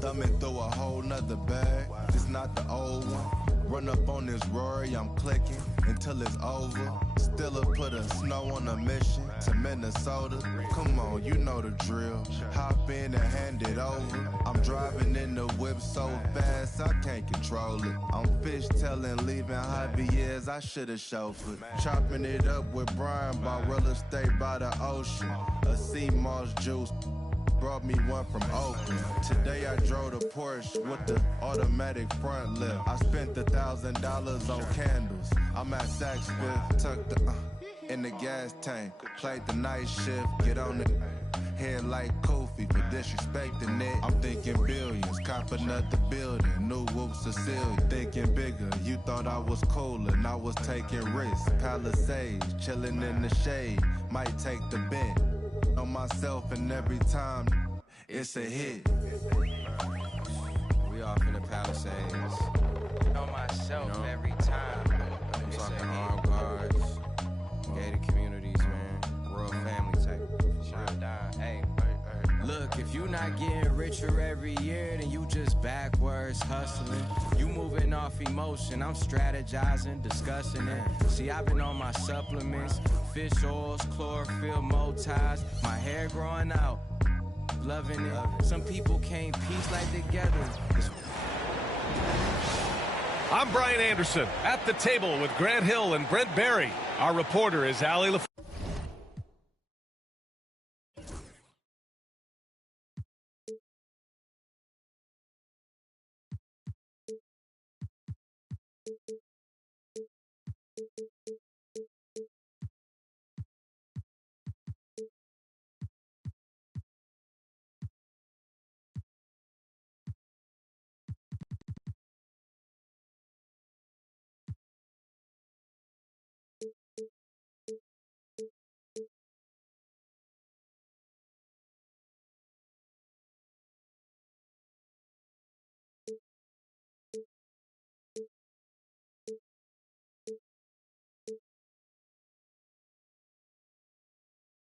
Thumbing through a whole nother bag, it's not the old one. Run up on this Rory, I'm clicking until it's over. Stilla put a snow on a mission to Minnesota. Come on, you know the drill. Hop in and hand it over. I'm driving in the whip so fast I can't control it. I'm fishtailing, leaving Javier's, I should've chauffeured. Chopping it up with Brian, bought real estate by the ocean. A sea moss juice brought me one from Oakland. Today I drove the Porsche with the automatic front lift. I spent $1,000 on candles. I'm at Saks Fifth, tucked in the gas tank. Played the night shift, get on it. Head like Kofi for disrespecting it. I'm thinking billions, copping up the building. New whoop Cecilia, thinking bigger. You thought I was cool and I was taking risks. Palisades, chilling in the shade. Might take the bent on myself, and every time it's a hit. We off in the Palisades. On myself, you know? Every time. I'm talking armed guards, gated communities, man. Royal family type. Hey. Look, if you not getting richer every year, then you just backwards hustling. You moving off emotion, I'm strategizing, discussing it. See, I've been on my supplements, fish oils, chlorophyll, Motize, my hair growing out, loving it. Some people can't piece like together. I'm Brian Anderson, at the table with Grant Hill and Brent Barry. Our reporter is Allie LaFleur.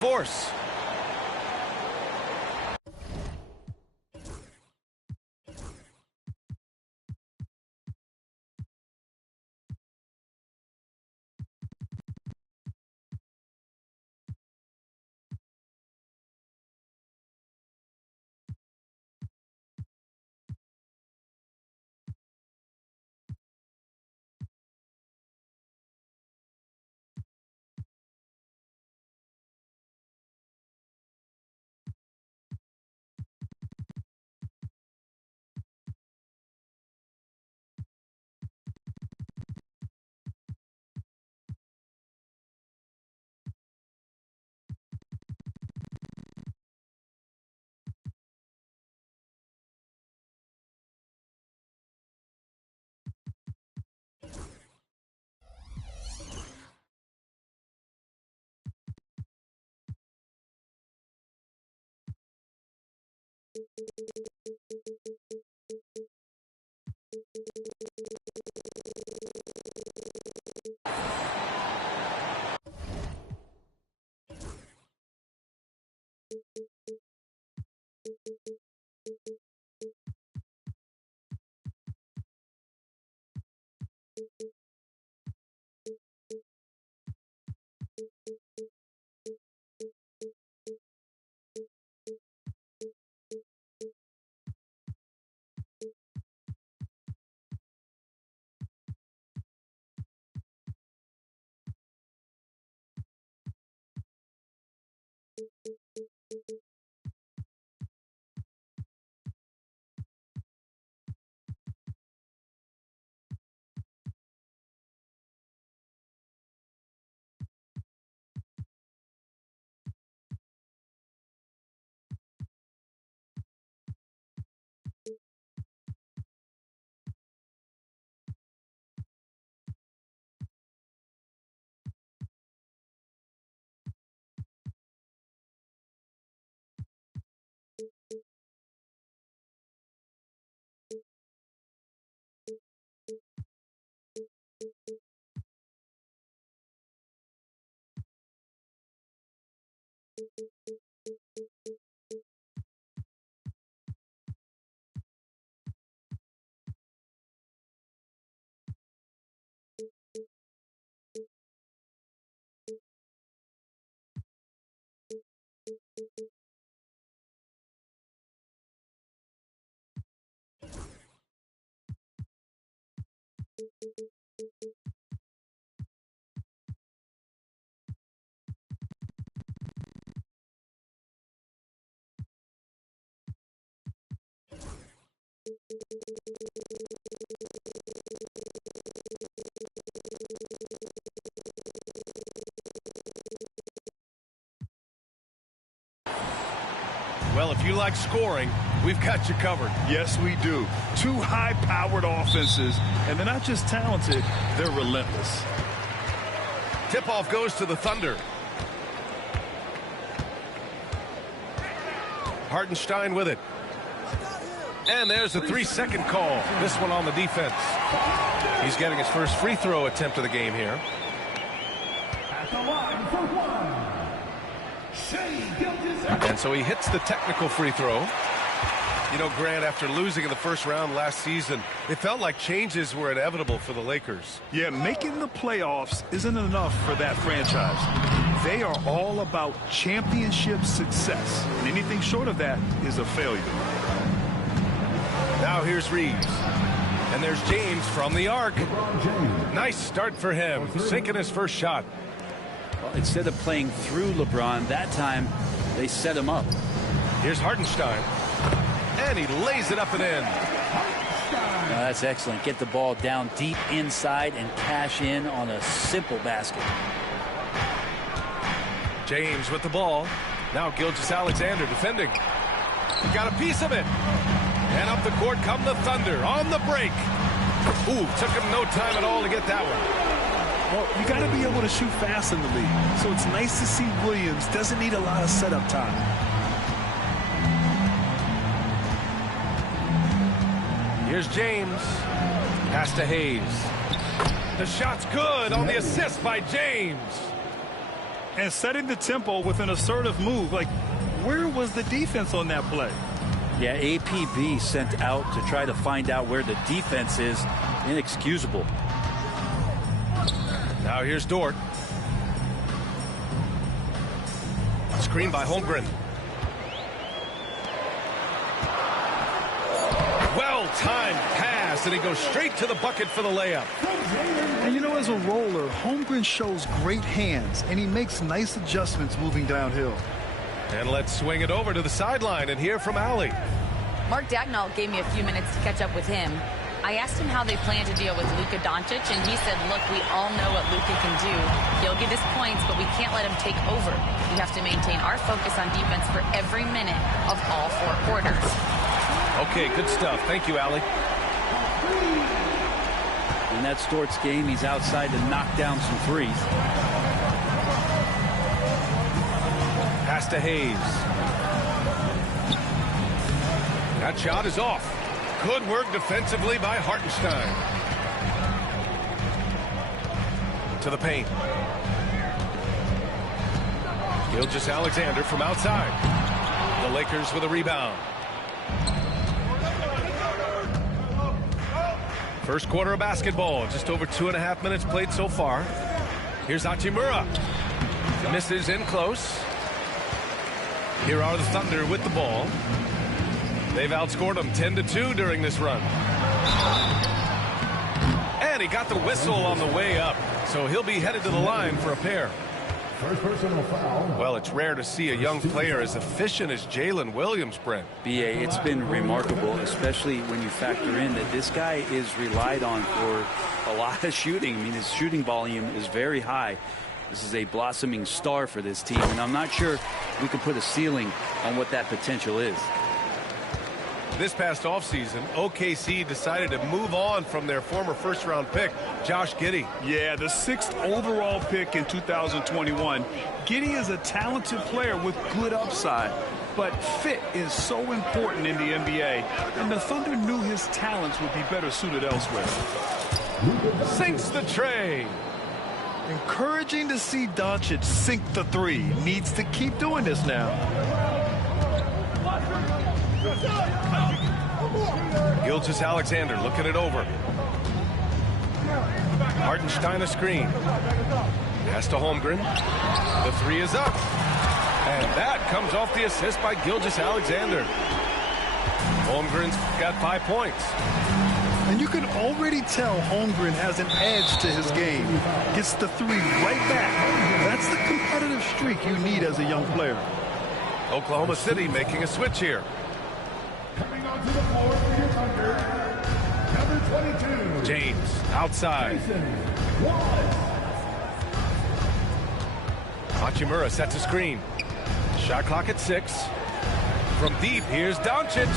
Force. Well, if you like scoring, we've got you covered. Yes, we do. Two high-powered offenses, and they're not just talented, they're relentless. Tip-off goes to the Thunder. Hartenstein with it. And there's a 3-second call. This one on the defense. He's getting his first free throw attempt of the game here. At the line for one, Shai Gilgeous-Alexander. And so he hits the technical free throw. You know, Grant, after losing in the first round last season, it felt like changes were inevitable for the Lakers. Yeah, making the playoffs isn't enough for that franchise. They are all about championship success. And anything short of that is a failure. Now here's Reeves. And there's James from the arc. Nice start for him, sinking his first shot. Well, instead of playing through LeBron, that time they set him up. Here's Hartenstein. And he lays it up and in. That's excellent. Get the ball down deep inside and cash in on a simple basket. James with the ball. Now Gilgeous-Alexander defending. He got a piece of it. And up the court come the Thunder on the break. Ooh, took him no time at all to get that one. Well, you got to be able to shoot fast in the league. So it's nice to see Williams doesn't need a lot of setup time. Here's James. Pass to Hayes. The shot's good on the assist by James. And setting the tempo with an assertive move. Like, where was the defense on that play? Yeah, APB sent out to try to find out where the defense is. Inexcusable. Now here's Dort. Screen by Holmgren. Well-timed pass, and he goes straight to the bucket for the layup. And you know, as a roller, Holmgren shows great hands, and he makes nice adjustments moving downhill. And let's swing it over to the sideline and hear from Allie. Mark Dagnall gave me a few minutes to catch up with him. I asked him how they plan to deal with Luka Doncic, and he said, look, we all know what Luka can do. He'll get his points, but we can't let him take over. We have to maintain our focus on defense for every minute of all 4 quarters. Okay, good stuff. Thank you, Allie. In that Stort's game, he's outside to knock down some threes. Pass to Hayes. That shot is off. Good work defensively by Hartenstein. To the paint. Gilgeous-Alexander from outside. The Lakers with a rebound. First quarter of basketball. Just over 2.5 minutes played so far. Here's Hachimura. Misses in close. Here are the Thunder with the ball. They've outscored them 10-2 during this run. And he got the whistle on the way up, so he'll be headed to the line for a pair. First personal foul. Well, it's rare to see a young player as efficient as Jalen Williams, Brent. BA, it's been remarkable, especially when you factor in that this guy is relied on for a lot of shooting. I mean, his shooting volume is very high. This is a blossoming star for this team, and I'm not sure we can put a ceiling on what that potential is. This past offseason, OKC decided to move on from their former first-round pick, Josh Giddey. Yeah, the 6th overall pick in 2021. Giddey is a talented player with good upside, but fit is so important in the NBA, and the Thunder knew his talents would be better suited elsewhere. Sinks the tray. Encouraging to see Doncic sink the 3. Needs to keep doing this now. Gilgeous-Alexander looking it over. Hartenstein a screen. Pass to Holmgren. The 3 is up. And that comes off the assist by Gilgeous-Alexander. Holmgren's got 5 points. And you can already tell Holmgren has an edge to his game. Gets the 3 right back. That's the competitive streak you need as a young player. Oklahoma City making a switch here. Coming onto the floor for your Thunder, number 22. James outside. Hachimura sets a screen. Shot clock at 6. from deep. Here's Doncic.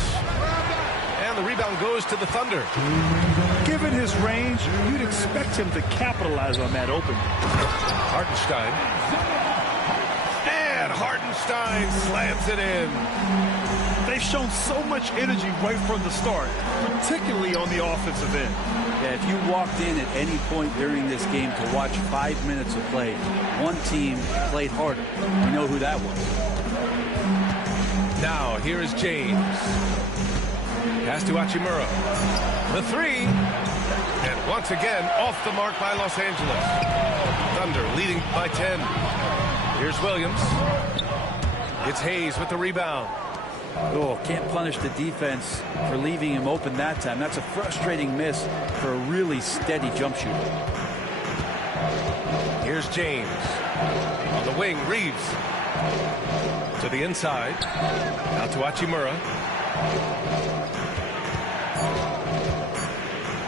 And the rebound goes to the Thunder. Given his range, you'd expect him to capitalize on that opening. Hartenstein. And Hartenstein slams it in. They've shown so much energy right from the start, particularly on the offensive end. Yeah, if you walked in at any point during this game to watch 5 minutes of play, one team played harder. You know who that was. Now, here is James. Pass to Hachimura. The three. And once again, off the mark by Los Angeles. Thunder leading by 10. Here's Williams. It's Hayes with the rebound. Oh, can't punish the defense for leaving him open that time. That's a frustrating miss for a really steady jump shooter. Here's James. On the wing, Reeves. To the inside. Out to Hachimura.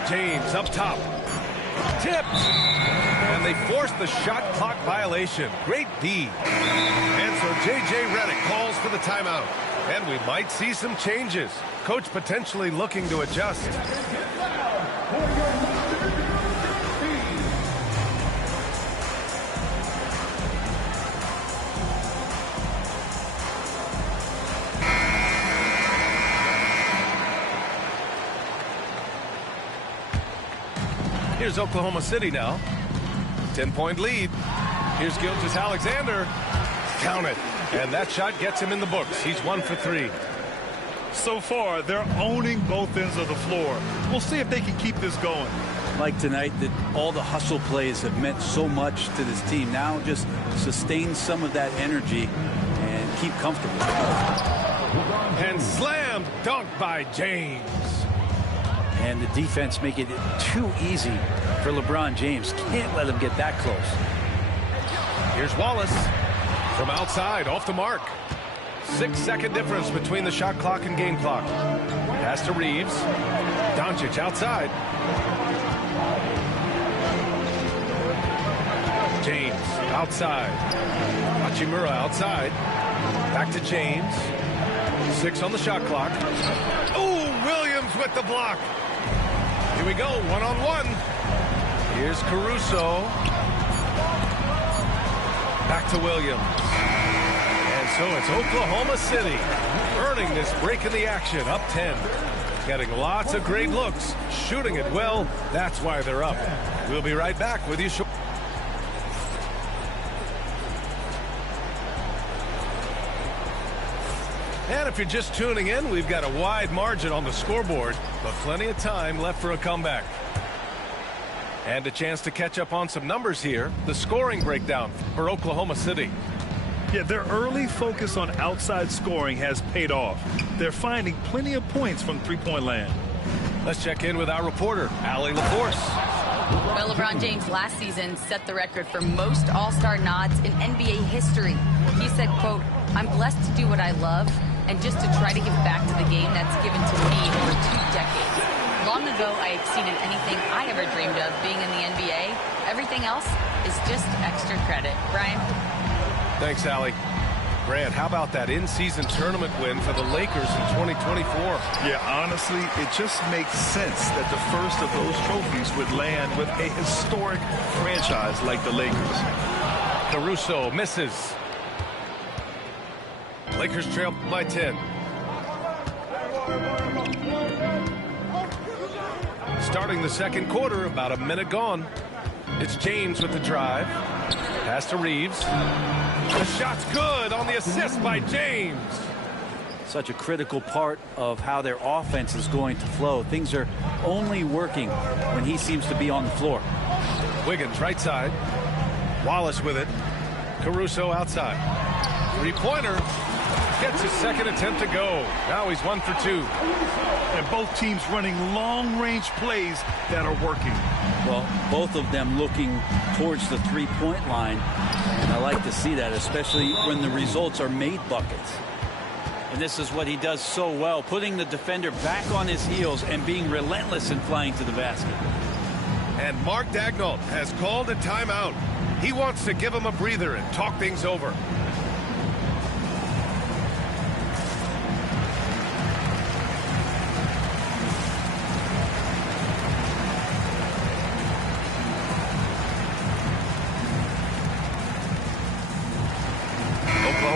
James up top. Tipped. And they forced the shot clock violation. Great D. And so J.J. Redick calls for the timeout. And we might see some changes. Coach potentially looking to adjust. Here's Oklahoma City now. 10-point lead. Here's Gilgeous-Alexander. Count it. And that shot gets him in the books. He's 1 for 3. So far, they're owning both ends of the floor. We'll see if they can keep this going. Like tonight, that all the hustle plays have meant so much to this team. Now just sustain some of that energy and keep comfortable. And slammed, dunked by James. And the defense make it too easy for LeBron James. Can't let him get that close. Here's Wallace. From outside, off the mark. 6-second difference between the shot clock and game clock. Pass to Reeves. Doncic outside. James outside. Hachimura outside. Back to James. 6 on the shot clock. Oh, Williams with the block. Here we go, one-on-one. Here's Caruso. Back to Williams. And so it's Oklahoma City earning this break in the action, up 10. Getting lots of great looks, shooting it well. That's why they're up. We'll be right back with you shortly. And if you're just tuning in, we've got a wide margin on the scoreboard, but plenty of time left for a comeback. And a chance to catch up on some numbers here. The scoring breakdown for Oklahoma City. Yeah, their early focus on outside scoring has paid off. They're finding plenty of points from three-point land. Let's check in with our reporter, Allie LaForce. Well, LeBron James last season set the record for most All-Star nods in NBA history. He said, quote, "I'm blessed to do what I love and just to try to give back to the game that's given to me over 2 decades. Long ago, I exceeded anything I ever dreamed of being in the NBA. Everything else is just extra credit." Brian? Thanks, Allie. Grant, how about that in-season tournament win for the Lakers in 2024? Yeah, honestly, it just makes sense that the first of those trophies would land with a historic franchise like the Lakers. Caruso misses. Lakers trail by 10. Starting the second quarter, about a minute gone. It's James with the drive. Pass to Reeves. The shot's good on the assist by James. Such a critical part of how their offense is going to flow. Things are only working when he seems to be on the floor. Wiggins right side. Wallace with it. Caruso outside. Three-pointer. Gets his second attempt to go. Now he's 1 for 2. And both teams running long-range plays that are working. Well, both of them looking towards the three-point line. And I like to see that, especially when the results are made buckets. And this is what he does so well, putting the defender back on his heels and being relentless in flying to the basket. And Mark Daigneault has called a timeout. He wants to give him a breather and talk things over.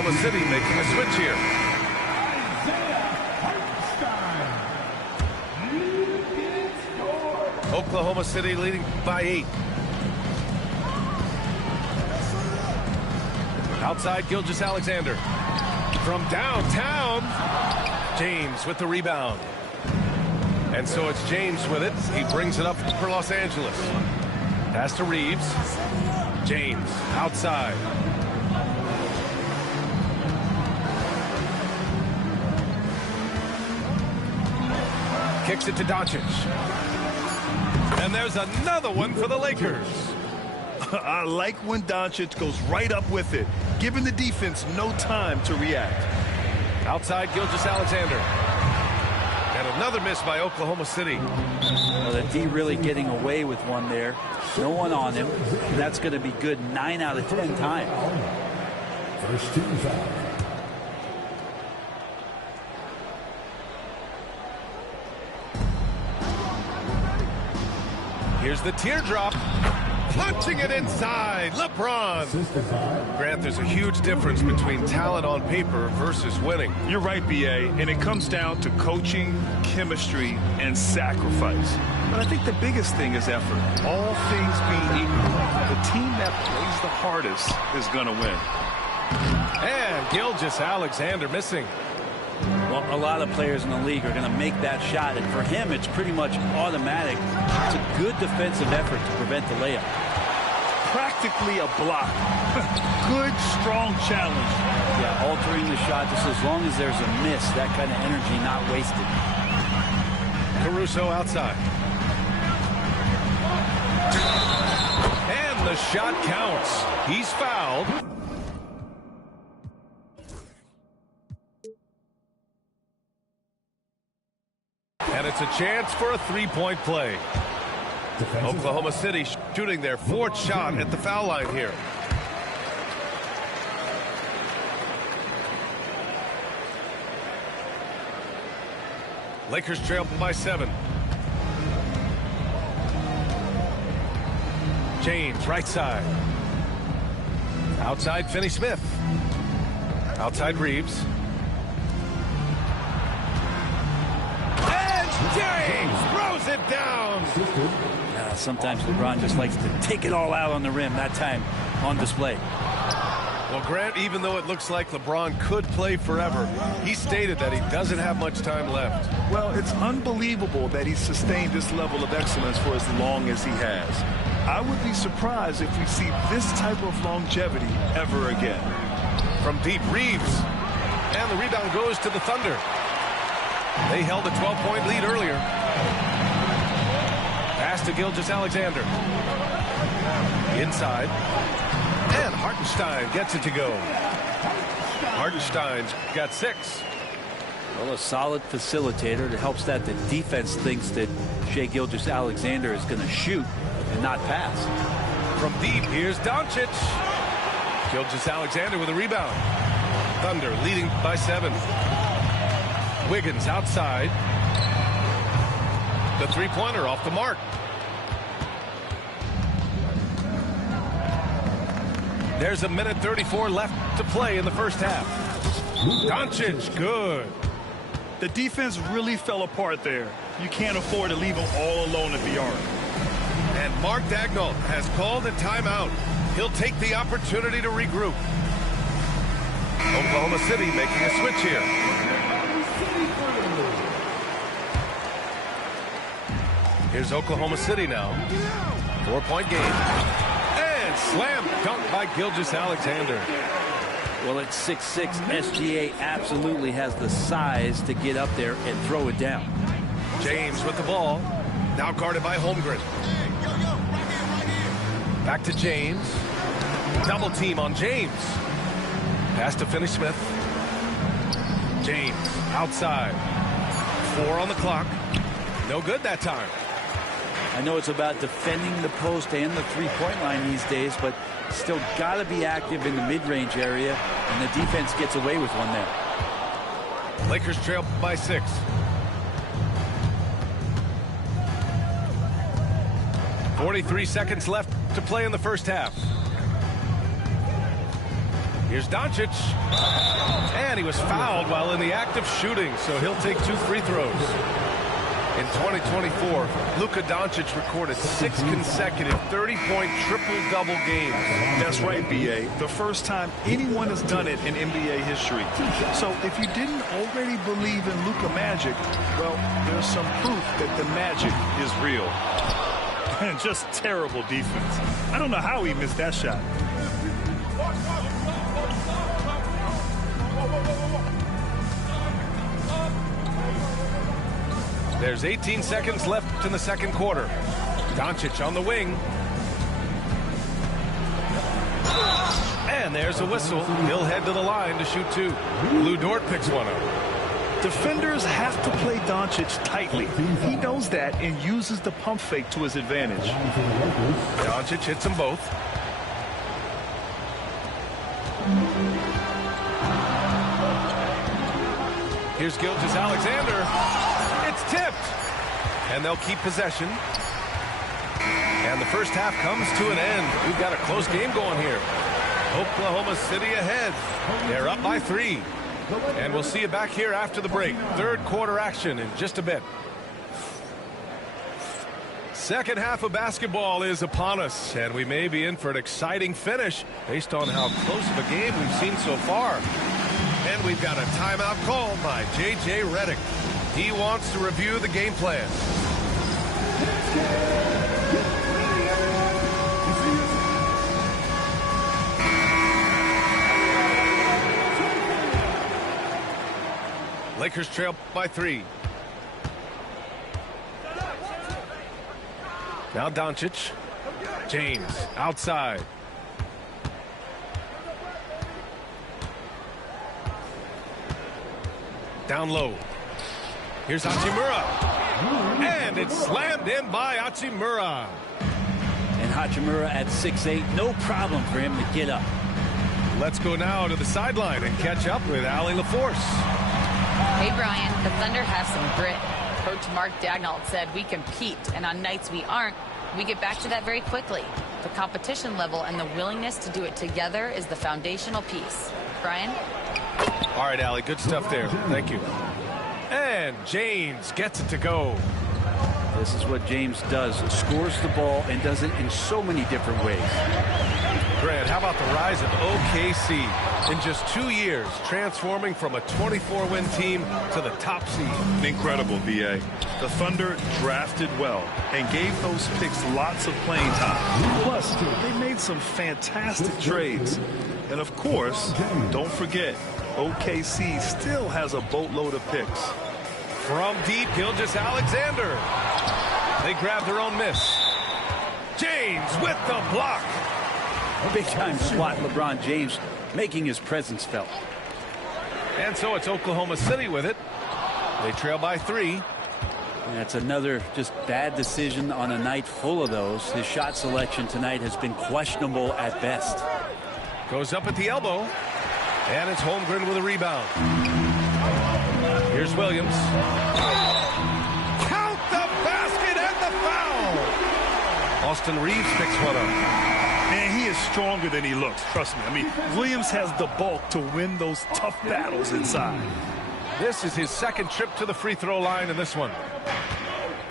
Oklahoma City making a switch here. Oklahoma City leading by 8. Outside, Gilgeous-Alexander. From downtown, James with the rebound. And so it's James with it. He brings it up for Los Angeles. Pass to Reeves. James outside. Kicks it to Doncic. And there's another one for the Lakers. I like when Doncic goes right up with it, giving the defense no time to react. Outside, Gilgeous-Alexander. And another miss by Oklahoma City. Well, the D really getting away with one there. No one on him. And that's going to be good 9 out of 10 times. First team foul. Here's the teardrop. Punching it inside, LeBron. Grant, there's a huge difference between talent on paper versus winning. You're right, B.A., and it comes down to coaching, chemistry, and sacrifice. But I think the biggest thing is effort. All things being equal, the team that plays the hardest is going to win. And Gilgeous-Alexander missing. Well, a lot of players in the league are going to make that shot, and for him, it's pretty much automatic. It's a good defensive effort to prevent the layup. Practically a block. Good, strong challenge. Yeah, altering the shot just as long as there's a miss, that kind of energy not wasted. Caruso outside. And the shot counts. He's fouled. And it's a chance for a three-point play. Oklahoma City shooting their 4th shot at the foul line here. Lakers trail by 7. James, right side. Outside, Finney-Smith. Outside, Reeves. And James throws it down. Sometimes LeBron just likes to take it all out on the rim, that time on display. Well, Grant, even though it looks like LeBron could play forever, he stated that he doesn't have much time left. Well, it's unbelievable that he's sustained this level of excellence for as long as he has. I would be surprised if we see this type of longevity ever again. From deep, Reeves. And the rebound goes to the Thunder. They held a 12-point lead earlier. Pass to Gilgeous-Alexander. Inside. And Hartenstein gets it to go. Hartenstein's got 6. Well, a solid facilitator that helps that the defense thinks that Shai Gilgeous-Alexander is going to shoot and not pass. From deep, here's Doncic. Gilgeous-Alexander with a rebound. Thunder leading by 7. Wiggins outside. The three-pointer off the mark. There's 1:34 left to play in the first half. Doncic, good. The defense really fell apart there. You can't afford to leave them all alone at the arc. And Mark Daigneault has called a timeout. He'll take the opportunity to regroup. Oklahoma City making a switch here. Here's Oklahoma City now. 4-point game. And slam dunk by Gilgeous-Alexander. Well, at 6'6", SGA absolutely has the size to get up there and throw it down. James with the ball. Now guarded by Holmgren. Back to James. Double team on James. Pass to Finney-Smith. James outside. 4 on the clock. No good that time. I know it's about defending the post and the three-point line these days, but still got to be active in the mid-range area, and the defense gets away with one there. Lakers trail by 6. .43 seconds left to play in the first half. Here's Doncic. And he was fouled while in the act of shooting, so he'll take 2 free throws. In 2024, Luka Doncic recorded 6 consecutive 30-point triple-double games. That's right, B.A. The first time anyone has done it in NBA history. So if you didn't already believe in Luka Magic, well, there's some proof that the magic is real. And just terrible defense. I don't know how he missed that shot. There's 18 seconds left in the second quarter. Doncic on the wing. And there's a whistle. He'll head to the line to shoot 2. Lou Dort picks one up. Defenders have to play Doncic tightly. He knows that and uses the pump fake to his advantage. Doncic hits them both. Here's Gilgeous-Alexander. It's tipped. And they'll keep possession. And the first half comes to an end. We've got a close game going here. Oklahoma City ahead. They're up by 3. And we'll see you back here after the break. Third quarter action in just a bit. Second half of basketball is upon us, and we may be in for an exciting finish based on how close of a game we've seen so far. And we've got a timeout called by J.J. Redick. He wants to review the game plan. Lakers trail by 3. Now Doncic. James outside. Down low. Here's Hachimura. And it's slammed in by Hachimura. And Hachimura at 6'8", no problem for him to get up. Let's go now to the sideline and catch up with Allie LaForce. Hey, Brian, the Thunder have some grit. Coach Mark Daigneault said we compete, and on nights we aren't, we get back to that very quickly. The competition level and the willingness to do it together is the foundational piece. Brian? All right, Allie, good stuff there. Thank you. And James gets it to go. This is what James does. Scores the ball and does it in so many different ways. Grant, how about the rise of OKC in just 2 years, transforming from a 24-win team to the top seed? Incredible, B.A. The Thunder drafted well and gave those picks lots of playing time. Plus, they made some fantastic trades. And of course, don't forget, OKC still has a boatload of picks. From deep, Gilgeous-Alexander. They grab their own miss. James with the block. Big-time SWAT LeBron James making his presence felt. And so it's Oklahoma City with it. They trail by 3. And that's another just bad decision on a night full of those. His shot selection tonight has been questionable at best. Goes up at the elbow. And it's Holmgren with a rebound. Here's Williams. Count the basket and the foul. Austin Reeves picks one up. Man, he is stronger than he looks, trust me. I mean, Williams has the bulk to win those tough battles inside. This is his second trip to the free throw line in this one.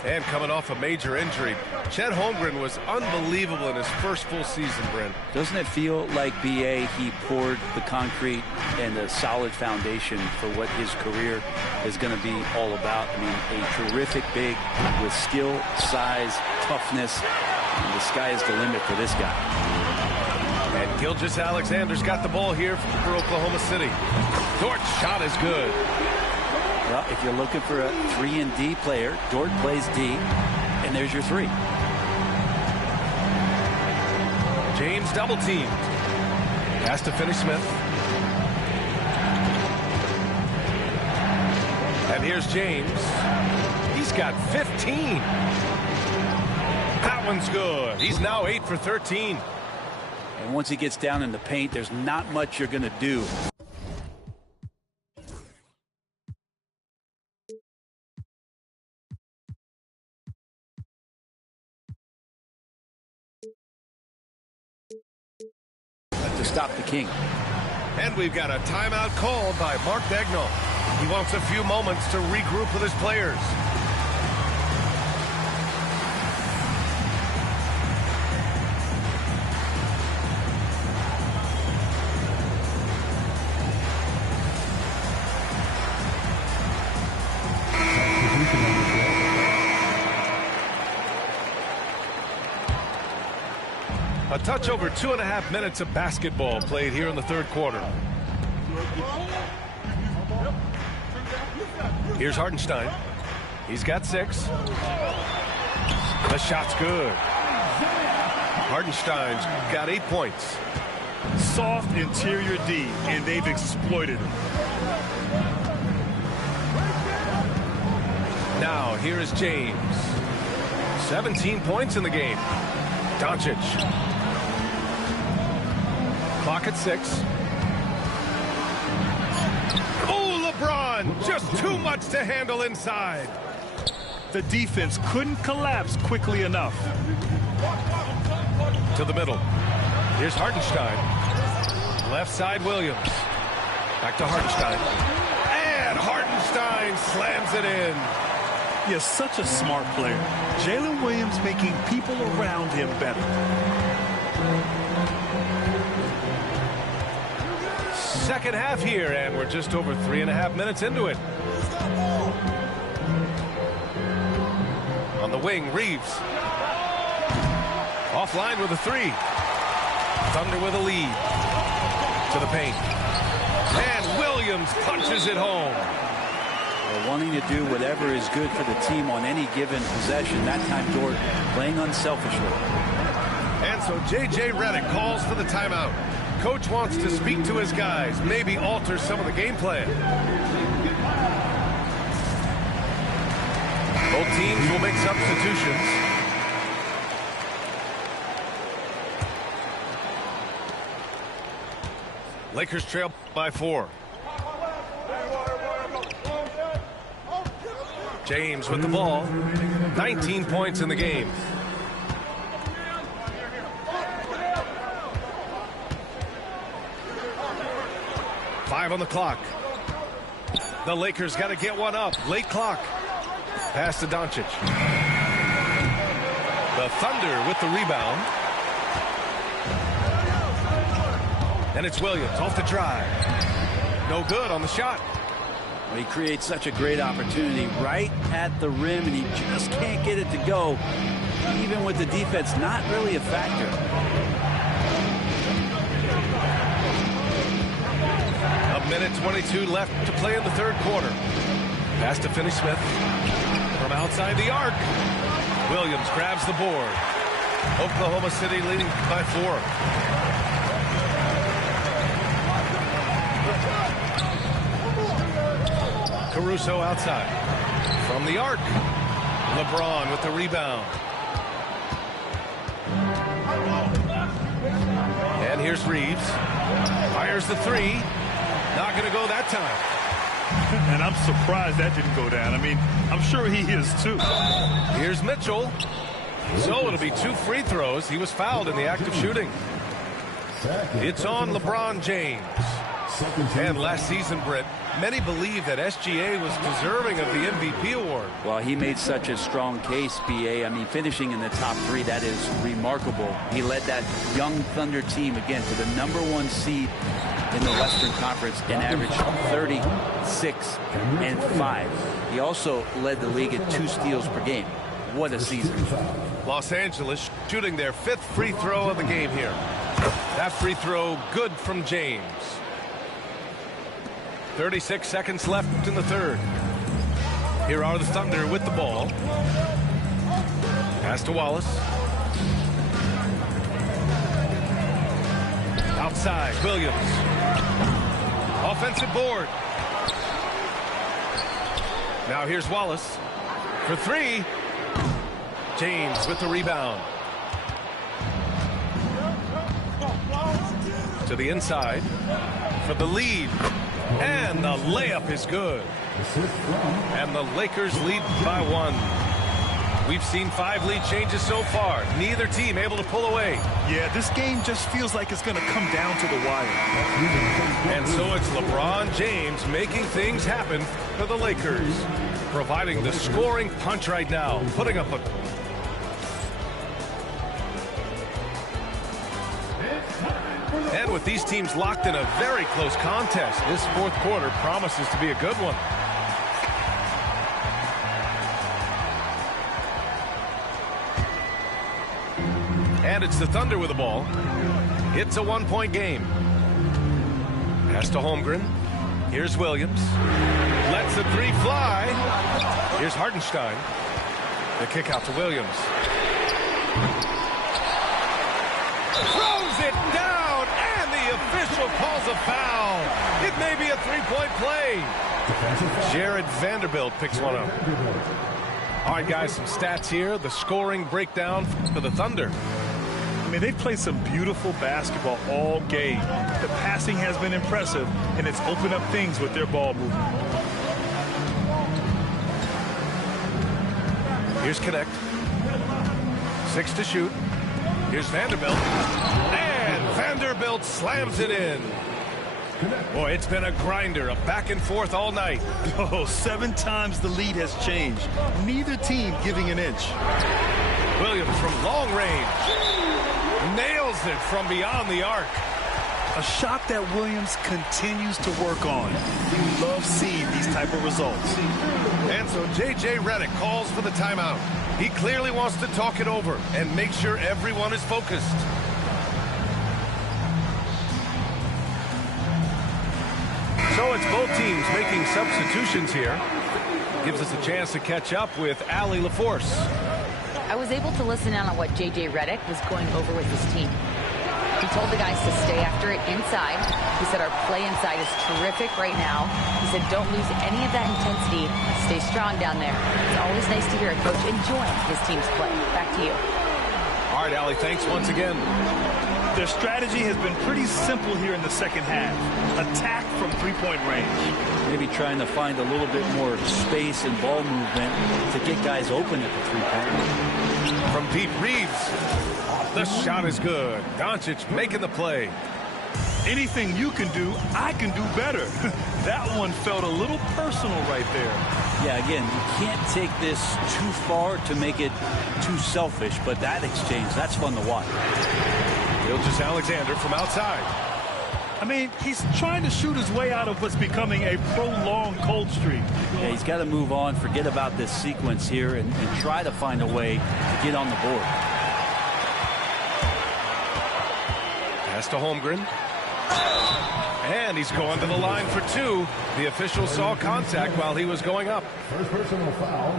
And coming off a major injury, Chet Holmgren was unbelievable in his first full season, Brent. Doesn't it feel like, B.A., he poured the concrete and a solid foundation for what his career is going to be all about? I mean, a terrific big with skill, size, toughness. And the sky is the limit for this guy. And Gilgeous-Alexander's got the ball here for Oklahoma City. Dort's shot is good. Well, if you're looking for a 3-and-D player, Dort plays D, and there's your 3. James double teamed. Pass to Finney-Smith. And here's James. He's got 15. That one's good. He's now 8 for 13. And once he gets down in the paint, there's not much you're going to do. To stop the King. And we've got a timeout called by Mark Daigneault. He wants a few moments to regroup with his players. A touch over 2.5 minutes of basketball played here in the third quarter. Here's Hartenstein. He's got 6. The shot's good. Hartenstein's got 8 points. Soft interior D, and they've exploited him. Now, here is James. 17 points in the game. Doncic. Clock at 6. Oh, LeBron! Just too much to handle inside. The defense couldn't collapse quickly enough. To the middle. Here's Hartenstein. Left side, Williams. Back to Hartenstein. And Hartenstein slams it in. He's such a smart player. Jalen Williams making people around him better. Second half here, and we're just over 3.5 minutes into it. On the wing, Reeves. Offline with a 3. Thunder with a lead. To the paint. And Williams punches it home. Well, wanting to do whatever is good for the team on any given possession. That time, Dort playing unselfishly. And so J.J. Redick calls for the timeout. Coach wants to speak to his guys, maybe alter some of the game plan. Both teams will make substitutions. Lakers trail by 4. James with the ball. 19 points in the game. Five on the clock. The Lakers got to get one up. Late clock. Pass to Doncic. The Thunder with the rebound. And it's Williams off the drive. No good on the shot. Well, he creates such a great opportunity right at the rim, and he just can't get it to go. Even with the defense not really a factor. A minute 22 left to play in the third quarter. Pass to Finney-Smith. From outside the arc. Williams grabs the board. Oklahoma City leading by 4. Caruso outside. From the arc. LeBron with the rebound. And here's Reeves. Fires the 3. Not going to go that time. And I'm surprised that didn't go down. I mean, I'm sure he is too. Here's Mitchell. So it'll be 2 free throws. He was fouled in the act of shooting. It's on LeBron James. And last season, Britt, many believe that SGA was deserving of the MVP award. Well, he made such a strong case, B.A. I mean, finishing in the top 3, that is remarkable. He led that young Thunder team, again, to the #1 seed in the Western Conference and averaged 36 and 5. He also led the league at 2 steals per game. What a season. Los Angeles shooting their 5th free throw of the game here. That free throw good from James. 36 seconds left in the third. Here are the Thunder with the ball. Pass to Wallace. Outside, Williams. Offensive board. Now here's Wallace for 3. James with the rebound. To the inside for the lead. And the layup is good. And the Lakers lead by 1. We've seen 5 lead changes so far. Neither team able to pull away. Yeah, this game just feels like it's going to come down to the wire. And so it's LeBron James making things happen for the Lakers, providing the scoring punch right now, putting up a... And with these teams locked in a very close contest, this fourth quarter promises to be a good one. And it's the Thunder with the ball. It's a 1-point game. Pass to Holmgren. Here's Williams. Lets the 3 fly. Here's Hartenstein. The kick out to Williams. Throws it down, and the official calls a foul. It may be a 3-point play. Jared Vanderbilt picks one up. All right, guys, some stats here. The scoring breakdown for the Thunder. I mean, they've played some beautiful basketball all game. The passing has been impressive, and it's opened up things with their ball movement. Here's Connect. 6 to shoot. Here's Vanderbilt. And Vanderbilt slams it in. Boy, it's been a grinder, a back and forth all night. Oh, 7 times the lead has changed. Neither team giving an inch. Williams from long range. Nails it from beyond the arc. A shot that Williams continues to work on. You love seeing these type of results. And so J.J. Redick calls for the timeout. He clearly wants to talk it over and make sure everyone is focused. So it's both teams making substitutions here. Gives us a chance to catch up with Allie LaForce. I was able to listen in on what J.J. Redick was going over with his team. He told the guys to stay after it inside. He said our play inside is terrific right now. He said don't lose any of that intensity. Stay strong down there. It's always nice to hear a coach enjoying his team's play. Back to you. All right, Allie, thanks once again. Their strategy has been pretty simple here in the second half. Attack from 3-point range. Maybe trying to find a little bit more space and ball movement to get guys open at the 3-point. From deep, Reeves. The shot is good. Doncic making the play. Anything you can do, I can do better. That one felt a little personal right there. Yeah, again, you can't take this too far to make it too selfish, but that exchange, that's fun to watch. Gilgeous-Alexander from outside. I mean, he's trying to shoot his way out of what's becoming a prolonged cold streak. Yeah, he's got to move on, forget about this sequence here, and try to find a way to get on the board. Pass to Holmgren. And he's going to the line for 2. The official saw contact while he was going up. First personal foul.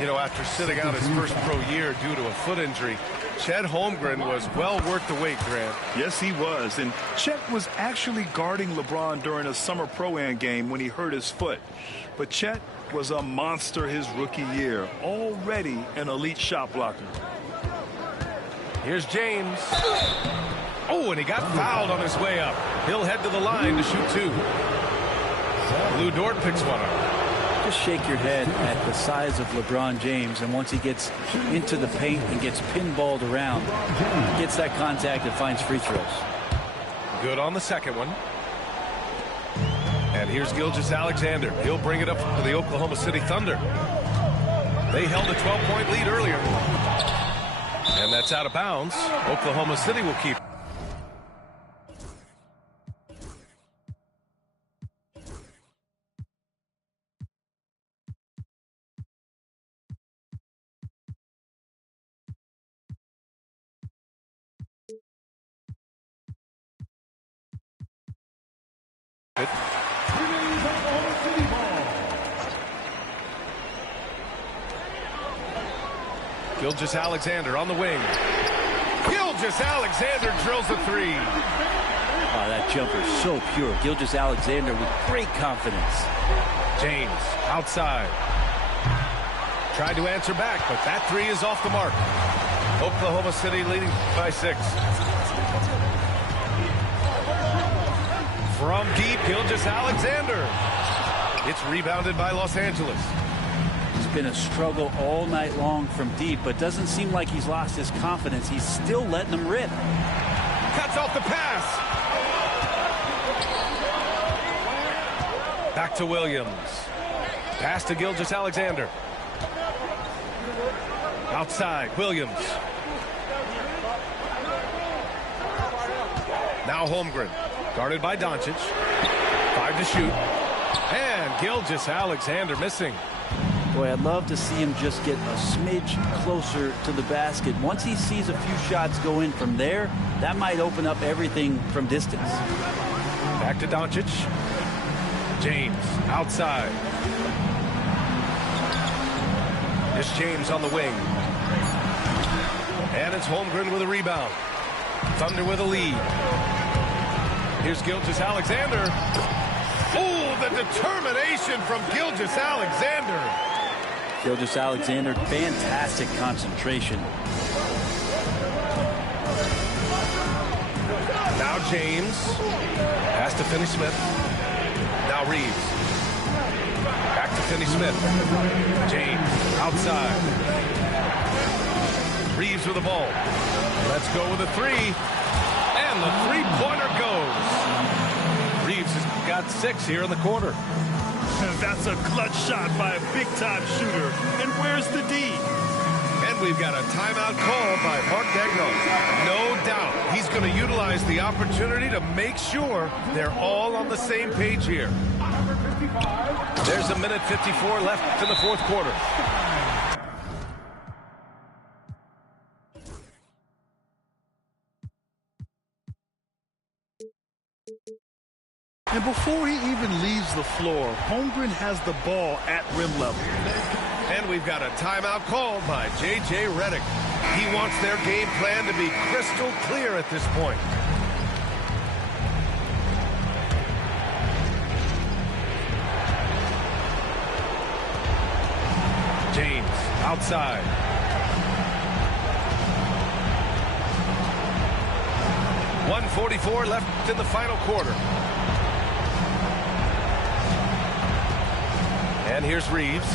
You know, after sitting out his first pro year due to a foot injury, Chet Holmgren was well worth the wait, Grant. Yes, he was. And Chet was actually guarding LeBron during a summer Pro-Am game when he hurt his foot. But Chet was a monster his rookie year, already an elite shot blocker. Here's James. Oh, and he got fouled on his way up. He'll head to the line to shoot 2. Lou Dort picks one up. Just shake your head at the size of LeBron James, and once he gets into the paint and gets pinballed around, gets that contact and finds free throws. Good on the second one. And here's Gilgeous-Alexander. He'll bring it up to the Oklahoma City Thunder. They held a 12-point lead earlier. And that's out of bounds. Oklahoma City will keep. Gilgeous-Alexander on the wing. Gilgeous-Alexander drills a 3. Oh, that jumper so pure. Gilgeous-Alexander with great confidence. James outside. Tried to answer back, but that 3 is off the mark. Oklahoma City leading by 6. From deep, Gilgeous-Alexander. It's rebounded by Los Angeles. been a struggle all night long from deep, but doesn't seem like he's lost his confidence. He's still letting them rip. Cuts off the pass. Back to Williams. Pass to Gilgeous-Alexander. Outside, Williams. Now Holmgren, guarded by Doncic. 5 to shoot. And Gilgeous-Alexander missing. Boy, I'd love to see him just get a smidge closer to the basket. Once he sees a few shots go in from there, that might open up everything from distance. Back to Doncic. James outside. It's James on the wing. And it's Holmgren with a rebound. Thunder with a lead. Here's Gilgeous-Alexander. Oh, the determination from Gilgeous-Alexander. Gilgeous-Alexander, fantastic concentration. Now James. Pass to Finney-Smith. Now Reeves. Back to Finney-Smith. James outside. Reeves with the ball. Let's go with a three. And the three-pointer goes. Reeves has got 6 here in the quarter. That's a clutch shot by a big-time shooter. And where's the D? And we've got a timeout call by Mark Daigneault. No doubt he's going to utilize the opportunity to make sure they're all on the same page here. There's a minute 54 left in the fourth quarter. And before he even leaves the floor, Holmgren has the ball at rim level. And we've got a timeout called by J.J. Redick. He wants their game plan to be crystal clear at this point. James outside. .144 left in the final quarter. And here's Reeves.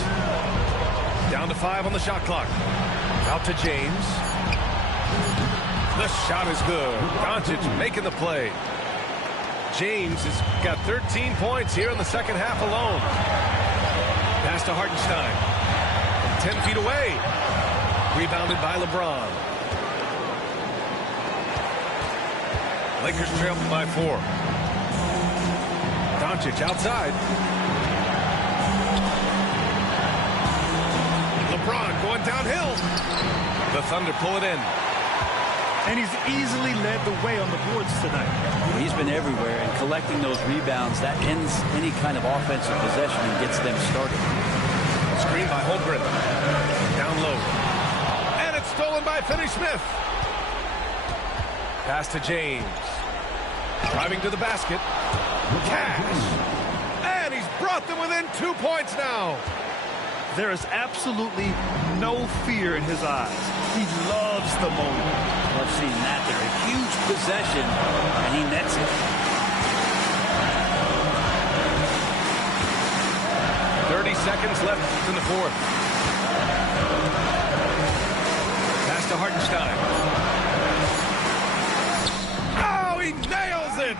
Down to 5 on the shot clock. Out to James. The shot is good. Doncic making the play. James has got 13 points here in the second half alone. Pass to Hartenstein. From 10 feet away. Rebounded by LeBron. Lakers trail by 4. Doncic outside. LeBron going downhill. The Thunder pull it in. And he's easily led the way on the boards tonight. He's been everywhere, and collecting those rebounds, that ends any kind of offensive possession and gets them started. Screen by Holmgren. Down low. And it's stolen by Finney-Smith. Pass to James. Driving to the basket. Cash. And he's brought them within 2 points now. There is absolutely no fear in his eyes. He loves the moment. Love seeing that there. A huge possession, and he nets it. 30 seconds left in the fourth. Pass to Hartenstein. Oh, he nails it!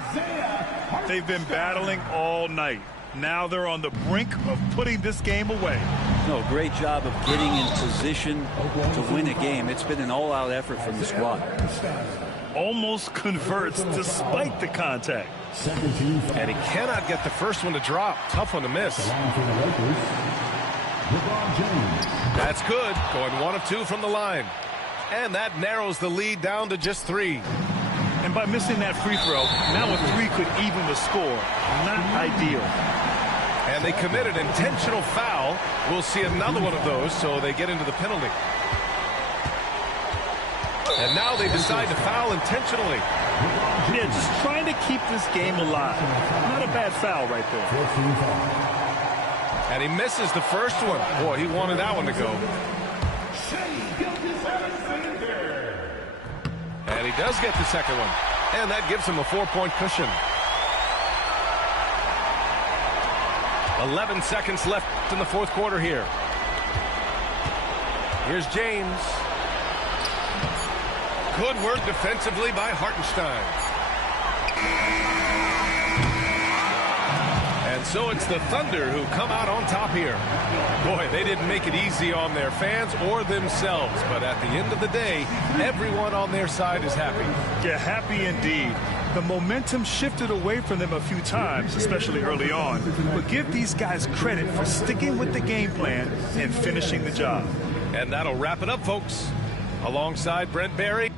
They've been battling all night. Now they're on the brink of putting this game away. No, great job of getting in position to win a game. It's been an all-out effort from the squad. Almost converts despite the contact. And he cannot get the first one to drop. Tough one to miss. That's good. Going 1 of 2 from the line. And that narrows the lead down to just 3. And by missing that free throw, now a 3 could even the score. Not ideal. And they committed intentional foul. We'll see another one of those, so they get into the penalty. And now they decide to foul intentionally. Yeah, just trying to keep this game alive. Not a bad foul right there. And he misses the first one. Boy, he wanted that one to go. And he does get the second one. And that gives him a 4-point cushion. 11 seconds left in the fourth quarter here. Here's James. Good work defensively by Hartenstein. And so it's the Thunder who come out on top here. Boy, they didn't make it easy on their fans or themselves, but at the end of the day, everyone on their side is happy. Yeah, happy indeed. The momentum shifted away from them a few times, especially early on. But give these guys credit for sticking with the game plan and finishing the job. And that'll wrap it up, folks. Alongside Brent Barry.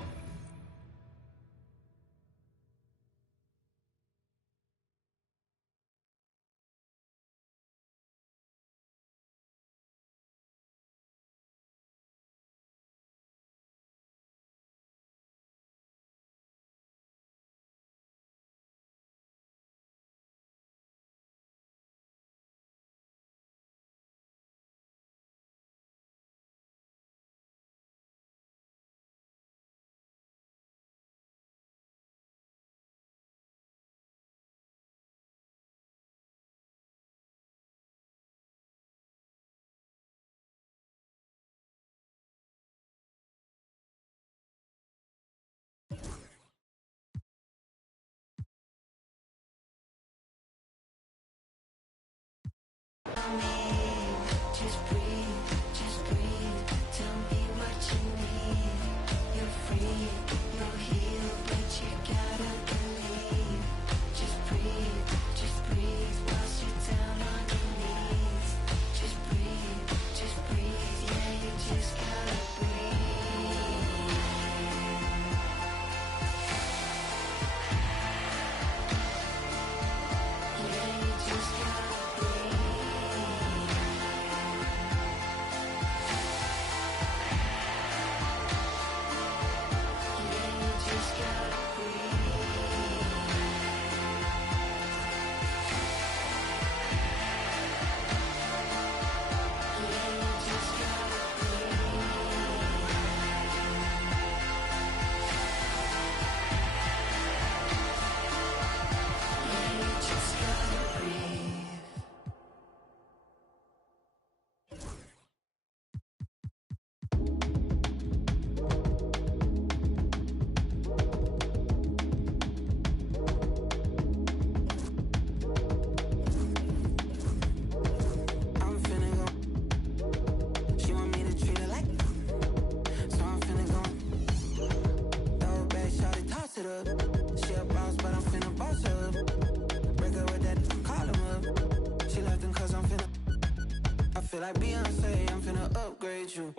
Feel like Beyonce, I'm finna upgrade you.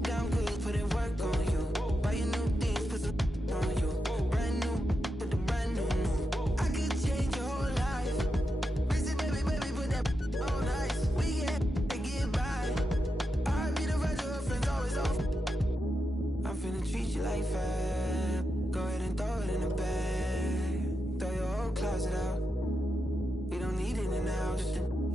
Damn good, put in work on you. Buy you new things, put some on you. Brand new, put the brand new. I could change your whole life. Busy baby, put that on ice. We get by. I be the rest of her friends always off. I'm finna treat you like fab. Go ahead and throw it in the bag. Throw your whole closet out. We don't need it in the house.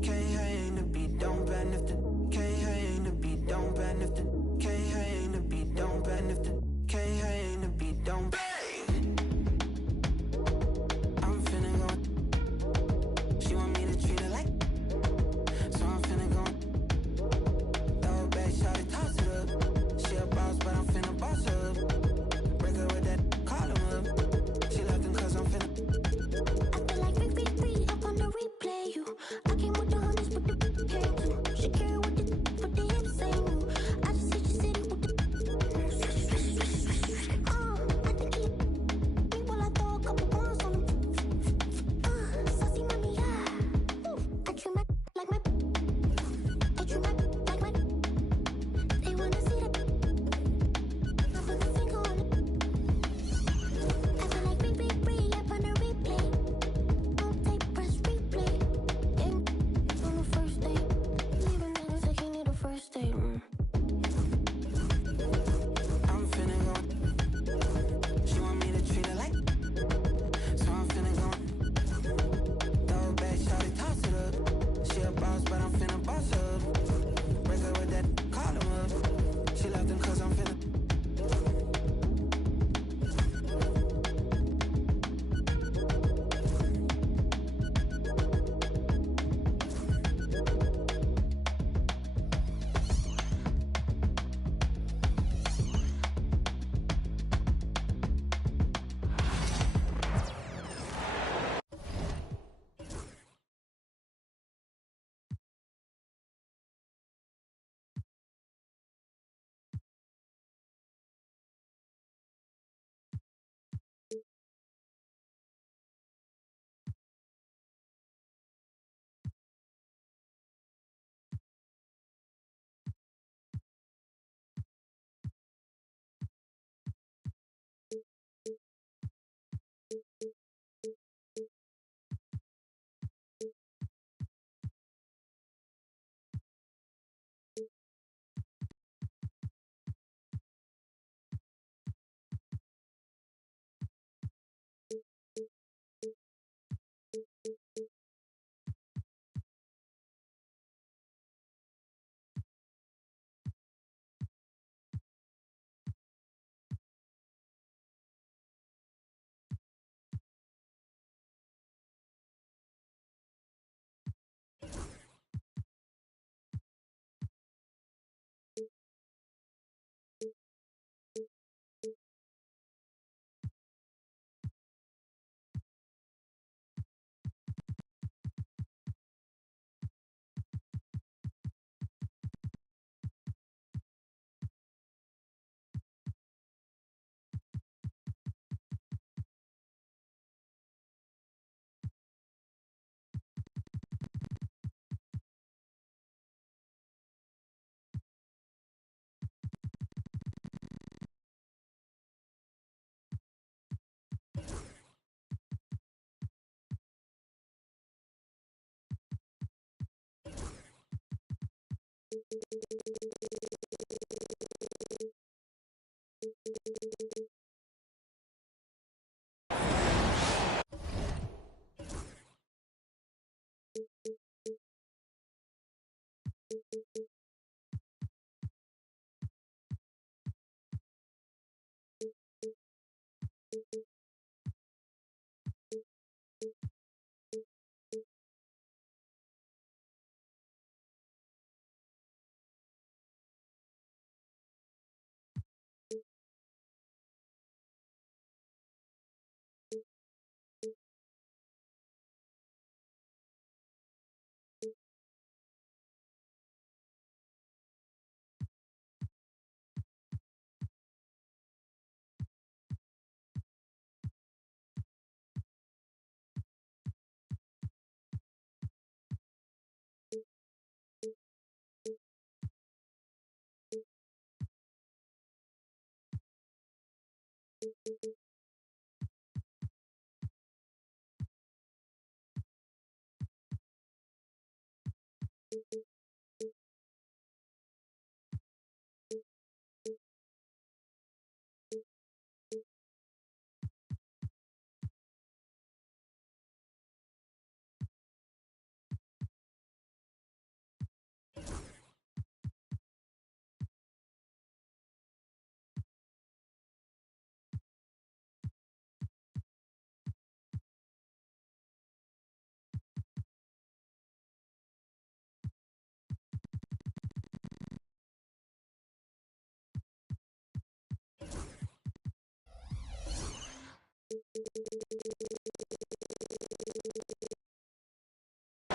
Can't hang the beat, don't bend if the can't hang the beat, don't bend if the can't hang the beat, don't bend if the can't hang the beat, don't bang. I'm finna go. She want me to treat her like, so I'm finna go. Throw it back, shot it, toss it up. She a boss, but I'm finna boss her up.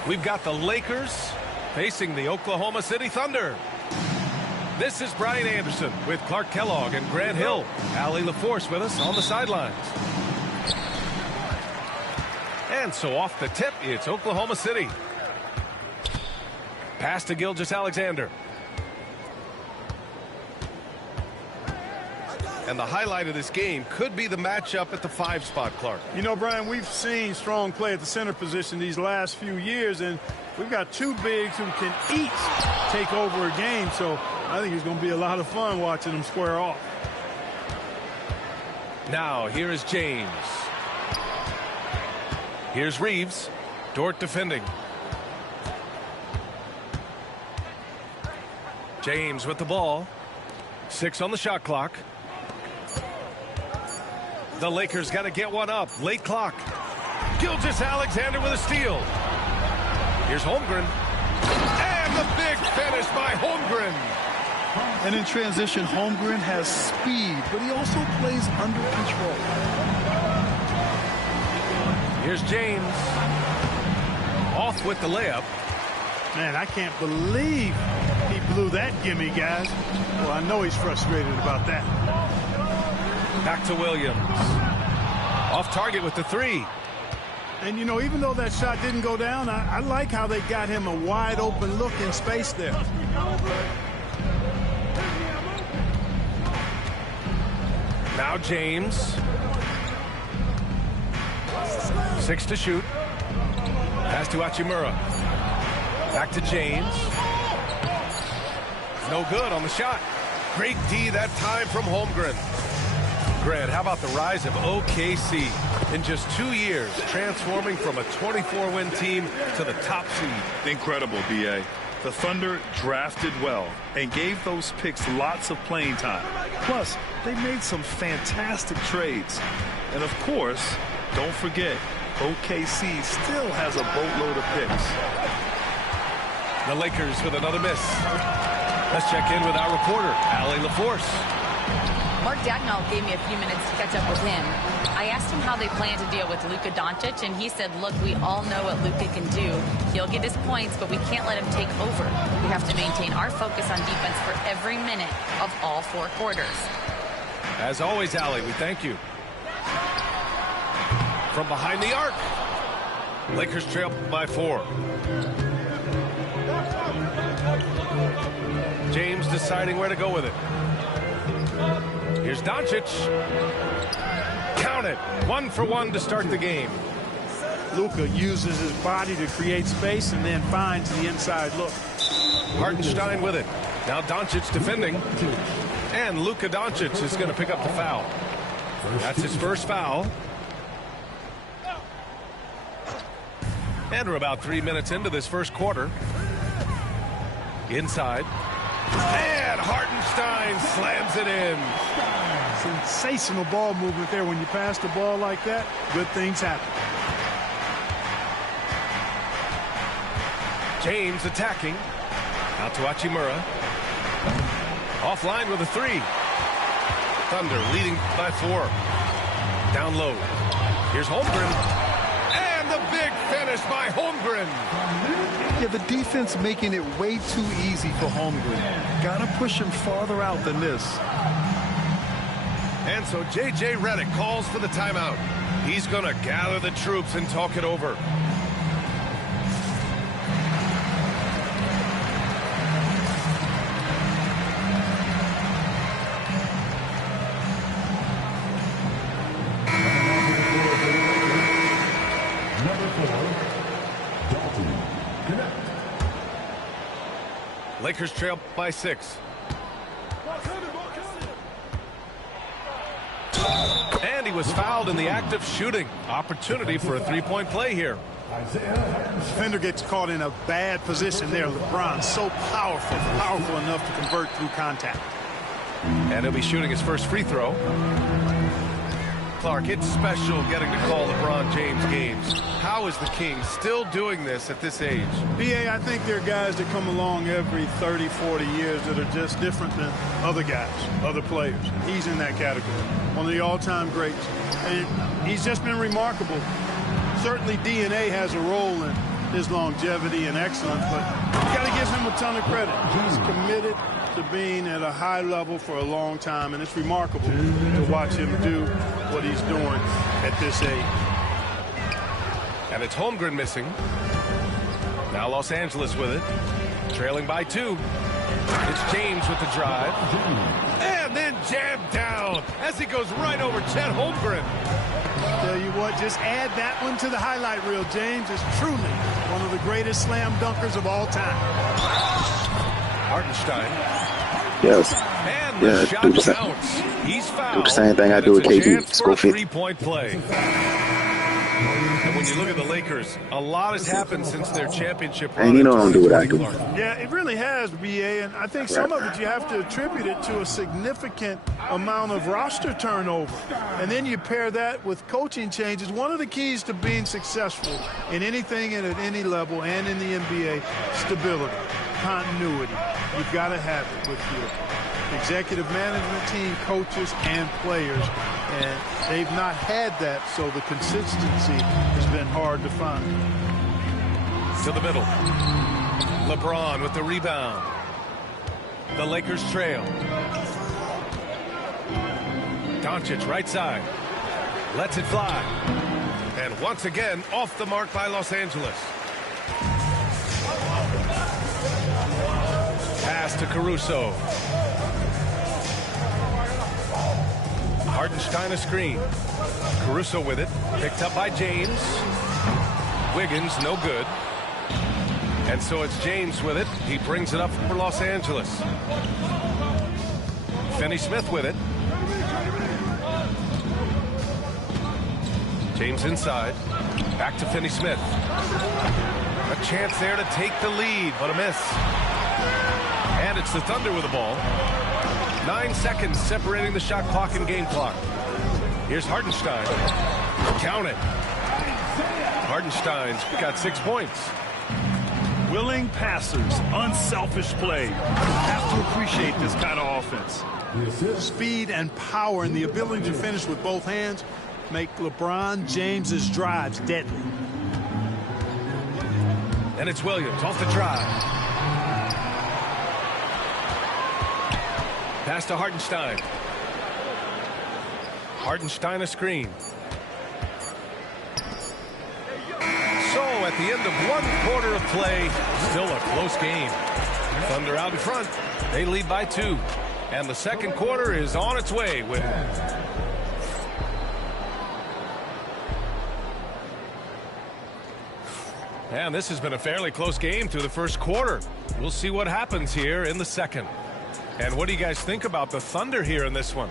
We've got the Lakers facing the Oklahoma City Thunder. This is Brian Anderson with Clark Kellogg and Grant Hill. Allie LaForce with us on the sidelines. And so off the tip, it's Oklahoma City. Pass to Gilgeous-Alexander. And the highlight of this game could be the matchup at the 5 spot, Clark. You know, Brian, we've seen strong play at the center position these last few years, and we've got two bigs who can each take over a game, so I think it's going to be a lot of fun watching them square off. Now, here is James. Here's Reeves. Dort defending. James with the ball. 6 on the shot clock. The Lakers got to get one up. Late clock. Gilgeous-Alexander with a steal. Here's Holmgren. And the big finish by Holmgren. And in transition, Holmgren has speed, but he also plays under control. Here's James. Off with the layup. Man, I can't believe he blew that gimme, guys. Well, I know he's frustrated about that. Back to Williams. Off target with the 3. And, you know, even though that shot didn't go down, I like how they got him a wide open look in space there. Now James. 6 to shoot. Pass to Hachimura. Back to James. No good on the shot. Great D that time from Holmgren. Grant, how about the rise of OKC in just 2 years, transforming from a 24-win team to the top seed? Incredible, B.A. The Thunder drafted well and gave those picks lots of playing time. Plus, they made some fantastic trades. And of course, don't forget, OKC still has a boatload of picks. The Lakers with another miss. Let's check in with our reporter, Allie LaForce. Mark Dagnall gave me a few minutes to catch up with him. I asked him how they plan to deal with Luka Doncic, and he said, look, we all know what Luka can do. He'll get his points, but we can't let him take over. We have to maintain our focus on defense for every minute of all 4 quarters. As always, Allie, we thank you. From behind the arc, Lakers trail by 4. James deciding where to go with it. Here's Doncic. Count it. 1 for 1 to start the game. Luka uses his body to create space and then finds the inside look. Hartenstein with it. Now Doncic defending. And Luka Doncic is going to pick up the foul. That's his first foul. And we're about 3 minutes into this first quarter. Inside. And Hartenstein slams it in. Sensational ball movement there. When you pass the ball like that, good things happen. James attacking. Out to Hachimura. Offline with a three. Thunder leading by 4. Down low. Here's Holmgren. And the big finish by Holmgren. Yeah, the defense making it way too easy for Holmgren. Got to push him farther out than this. And so J.J. Redick calls for the timeout. He's going to gather the troops and talk it over. Lakers trail by 6. And he was fouled in the act of shooting. Opportunity for a three-point play here. Defender gets caught in a bad position there. LeBron so powerful enough to convert through contact. And he'll be shooting his first free throw. Clark, it's special getting to call LeBron James games. How is the King still doing this at this age? B.A., I think there are guys that come along every 30, 40 years that are just different than other guys, other players. He's in that category. One of the all-time greats. And he's just been remarkable. Certainly DNA has a role in his longevity and excellence, but you got to give him a ton of credit. He's committed to being at a high level for a long time, and it's remarkable to watch him do what he's doing at this age. And it's Holmgren missing. Now Los Angeles with it. Trailing by 2. It's James with the drive. And then jammed down as he goes right over Chet Holmgren. Tell you what, just add that one to the highlight reel. James is truly one of the greatest slam dunkers of all time. Hartenstein. Yes. And the shot counts. He's fouled. Do the same thing I do with KD. Score 50. Three-point play. And when you look at the Lakers, a lot has happened since their championship run. And you know I don't do what I do. Yeah, it really has, B.A., and I think some of it you have to attribute it to a significant amount of roster turnover. And then you pair that with coaching changes. One of the keys to being successful in anything and at any level and in the NBA, stability, continuity. You've got to have it with your executive management team, coaches, and players. And they've not had that, so the consistency has been hard to find. To the middle. LeBron with the rebound. The Lakers trail. Doncic right side. Lets it fly. And once again, off the mark by Los Angeles. Pass to Caruso. Hartenstein a screen. Caruso with it. Picked up by James. Wiggins no good. And so it's James with it. He brings it up for Los Angeles. Finney-Smith with it. James inside. Back to Finney-Smith. A chance there to take the lead, but a miss. And it's the Thunder with the ball. 9 seconds separating the shot clock and game clock. Here's Hartenstein. Count it. Hartenstein's got 6 points. Willing passers, unselfish play. Have to appreciate this kind of offense. Speed and power and the ability to finish with both hands make LeBron James's drives deadly. And it's Williams off the drive. Pass to Hartenstein. Hartenstein a screen. So at the end of 1 quarter of play, still a close game. Thunder out in front. They lead by 2. And the second quarter is on its way with And this has been a fairly close game through the first quarter. We'll see what happens here in the second. And what do you guys think about the Thunder here in this one?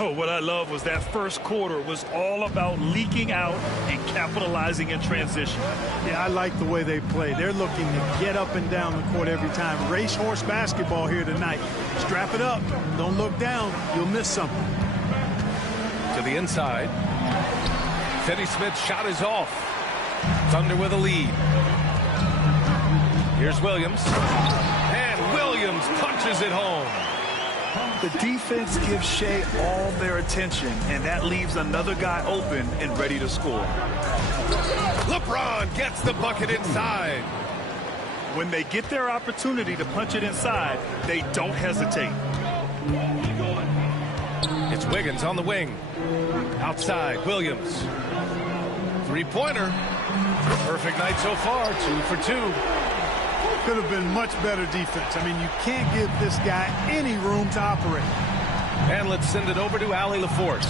Oh, what I love was that first quarter was all about leaking out and capitalizing in transition. Yeah, I like the way they play. They're looking to get up and down the court every time. Racehorse basketball here tonight. Strap it up. Don't look down. You'll miss something. To the inside. Finney-Smith's shot is off. Thunder with a lead. Here's Williams. And Williams punches it home. The defense gives Shea all their attention, and that leaves another guy open and ready to score. LeBron gets the bucket inside. When they get their opportunity to punch it inside, they don't hesitate. It's Wiggins on the wing. Outside, Williams. Three-pointer. Perfect night so far, 2 for 2. Could have been much better defense. I mean, you can't give this guy any room to operate. And let's send it over to Allie LaForce.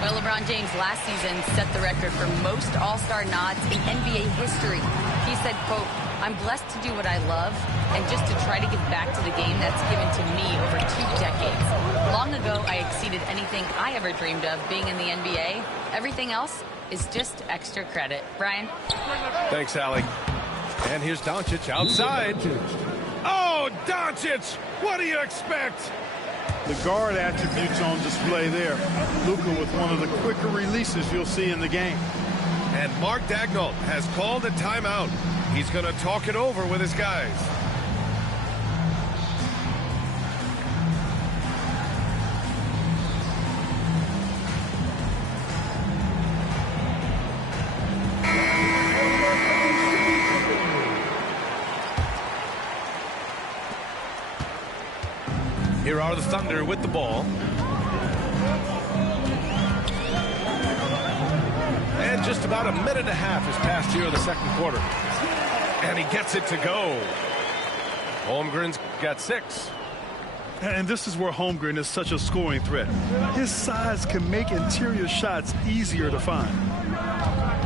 Well, LeBron James last season set the record for most All-Star nods in NBA history. He said, quote, "I'm blessed to do what I love and just to try to give back to the game that's given to me over 2 decades. Long ago, I exceeded anything I ever dreamed of being in the NBA. Everything else is just extra credit." Brian? Thanks, Allie. And here's Doncic outside. Oh, Doncic! What do you expect? The guard attributes on display there. Luka with one of the quicker releases you'll see in the game. And Mark Daigneault has called a timeout. He's going to talk it over with his guys. Here are the Thunder with the ball. And just about a minute and a half has passed here in the second quarter. And he gets it to go. Holmgren's got 6. And this is where Holmgren is such a scoring threat. His size can make interior shots easier to find.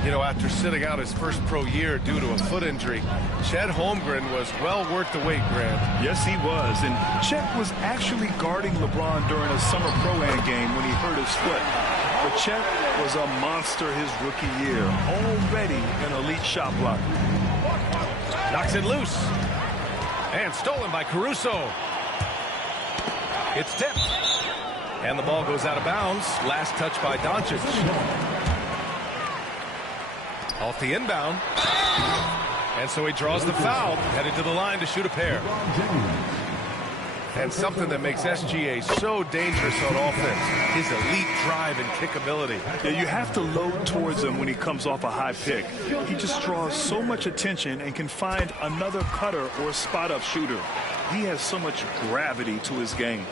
You know, after sitting out his first pro year due to a foot injury, Chet Holmgren was well worth the wait, Grant. Yes, he was. And Chet was actually guarding LeBron during a summer pro-am game when he hurt his foot. But Chet was a monster his rookie year, already an elite shot blocker. Knocks it loose. And stolen by Caruso. It's tipped. And the ball goes out of bounds. Last touch by Doncic. Off the inbound. And so he draws the foul, headed to the line to shoot a pair. And something that makes SGA so dangerous on offense, his elite drive and kick ability. Yeah, you have to load towards him when he comes off a high pick. He just draws so much attention and can find another cutter or spot-up shooter. He has so much gravity to his game.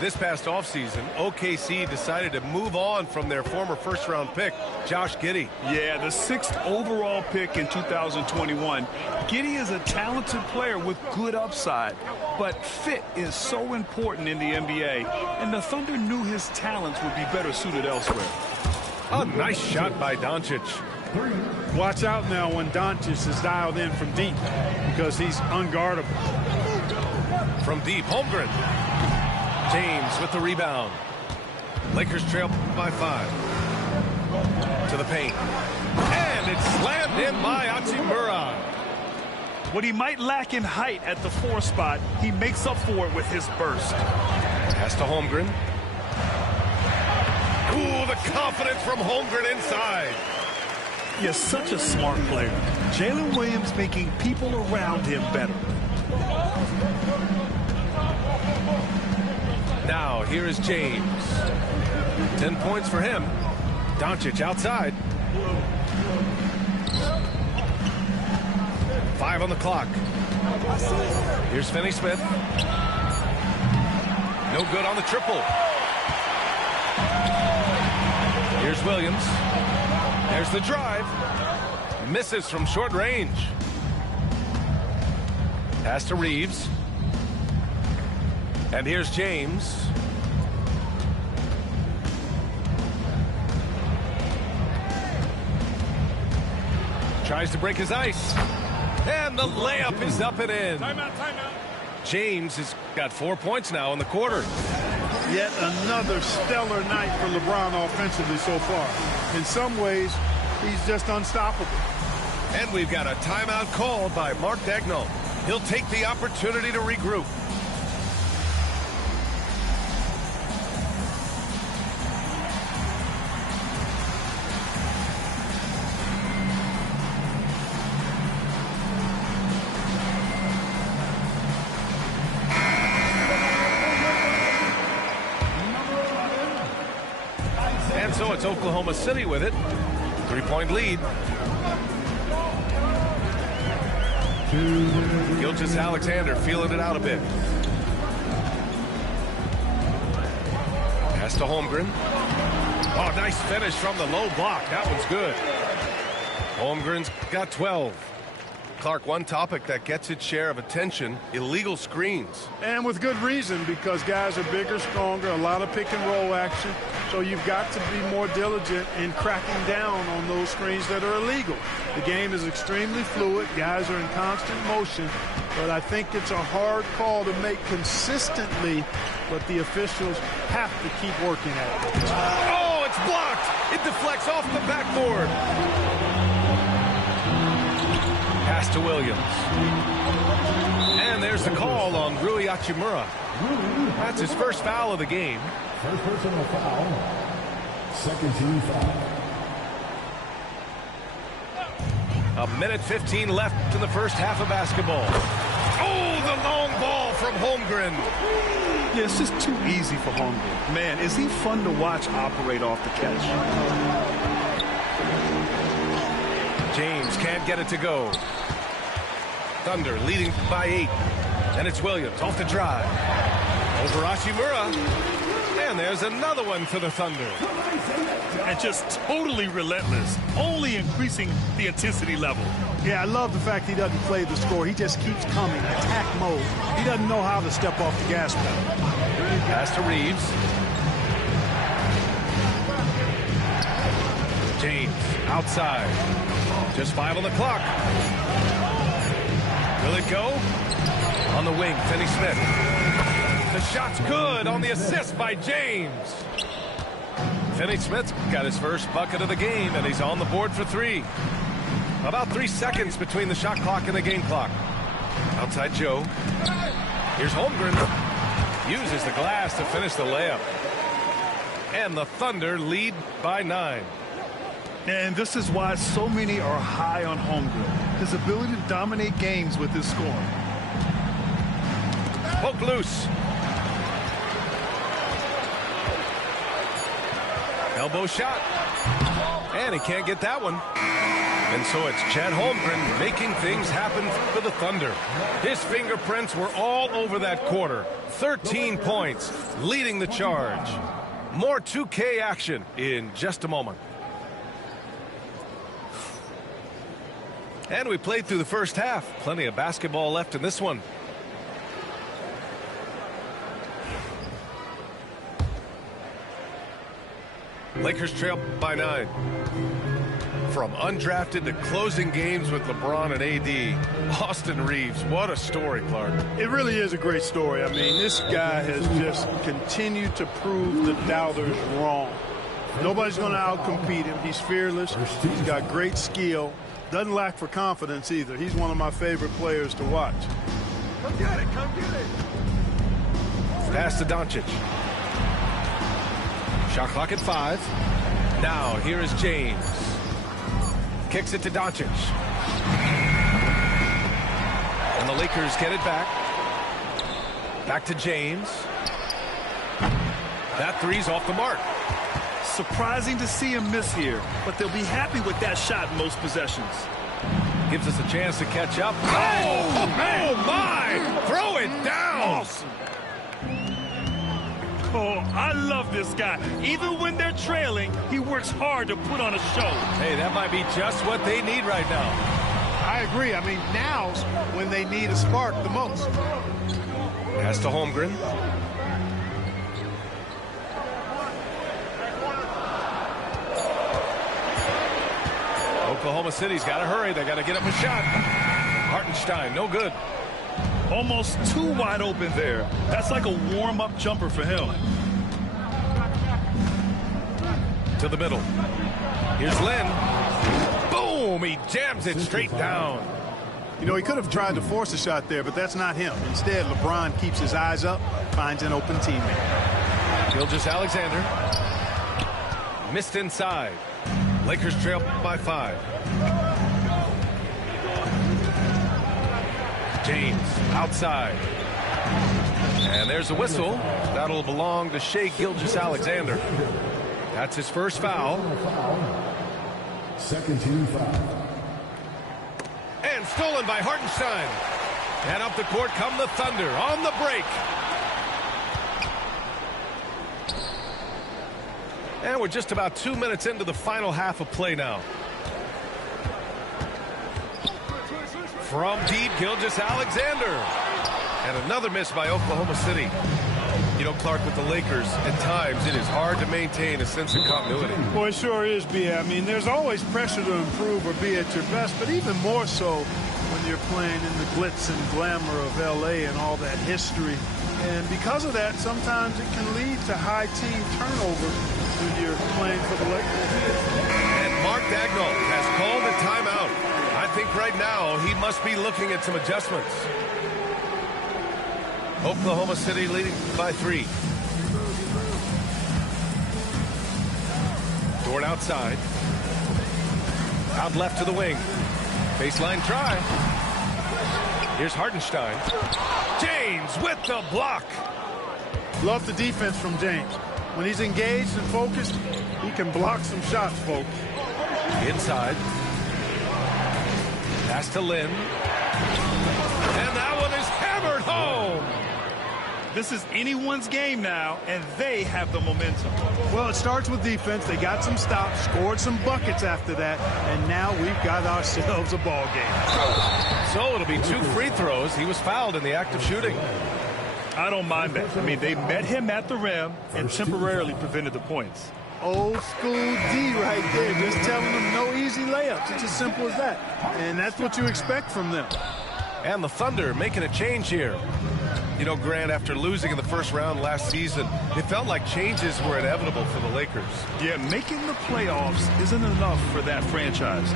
This past offseason, OKC decided to move on from their former first-round pick, Josh Giddey. Yeah, the 6th overall pick in 2021. Giddey is a talented player with good upside, but fit is so important in the NBA, and the Thunder knew his talents would be better suited elsewhere. A nice shot by Doncic. Watch out now when Doncic is dialed in from deep, because he's unguardable. From deep, Holmgren. James with the rebound. Lakers trail by 5. To the paint. And it's slammed in by Hachimura. What he might lack in height at the 4 spot, he makes up for it with his burst. Pass to Holmgren. Ooh, the confidence from Holmgren inside. He is such a smart player. Jalen Williams making people around him better. Now, here is James. 10 points for him. Doncic outside. 5 on the clock. Here's Finney-Smith. No good on the triple. Here's Williams. There's the drive. Misses from short range. Pass to Reeves. And here's James. Tries to break his ice. And the layup is up and in. Timeout. James has got 4 points now in the quarter. Yet another stellar night for LeBron offensively so far. In some ways, he's just unstoppable. And we've got a timeout called by Mark Daigneault. He'll take the opportunity to regroup. And so it's Oklahoma City with it. 3-point lead. Gilgeous-Alexander feeling it out a bit. Pass to Holmgren. Oh, nice finish from the low block. That one's good. Holmgren's got 12. Clark, one topic that gets its share of attention, illegal screens. And with good reason, because guys are bigger, stronger, a lot of pick and roll action. So you've got to be more diligent in cracking down on those screens that are illegal. The game is extremely fluid. Guys are in constant motion. But I think it's a hard call to make consistently, but the officials have to keep working at it. Oh, it's blocked. It deflects off the backboard. Pass to Williams. And there's the call on Rui Hachimura. That's his first foul of the game. First personal foul. Second team foul. A minute 15 left in the first half of basketball. Oh, the long ball from Holmgren. Yeah, it's just too easy for Holmgren. Man, is he fun to watch operate off the catch. James can't get it to go. Thunder leading by 8. And it's Williams off the drive. Over Hachimura. And there's another one for the Thunder. And just totally relentless, only increasing the intensity level. Yeah, I love the fact he doesn't play the score. He just keeps coming, attack mode. He doesn't know how to step off the gas pedal. Pass to Reeves. James outside. Just 5 on the clock. Will it go? On the wing, Finney-Smith. The shot's good on the assist by James. Finney-Smith's got his first bucket of the game, and he's on the board for 3. About 3 seconds between the shot clock and the game clock. Outside Joe. Here's Holmgren. Uses the glass to finish the layup. And the Thunder lead by 9. And this is why so many are high on Holmgren. His ability to dominate games with his scoring. Poke loose. Elbow shot. And he can't get that one. And so it's Chet Holmgren making things happen for the Thunder. His fingerprints were all over that quarter. 13 points, leading the charge. More 2K action in just a moment. And we played through the first half. Plenty of basketball left in this one. Lakers trail by 9. From undrafted to closing games with LeBron and AD, Austin Reeves, what a story, Clark. It really is a great story. I mean, this guy has just continued to prove the doubters wrong. Nobody's going to outcompete him. He's fearless. He's got great skill. Doesn't lack for confidence either. He's one of my favorite players to watch. Come get it, come get it. Pass to Doncic. Shot clock at 5. Now here is James. Kicks it to Doncic. And the Lakers get it back. Back to James. That three's off the mark. Surprising to see him miss here, but they'll be happy with that shot in most possessions. Gives us a chance to catch up. Oh my! Throw it down! Awesome. Oh, I love this guy. Even when they're trailing, he works hard to put on a show. Hey, that might be just what they need right now. I agree. I mean, now's when they need a spark the most. Pass to Holmgren. Oklahoma City's got to hurry. They got to get up a shot. Hartenstein, no good. Almost too wide open there. That's like a warm-up jumper for him. To the middle. Here's Lynn. Boom! He jams it straight down. You know, he could have tried to force a shot there, but that's not him. Instead, LeBron keeps his eyes up, finds an open teammate. Gilgeous-Alexander. Missed inside. Lakers trail by 5. James outside. And there's a whistle. That'll belong to Shai Gilgeous-Alexander. That's his first foul. Second team foul. And stolen by Hartenstein. And up the court come the Thunder on the break. And we're just about 2 minutes into the final half of play now. From deep, Gilgeous-Alexander. And another miss by Oklahoma City. You know, Clark, with the Lakers, at times it is hard to maintain a sense of continuity. Well, it sure is, B.A. I mean, there's always pressure to improve or be at your best, but even more so when you're playing in the glitz and glamour of L.A. and all that history. And because of that, sometimes it can lead to high team turnover when you're playing for the Lakers. And Mark Daigneault has called a timeout. I think right now he must be looking at some adjustments. Oklahoma City leading by 3. Dort outside. Out left to the wing. Baseline try. Here's Hartenstein. James with the block. Love the defense from James. When he's engaged and focused, he can block some shots, folks. Inside. Pass to Lynn. And that one is hammered home. This is anyone's game now, and they have the momentum. Well, it starts with defense. They got some stops, scored some buckets after that, and now we've got ourselves a ball game. So it'll be 2 free throws. He was fouled in the act of shooting. I don't mind that. I mean, they met him at the rim and temporarily prevented the points. Old school D right there, just telling them no easy layups. It's as simple as that. And that's what you expect from them. And the Thunder making a change here. You know, Grant, after losing in the first round last season, it felt like changes were inevitable for the Lakers. Yeah, making the playoffs isn't enough for that franchise.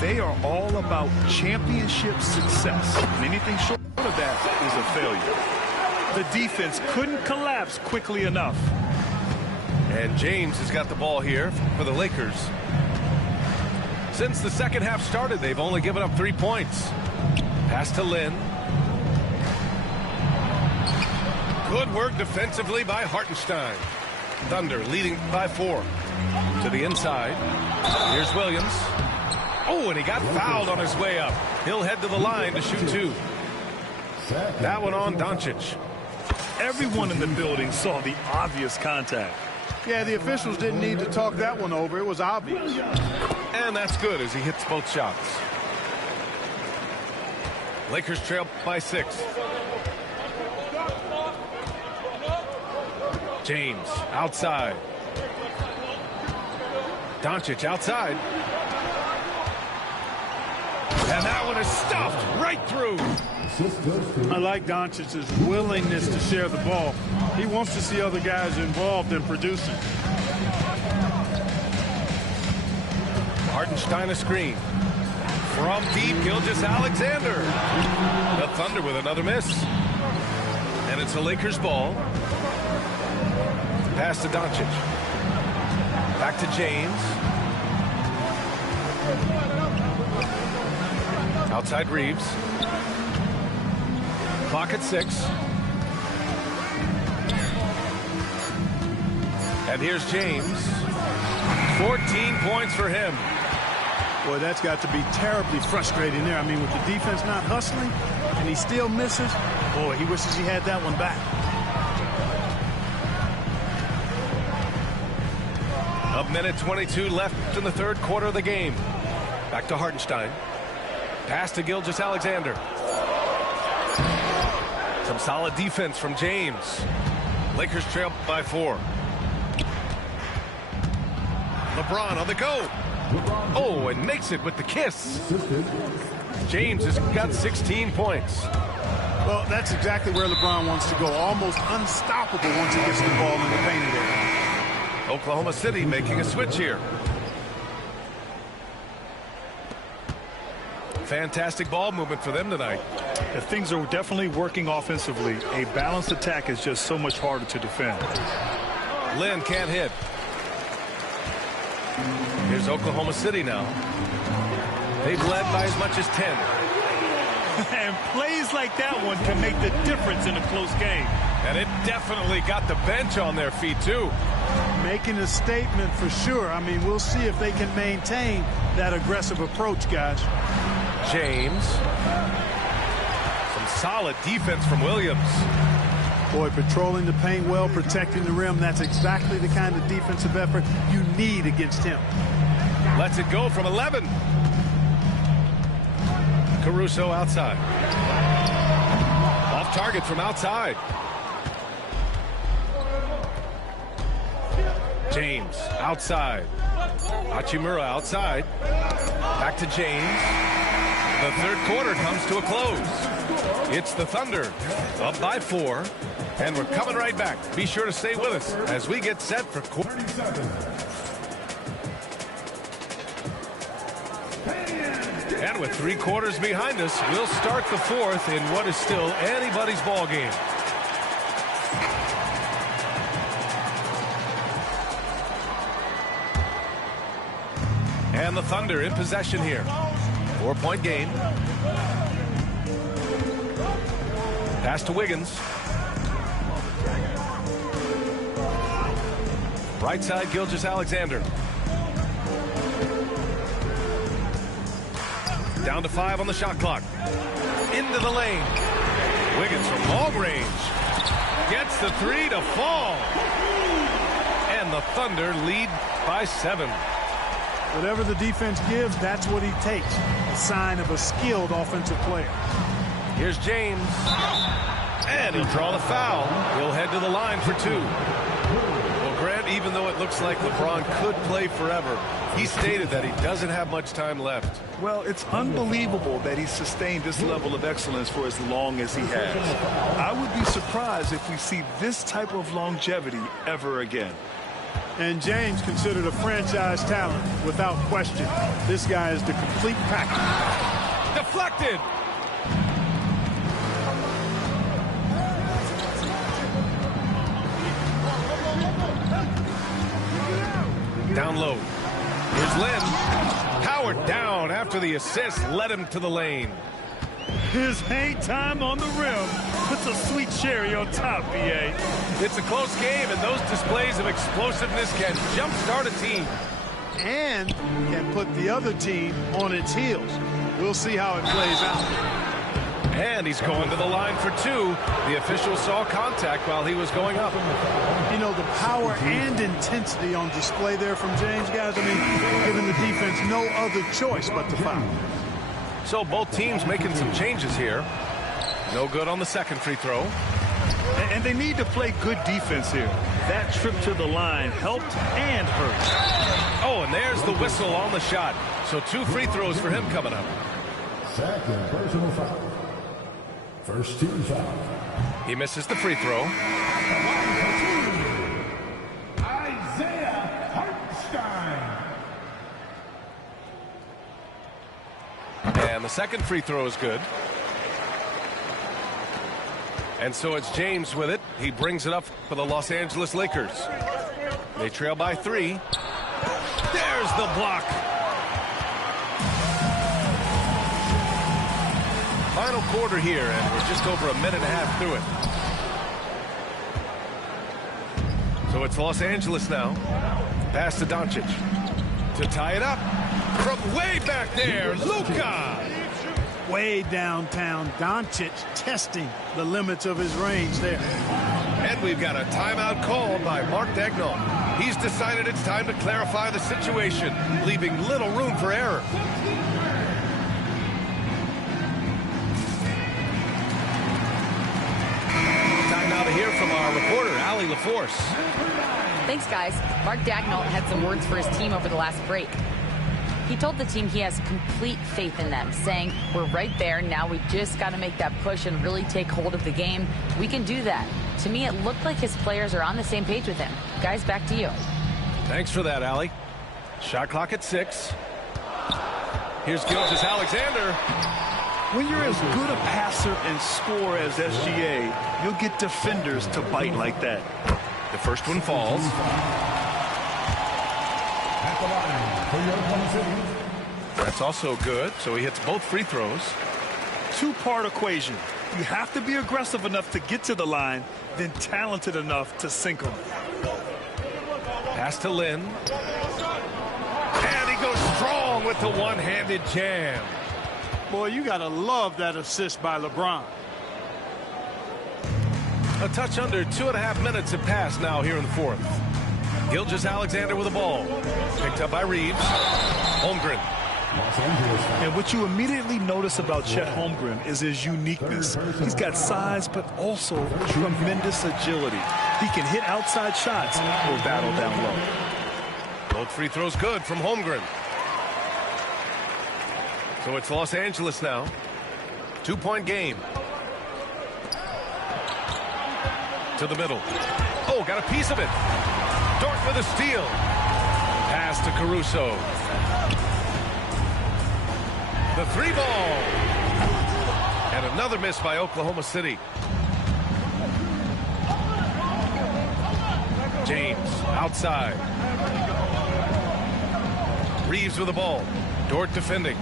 They are all about championship success. And anything short of that is a failure. The defense couldn't collapse quickly enough. And James has got the ball here for the Lakers. Since the second half started, they've only given up 3 points. Pass to Lynn. Good work defensively by Hartenstein. Thunder leading by 4. To the inside. Here's Williams. Oh, and he got fouled on his way up. He'll head to the line to shoot 2. That one on Doncic. Everyone in the building saw the obvious contact. Yeah, the officials didn't need to talk that one over. It was obvious. And that's good as he hits both shots. Lakers trail by 6. James outside. Doncic outside. And that one is stuffed right through. I like Doncic's willingness to share the ball. He wants to see other guys involved in producing. Hartenstein a screen. From deep, Gilgeous-Alexander. The Thunder with another miss. And it's a Lakers ball. Pass to Doncic. Back to James. Outside Reeves. Clock at 6. And here's James. 14 points for him. Boy, that's got to be terribly frustrating there. I mean, with the defense not hustling and he still misses, boy, he wishes he had that one back. A minute 22 left in the third quarter of the game. Back to Hartenstein. Pass to Gilgeous-Alexander. Some solid defense from James. Lakers trail by 4. LeBron on the go. Oh, and makes it with the kiss. James has got 16 points. Well, that's exactly where LeBron wants to go. Almost unstoppable once he gets the ball in the painted area. Oklahoma City making a switch here. Fantastic ball movement for them tonight. Things are definitely working offensively. A balanced attack is just so much harder to defend. Lynn can't hit. Here's Oklahoma City now. They've led by as much as 10. And plays like that one can make the difference in a close game. And it definitely got the bench on their feet, too. Making a statement for sure. I mean, we'll see if they can maintain that aggressive approach, guys. James. Some solid defense from Williams. Boy, patrolling the paint well, protecting the rim. That's exactly the kind of defensive effort you need against him. Lets it go from 11. Caruso outside. Off target from outside. James outside. Hachimura outside. Back to James. The third quarter comes to a close. It's the Thunder up by 4. And we're coming right back. Be sure to stay with us as we get set for quarter 7. And with 3 quarters behind us, we'll start the 4th in what is still anybody's ball game. And the Thunder in possession here. 4-point game. Pass to Wiggins. Right side, Gilgeous-Alexander. Down to 5 on the shot clock. Into the lane. Wiggins from long range. Gets the 3 to fall. And the Thunder lead by 7. Whatever the defense gives, that's what he takes. A sign of a skilled offensive player. Here's James. And he'll draw the foul. He'll head to the line for 2. Well, Grant, even though it looks like LeBron could play forever, he stated that he doesn't have much time left. Well, it's unbelievable that he's sustained this level of excellence for as long as he has. I would be surprised if we see this type of longevity ever again. And James considered a franchise talent without question. This guy is the complete package. Deflected. Down low. Here's Lynn. Powered down after the assist led him to the lane. His hang time on the rim puts a sweet cherry on top, BA. It's a close game, and those displays of explosiveness can jumpstart a team. And can put the other team on its heels. We'll see how it plays out. And he's going to the line for 2. The official saw contact while he was going up. You know, the power and intensity on display there from James, guys. I mean, giving the defense no other choice but to foul. So both teams making some changes here. No good on the second free throw. And they need to play good defense here. That trip to the line helped and hurt. Oh, and there's the whistle on the shot. So 2 free throws for him coming up. Second personal foul. First team foul. He misses the free throw. Isaiah Hartenstein. And the second free throw is good. And so it's James with it. He brings it up for the Los Angeles Lakers. They trail by 3. There's the block. Final quarter here, and we're just over a minute and a half through it. So it's Los Angeles now. Pass to Doncic. To tie it up. From way back there, Luka. Way downtown, Doncic testing the limits of his range there. And we've got a timeout called by Mark Daigneault. He's decided it's time to clarify the situation, leaving little room for error. Time now to hear from our reporter, Allie LaForce. Thanks, guys. Mark Daigneault had some words for his team over the last break. He told the team he has complete faith in them, saying, we're right there. Now we just got to make that push and really take hold of the game. We can do that. To me, it looked like his players are on the same page with him. Guys, back to you. Thanks for that, Allie. Shot clock at 6. Here's Gilgeous-Alexander. When you're as good a passer and scorer as SGA, you'll get defenders to bite like that. The first one falls. That's also good, so he hits both free throws. Two-part equation. You have to be aggressive enough to get to the line, then talented enough to sink them. Pass to Lin. And he goes strong with the one-handed jam. Boy, you got to love that assist by LeBron. A touch under 2.5 minutes have passed now here in the fourth. Gilgeous-Alexander with the ball. Picked up by Reeves. Holmgren. And what you immediately notice about Chet Holmgren is his uniqueness. He's got size, but also tremendous agility. He can hit outside shots or battle down low. Both free throws good from Holmgren. So it's Los Angeles now. 2-point game. To the middle. Oh, got a piece of it. Dort with a steal. Pass to Caruso. The 3-ball. And another miss by Oklahoma City. James outside. Reeves with the ball. Dort defending.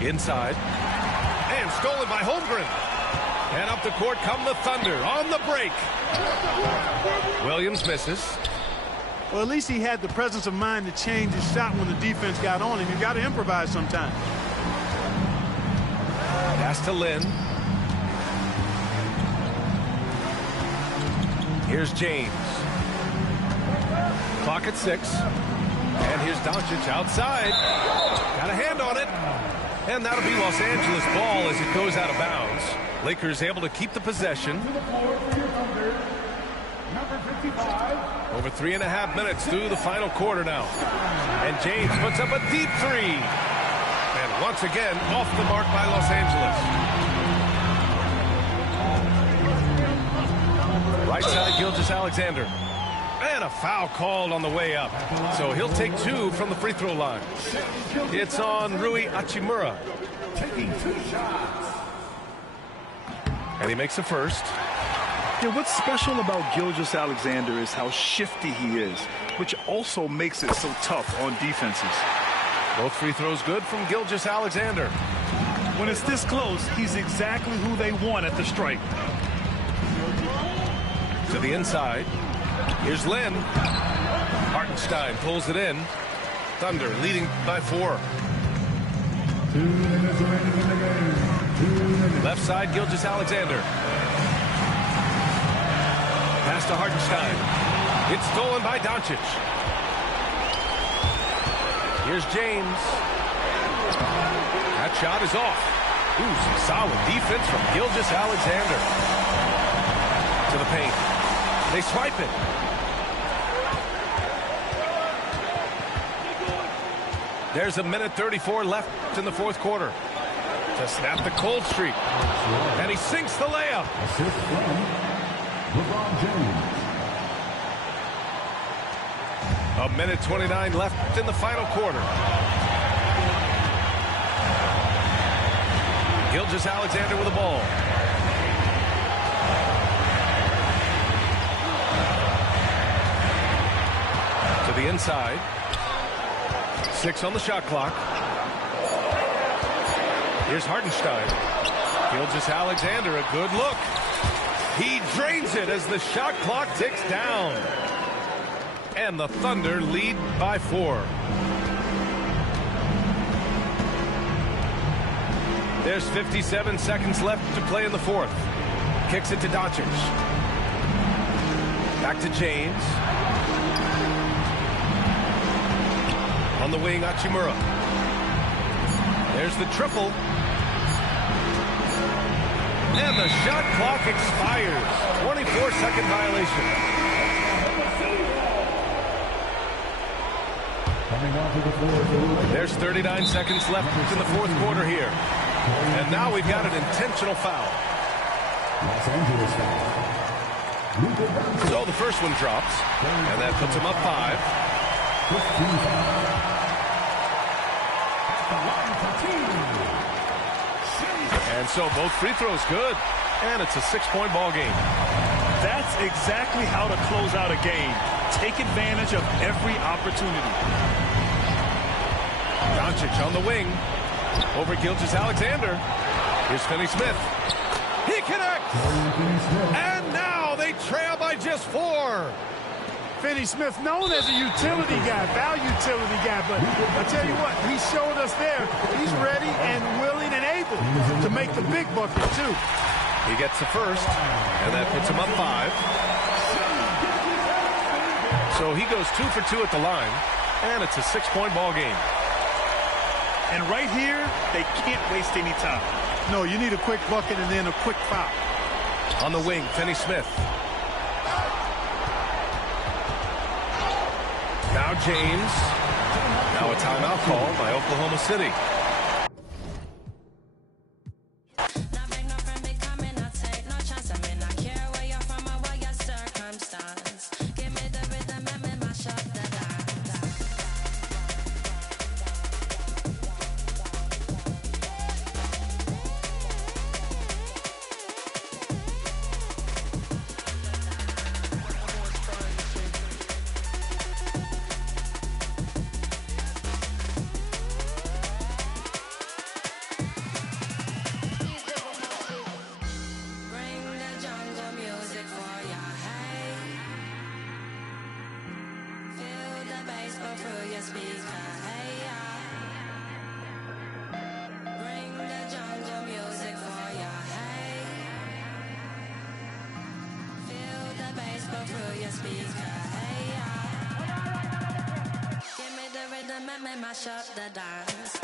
Inside. And stolen by Holmgren. And up the court come the Thunder on the break. Williams misses. Well, at least he had the presence of mind to change his shot when the defense got on him. You got to improvise sometimes. Pass to Lin. Here's James. Clock at 6. And here's Doncic outside. Got a hand on it. And that'll be Los Angeles ball as it goes out of bounds. Lakers able to keep the possession. Over 3.5 minutes through the final quarter now. And James puts up a deep 3. And once again, off the mark by Los Angeles. Right side, Gilgeous-Alexander. And a foul called on the way up. So he'll take 2 from the free throw line. It's on Rui Hachimura. Taking 2 shots. And he makes the first. Yeah, what's special about Gilgeous-Alexander is how shifty he is, which also makes it so tough on defenses. Both free throws good from Gilgeous-Alexander. When it's this close, he's exactly who they want at the stripe. To the inside. Here's Lin. Hartenstein pulls it in. Thunder leading by 4. 2 minutes remaining in the game. 2 minutes. Left side, Gilgeous-Alexander. Pass to Hartenstein. It's stolen by Doncic. Here's James. That shot is off. Ooh, some solid defense from Gilgeous-Alexander. To the paint. They swipe it. There's 1:34 left in the fourth quarter to snap the cold streak. And he sinks the layup. Assist from LeBron James. 1:29 left in the final quarter. Gilgeous-Alexander with the ball. To the inside. 6 on the shot clock. Here's Hartenstein. Gilgeous-Alexander, a good look. He drains it as the shot clock ticks down. And the Thunder lead by 4. There's 57 seconds left to play in the fourth. Kicks it to Doncic. Back to James. On the wing, Hachimura. There's the triple. And the shot clock expires. 24-second violation. There's 39 seconds left in the fourth quarter here. And now we've got an intentional foul. So the first one drops, and that puts him up 5. And so both free throws good, and it's a 6-point ball game. That's exactly how to close out a game. Take advantage of every opportunity. Doncic on the wing. Over Gilgeous-Alexander. Here's Finney-Smith. He connects! And now they trail by just 4. Finney-Smith, known as a utility guy, value utility guy, but I tell you what, he showed us there. He's ready and willing and able to make the big bucket, too. He gets the first, and that puts him up 5. So he goes 2 for 2 at the line, and it's a 6-point ball game. And right here, they can't waste any time. No, you need a quick bucket and then a quick foul. On the wing, Finney-Smith. Now James. Now a timeout called by Oklahoma City. Mash up the dance.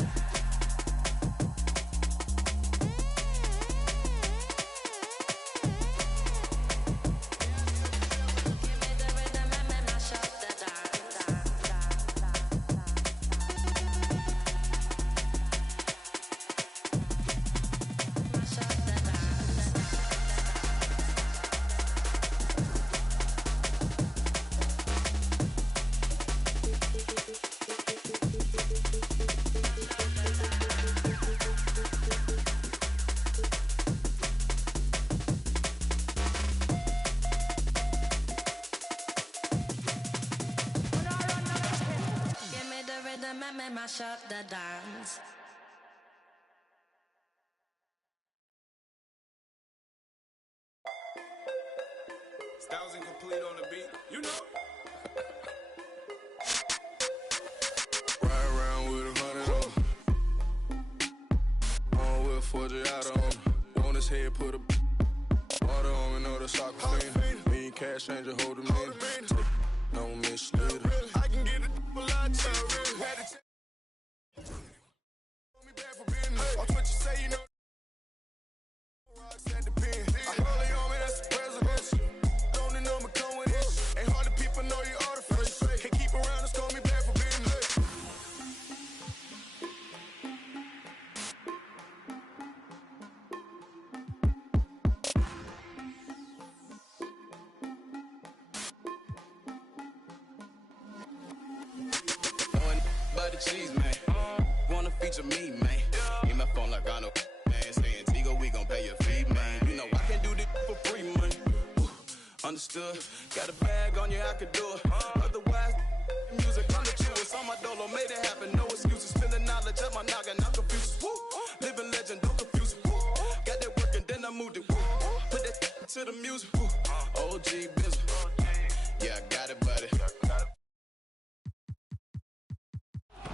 Mash up the dance. Styles incomplete on the beat, you know. Ride around with 100 on with Forgiato on. On his head, put a water on me, know the soccer fiend. Me and cash changer, hold him in. Don't mislead her. I can get it a lot of time. Watch what you say, you know. Rocks at the pen. I hold it on me, that's the presidential. Don't the number come with it. Ain't hard to people know you artificial. Can't keep around us, call me back for business. One by the cheese, man. Wanna feature me, man. In my phone like I know, man. Saying Tigo, we gon' pay your fee, man. You know I can't do this for free, man. Understood. Got a bag on you, I could do it. Otherwise, music on the truest. On my dolo, made it happen. No excuses. Spilling knowledge up my noggin, I'm confused. Woo. Living legend, don't confuse it. Woo. Got that work and then I moved it. Woo. Put that to the music. Woo. OG business. Yeah, I got it, buddy.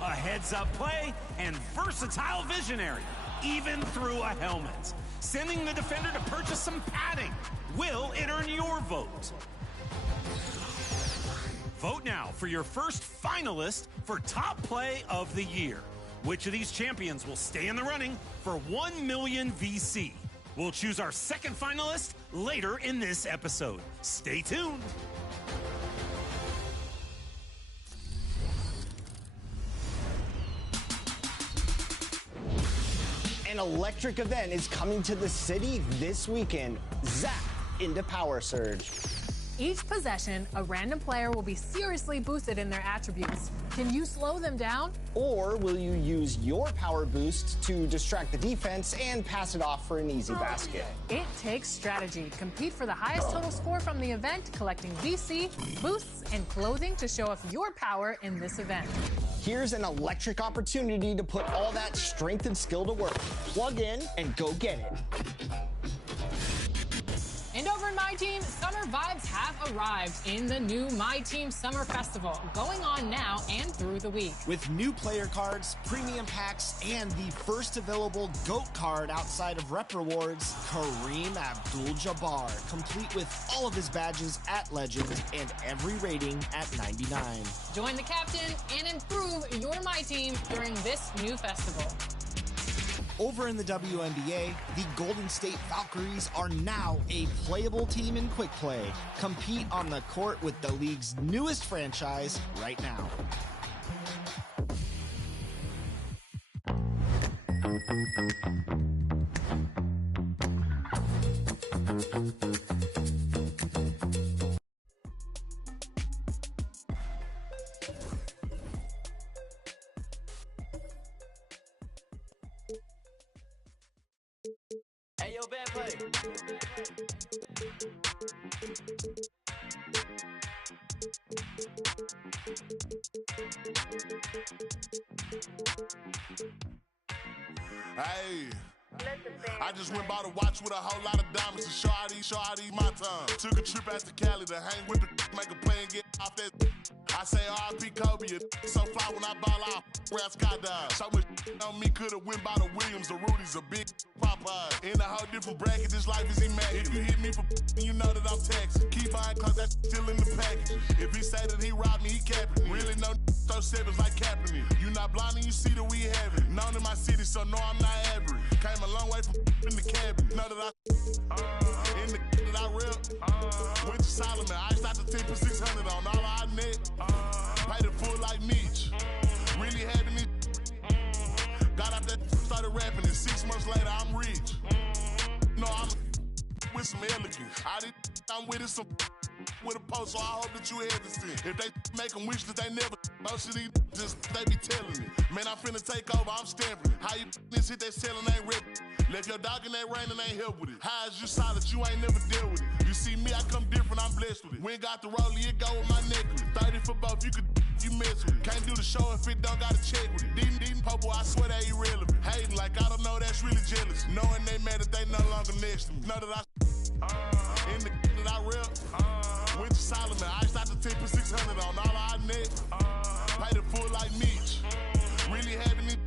A heads-up play and versatile visionary, even through a helmet. Sending the defender to purchase some padding. Will it earn your vote? Vote now for your first finalist for Top Play of the Year. Which of these champions will stay in the running for 1 million VC? We'll choose our second finalist later in this episode. Stay tuned. electric event is coming to the city this weekend. Zap into Power Surge. Each possession, a random player will be seriously boosted in their attributes. Can you slow them down? Or will you use your power boost to distract the defense and pass it off for an easy basket? It takes strategy. Compete for the highest total score from the event, collecting VC, boosts, and clothing to show off your power in this event. Here's an electric opportunity to put all that strength and skill to work. Plug in and go get it. And over in My Team, summer vibes have arrived in the new My Team Summer Festival, going on now and through the week. With new player cards, premium packs, and the first available GOAT card outside of Rep Rewards, Kareem Abdul-Jabbar, complete with all of his badges at Legend and every rating at 99. Join the captain and improve your My Team during this new festival. Over in the WNBA, the Golden State Valkyries are now a playable team in Quick Play. Compete on the court with the league's newest franchise right now. Hey, yo, bad play. Hey, I just went bought a watch with a whole lot of diamonds to show how these my time. Took a trip out to Cali to hang with the make a play and get off that. I say R.I.P. Kobe, so fly when I ball out, where I skydive. So much on me could've went by the Williams, the Rudy's, a big Popeye. In a whole different bracket, this life is immaculate. If you hit me for you know that I'm taxing. Keep buying cause that's still in the package. If he say that he robbed me, he capping me. Really no throw sevens like Kaepernick. You not blind and you see that we have it. Known in my city, so no, I'm not average. Came a long way from in the cabin. Know that in the that I rep. Went to Solomon, I iced out the 10 for 600 on all our net. Paid it full like Meech. Really having it. Got out that, started rapping, and 6 months later, I'm rich. No, I'm with some elegance. I'm with it some with a post, so I hope that you hesitant. If they make them wish that they never, most of these just, they be telling me. Man, I'm finna take over, I'm stamping it. How you this hit they selling ain't rip. Left your dog in that rain and ain't help with it. How is you solid, you ain't never dealt with it. You see me, I come different, I'm blessed with it. We ain't got the rollie, it go with my necklace. 30 for both, you could you mess with it. Can't do the show if it don't gotta check with it. Dean Popo, I swear they irrelevant. Hating like I don't know, that's really jealous. Knowing they mad that they no longer next to me. Know that I in the that I rep. Went to Solomon, I iced out the 10 for 600 on all our net. Paid it full like Meech. Really having it.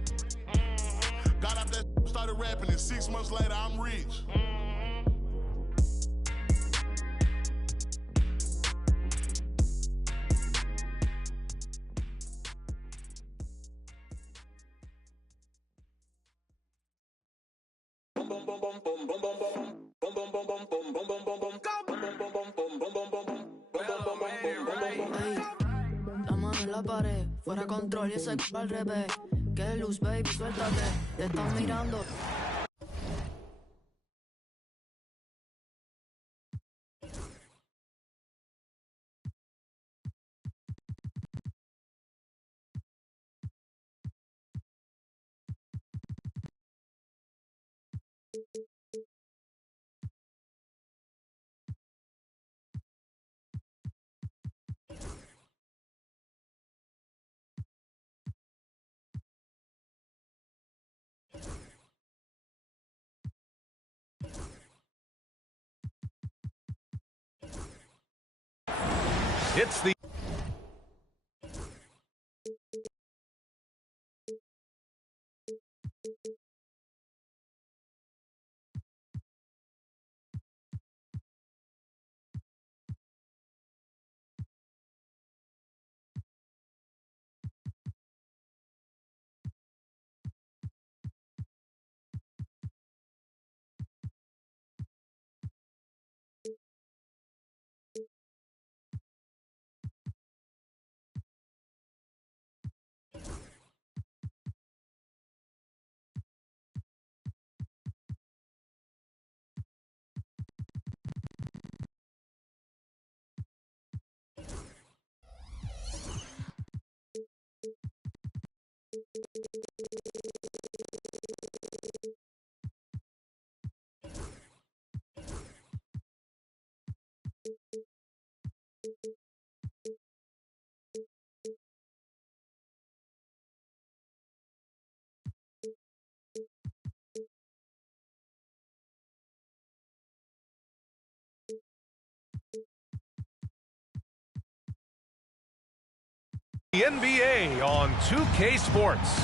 Got out that started rapping, and 6 months later, I'm rich. La mano en la pared, fuera control y ese c*** al revés. Que luz, baby, suéltate, te están mirando. It's the The NBA on 2K Sports.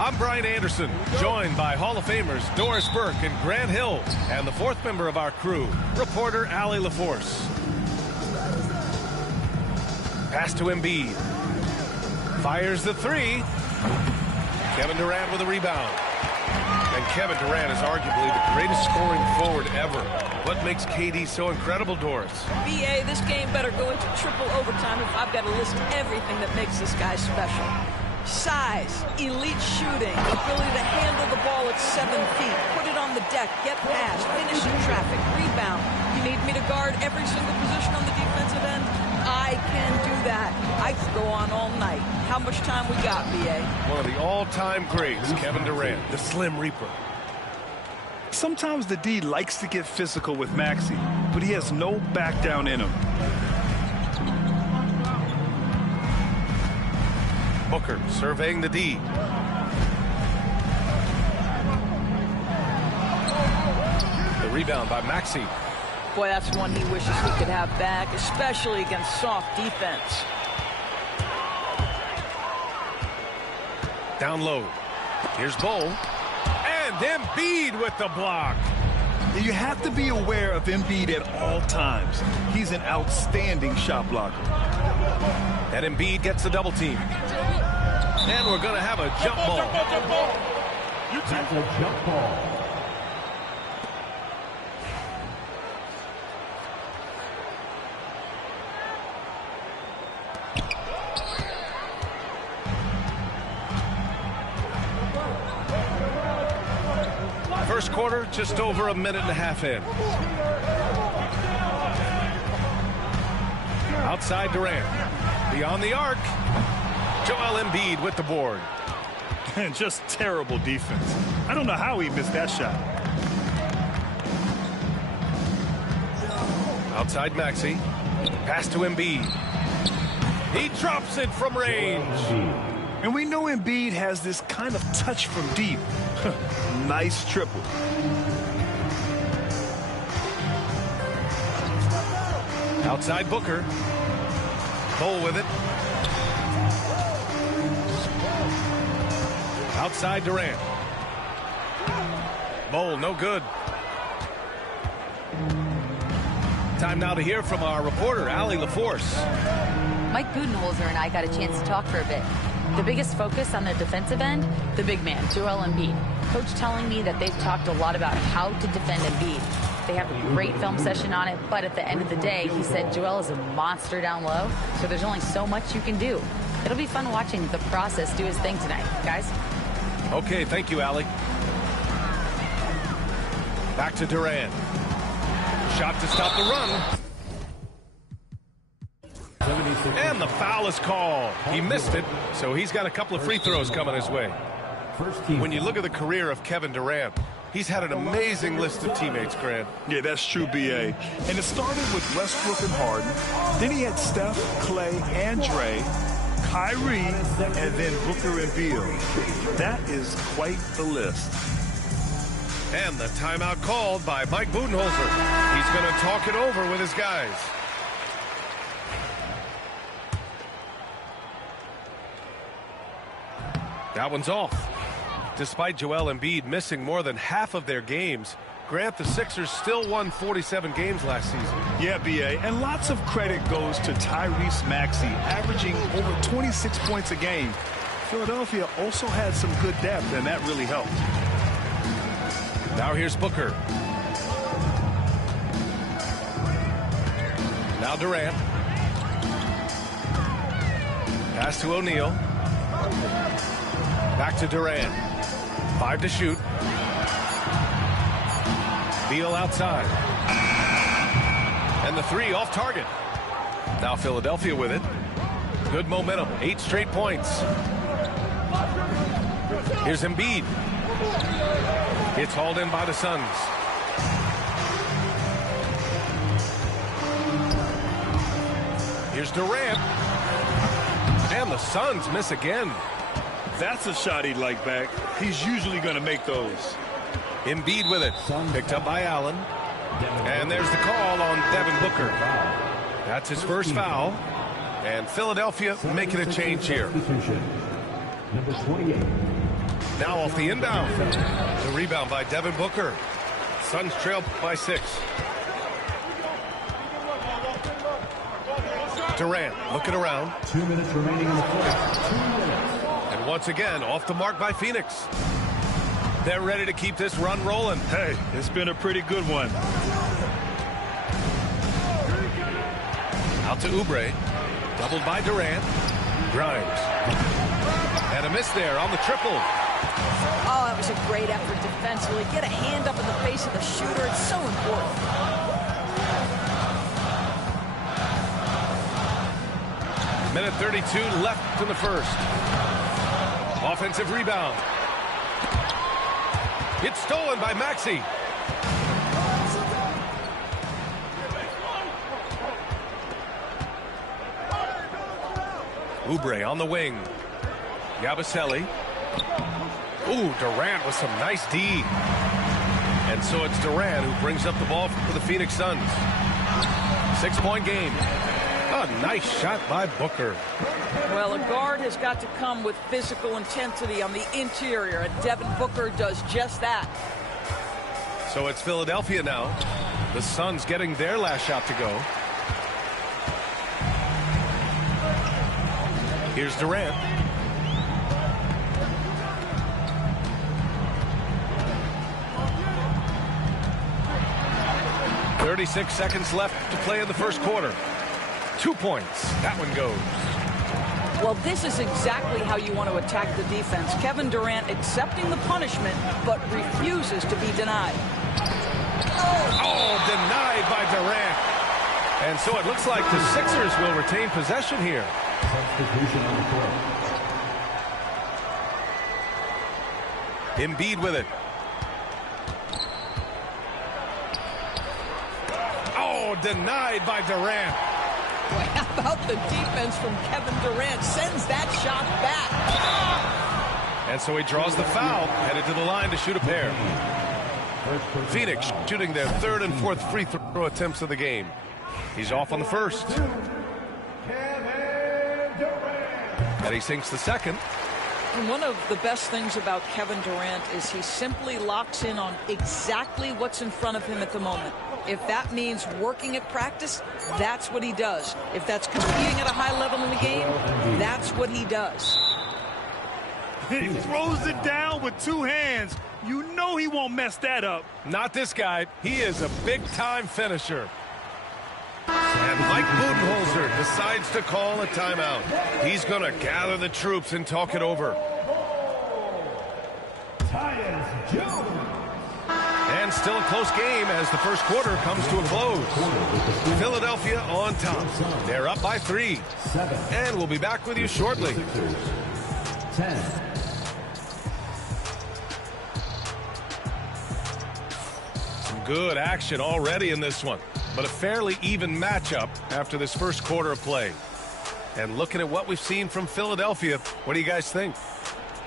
I'm Brian Anderson, joined by Hall of Famers Doris Burke and Grant Hill, and the fourth member of our crew, reporter Allie LaForce. Pass to Embiid. Fires the three. Kevin Durant with a rebound. And Kevin Durant is arguably the greatest scoring forward ever. What makes KD so incredible, Doris? BA, this game better go into triple overtime if I've got to list everything that makes this guy special. Size, elite shooting, ability to handle the ball at 7 feet, put it on the deck, get past, finish in traffic, rebound. You need me to guard every single position on the defensive end? I can do that. I could go on all night. How much time we got, BA? One of the all-time greats, Kevin Durant, the Slim Reaper. Sometimes the D likes to get physical with Maxey, but he has no back down in him. Booker surveying the D. The rebound by Maxey. Boy, that's one he wishes he could have back, especially against soft defense. Down low. Here's Bol. And Embiid with the block. You have to be aware of Embiid at all times. He's an outstanding shot blocker. And Embiid gets the double team. And we're going to have a jump ball. That's a jump ball. First quarter, just over a minute and a half in. Outside Durant. Beyond the arc. Joel Embiid with the board. And just terrible defense. I don't know how he missed that shot. Outside Maxey. Pass to Embiid. He drops it from range. And we know Embiid has this kind of touch from deep. Nice triple. Outside Booker. Bol with it. Outside Durant. Bol, no good. Time now to hear from our reporter, Allie LaForce. Mike Budenholzer and I got a chance to talk for a bit. The biggest focus on the defensive end, the big man, Joel Embiid. Coach telling me that they've talked a lot about how to defend Embiid. They have a great film session on it, but at the end of the day, he said Joel is a monster down low, so there's only so much you can do. It'll be fun watching the process do his thing tonight, guys. Okay, thank you, Allie. Back to Durant. Shot to stop the run. And the foul is called. He missed it, so he's got a couple of free throws coming his way. When you look at the career of Kevin Durant, he's had an amazing list of teammates, Grant. Yeah, that's true, BA. And it started with Westbrook and Harden. Then he had Steph, Clay, and Dre, Kyrie, and then Booker and Beal. That is quite the list. And the timeout called by Mike Budenholzer. He's going to talk it over with his guys. That one's off. Despite Joel Embiid missing more than half of their games, Grant, the Sixers still won 47 games last season. Yeah, BA, and lots of credit goes to Tyrese Maxey, averaging over 26 points a game. Philadelphia also had some good depth, and that really helped. Now here's Booker. Now Durant. Pass to O'Neal. Back to Durant. 5 to shoot. Beal outside. And the three off target. Now Philadelphia with it. Good momentum. 8 straight points. Here's Embiid. It's hauled in by the Suns. Here's Durant. And the Suns miss again. That's a shot he'd like back. He's usually going to make those. Embiid with it. Picked up by Allen. And there's the call on Devin Booker. That's his first foul. And Philadelphia making a change here. Number 28. Now off the inbound. The rebound by Devin Booker. Suns trail by 6. Durant looking around. 2 minutes remaining in the fourth. 2 minutes. And once again, off the mark by Phoenix. They're ready to keep this run rolling. Hey, it's been a pretty good one. Out to Oubre. Doubled by Durant. Grimes. And a miss there on the triple. Oh, that was a great effort defensively. Get a hand up in the face of the shooter. It's so important. Minute 32 left in the first. Offensive rebound. It's stolen by Maxey. Oubre on the wing. Yabusele. Ooh, Durant with some nice D. And so it's Durant who brings up the ball for the Phoenix Suns. 6-point game. A nice shot by Booker. Well, a guard has got to come with physical intensity on the interior, and Devin Booker does just that. So it's Philadelphia now. The Suns getting their last shot to go. Here's Durant. "36 seconds left to play in the first quarter. 2 points. That one goes. Well, this is exactly how you want to attack the defense. Kevin Durant accepting the punishment, but refuses to be denied. Oh, denied by Durant. And so it looks like the Sixers will retain possession here. Substitution on the court. Embiid with it. Oh, denied by Durant. Boy, how about the defense from Kevin Durant? Sends that shot back. And so he draws the foul, headed to the line to shoot a pair. Phoenix shooting their third and fourth free throw attempts of the game. He's off on the first. And he sinks the second. And one of the best things about Kevin Durant is he simply locks in on exactly what's in front of him at the moment. If that means working at practice, that's what he does. If that's competing at a high level in the game, that's what he does. He throws it down with 2 hands. You know he won't mess that up. Not this guy. He is a big-time finisher. And Mike Budenholzer decides to call a timeout. He's going to gather the troops and talk it over. Tyus Jones. And still a close game as the first quarter comes to a close. Philadelphia on top. They're up by 3. 7. And we'll be back with you shortly. 10. Some good action already in this one, but a fairly even matchup after this first quarter of play. And looking at what we've seen from Philadelphia, what do you guys think?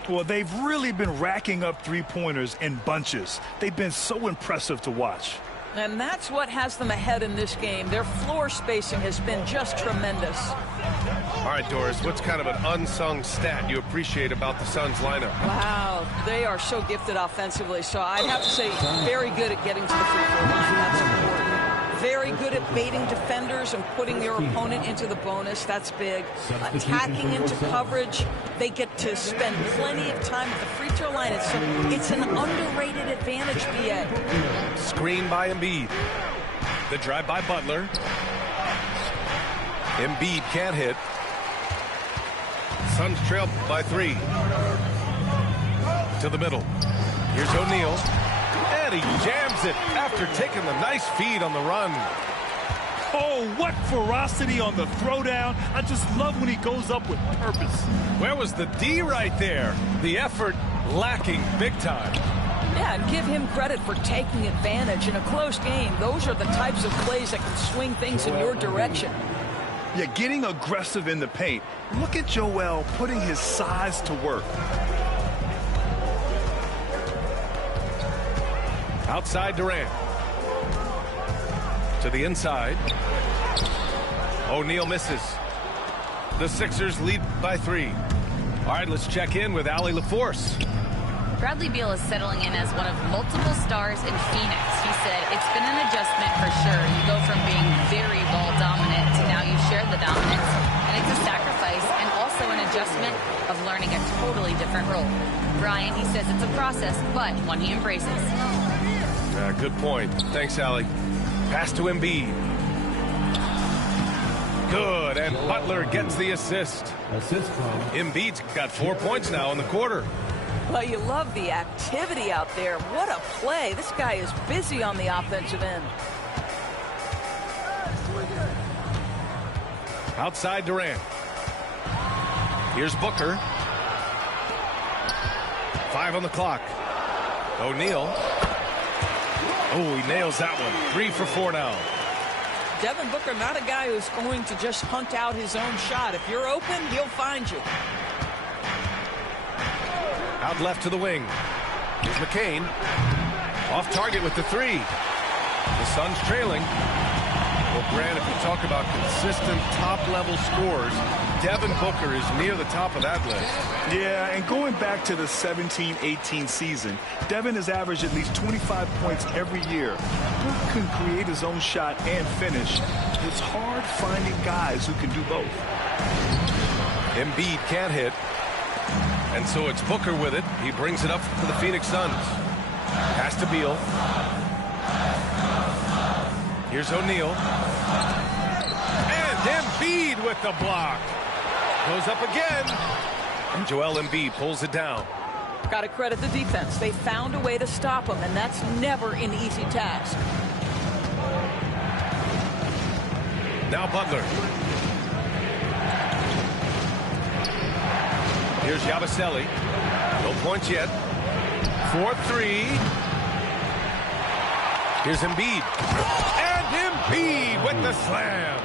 Well, they've really been racking up three-pointers in bunches. They've been so impressive to watch. And that's what has them ahead in this game. Their floor spacing has been just tremendous. All right, Doris, what's kind of an unsung stat you appreciate about the Suns lineup? Wow, they are so gifted offensively. So I'd have to say very good at getting to the free throw line. That's important. Very good at baiting defenders and putting your opponent into the bonus. That's big. Attacking into coverage. They get to spend plenty of time at the free throw line. It's an underrated advantage, BA. Screen by Embiid. The drive by Butler. Embiid can't hit. Suns trail by 3. To the middle. Here's O'Neal. And he jams it after taking the nice feed on the run. Oh, what ferocity on the throwdown. I just love when he goes up with purpose. Where was the D right there? The effort lacking big time. Yeah, and give him credit for taking advantage in a close game. Those are the types of plays that can swing things in your direction. Yeah, getting aggressive in the paint. Look at Joel putting his size to work. Outside Durant. To the inside. O'Neal misses. The Sixers lead by 3. All right, let's check in with Allie LaForce. Bradley Beal is settling in as one of multiple stars in Phoenix. He said it's been an adjustment for sure. You go from being very ball dominant to now you share the dominance, and it's a sacrifice and also an adjustment of learning a totally different role. Brian, he says it's a process, but one he embraces. Good point. Thanks, Allie. Pass to Embiid. Good, and Butler gets the assist. Embiid's got 4 points now in the quarter. Well, you love the activity out there. What a play. This guy is busy on the offensive end. Outside Durant. Here's Booker. 5 on the clock. O'Neal. Oh, he nails that one. 3 for 4 now. Devin Booker, not a guy who's going to just hunt out his own shot. If you're open, he'll find you. Out left to the wing. Here's McCain. Off target with the 3. The Suns trailing. Well, Grant, if you talk about consistent top-level scores, Devin Booker is near the top of that list. Yeah, and going back to the 17-18 season, Devin has averaged at least 25 points every year. Booker can create his own shot and finish. It's hard finding guys who can do both. Embiid can't hit. And so it's Booker with it. He brings it up for the Phoenix Suns. Pass to Beal. Here's O'Neal. And Embiid with the block. Goes up again. And Joel Embiid pulls it down. Got to credit the defense. They found a way to stop him, and that's never an easy task. Now Butler. Here's Yabusele. No points yet. 4-3. Here's Embiid. And Embiid with the slam.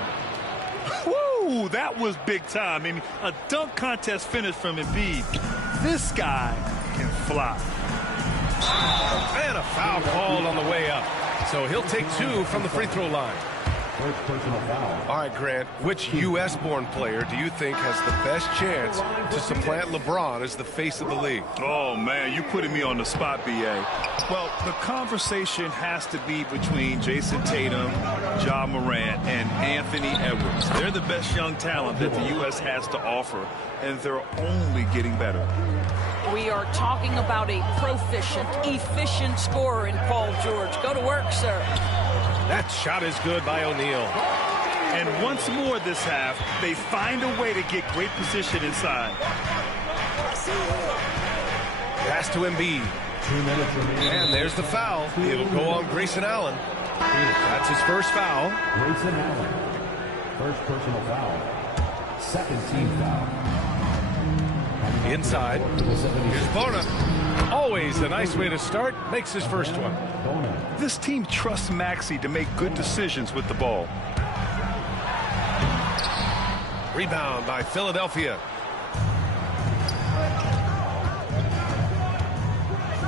Woo, that was big time. I mean, a dunk contest finish from Embiid. This guy can fly. And a foul called on the way up. So he'll take 2 from the free throw line. First personal foul. All right, Grant, which U.S.-born player do you think has the best chance to supplant LeBron as the face of the league? Oh, man, you're putting me on the spot, B.A. Well, the conversation has to be between Jason Tatum, Ja Morant, and Anthony Edwards. They're the best young talent that the U.S. has to offer, and they're only getting better. We are talking about a proficient, efficient scorer in Paul George. Go to work, sir. That shot is good by O'Neal. And once more this half, they find a way to get great position inside. Pass to Embiid. 2 minutes remaining. And there's the foul. It'll go on Grayson Allen. That's his first foul. Grayson Allen. First personal foul. Second team foul. Inside. Here's Bona. Always a nice way to start. Makes his first one. This team trusts Maxey to make good decisions with the ball. Rebound by Philadelphia.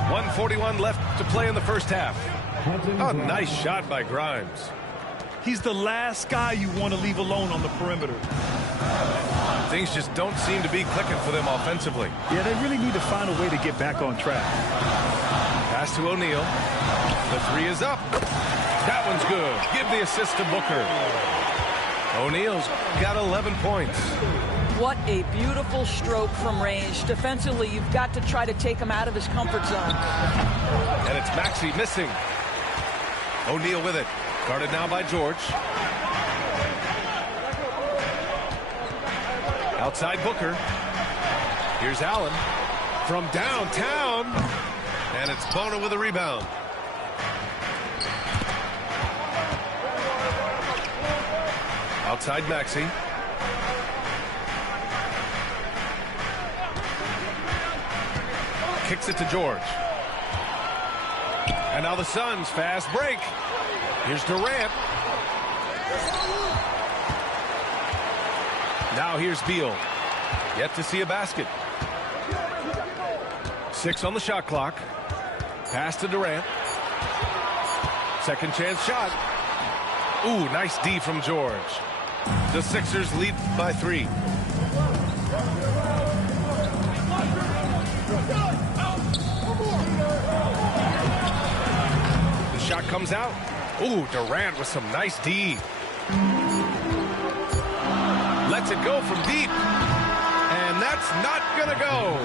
1:41 left to play in the first half. A nice shot by Grimes. He's the last guy you want to leave alone on the perimeter. Things just don't seem to be clicking for them offensively. Yeah, they really need to find a way to get back on track. Pass to O'Neal. The 3 is up. That one's good. Give the assist to Booker. O'Neal's got 11 points. What a beautiful stroke from range. Defensively, you've got to try to take him out of his comfort zone. And it's Maxey missing. O'Neal with it. Guarded now by George. Outside Booker. Here's Allen from downtown. And it's Bona with a rebound. Outside Maxey. Kicks it to George. And now the Suns fast break. Here's Durant. Now here's Beal. Yet to see a basket. 6 on the shot clock. Pass to Durant. Second chance shot. Ooh, nice D from George. The Sixers lead by 3. The shot comes out. Ooh, Durant with some nice D. Lets it go from deep. And that's not going to go.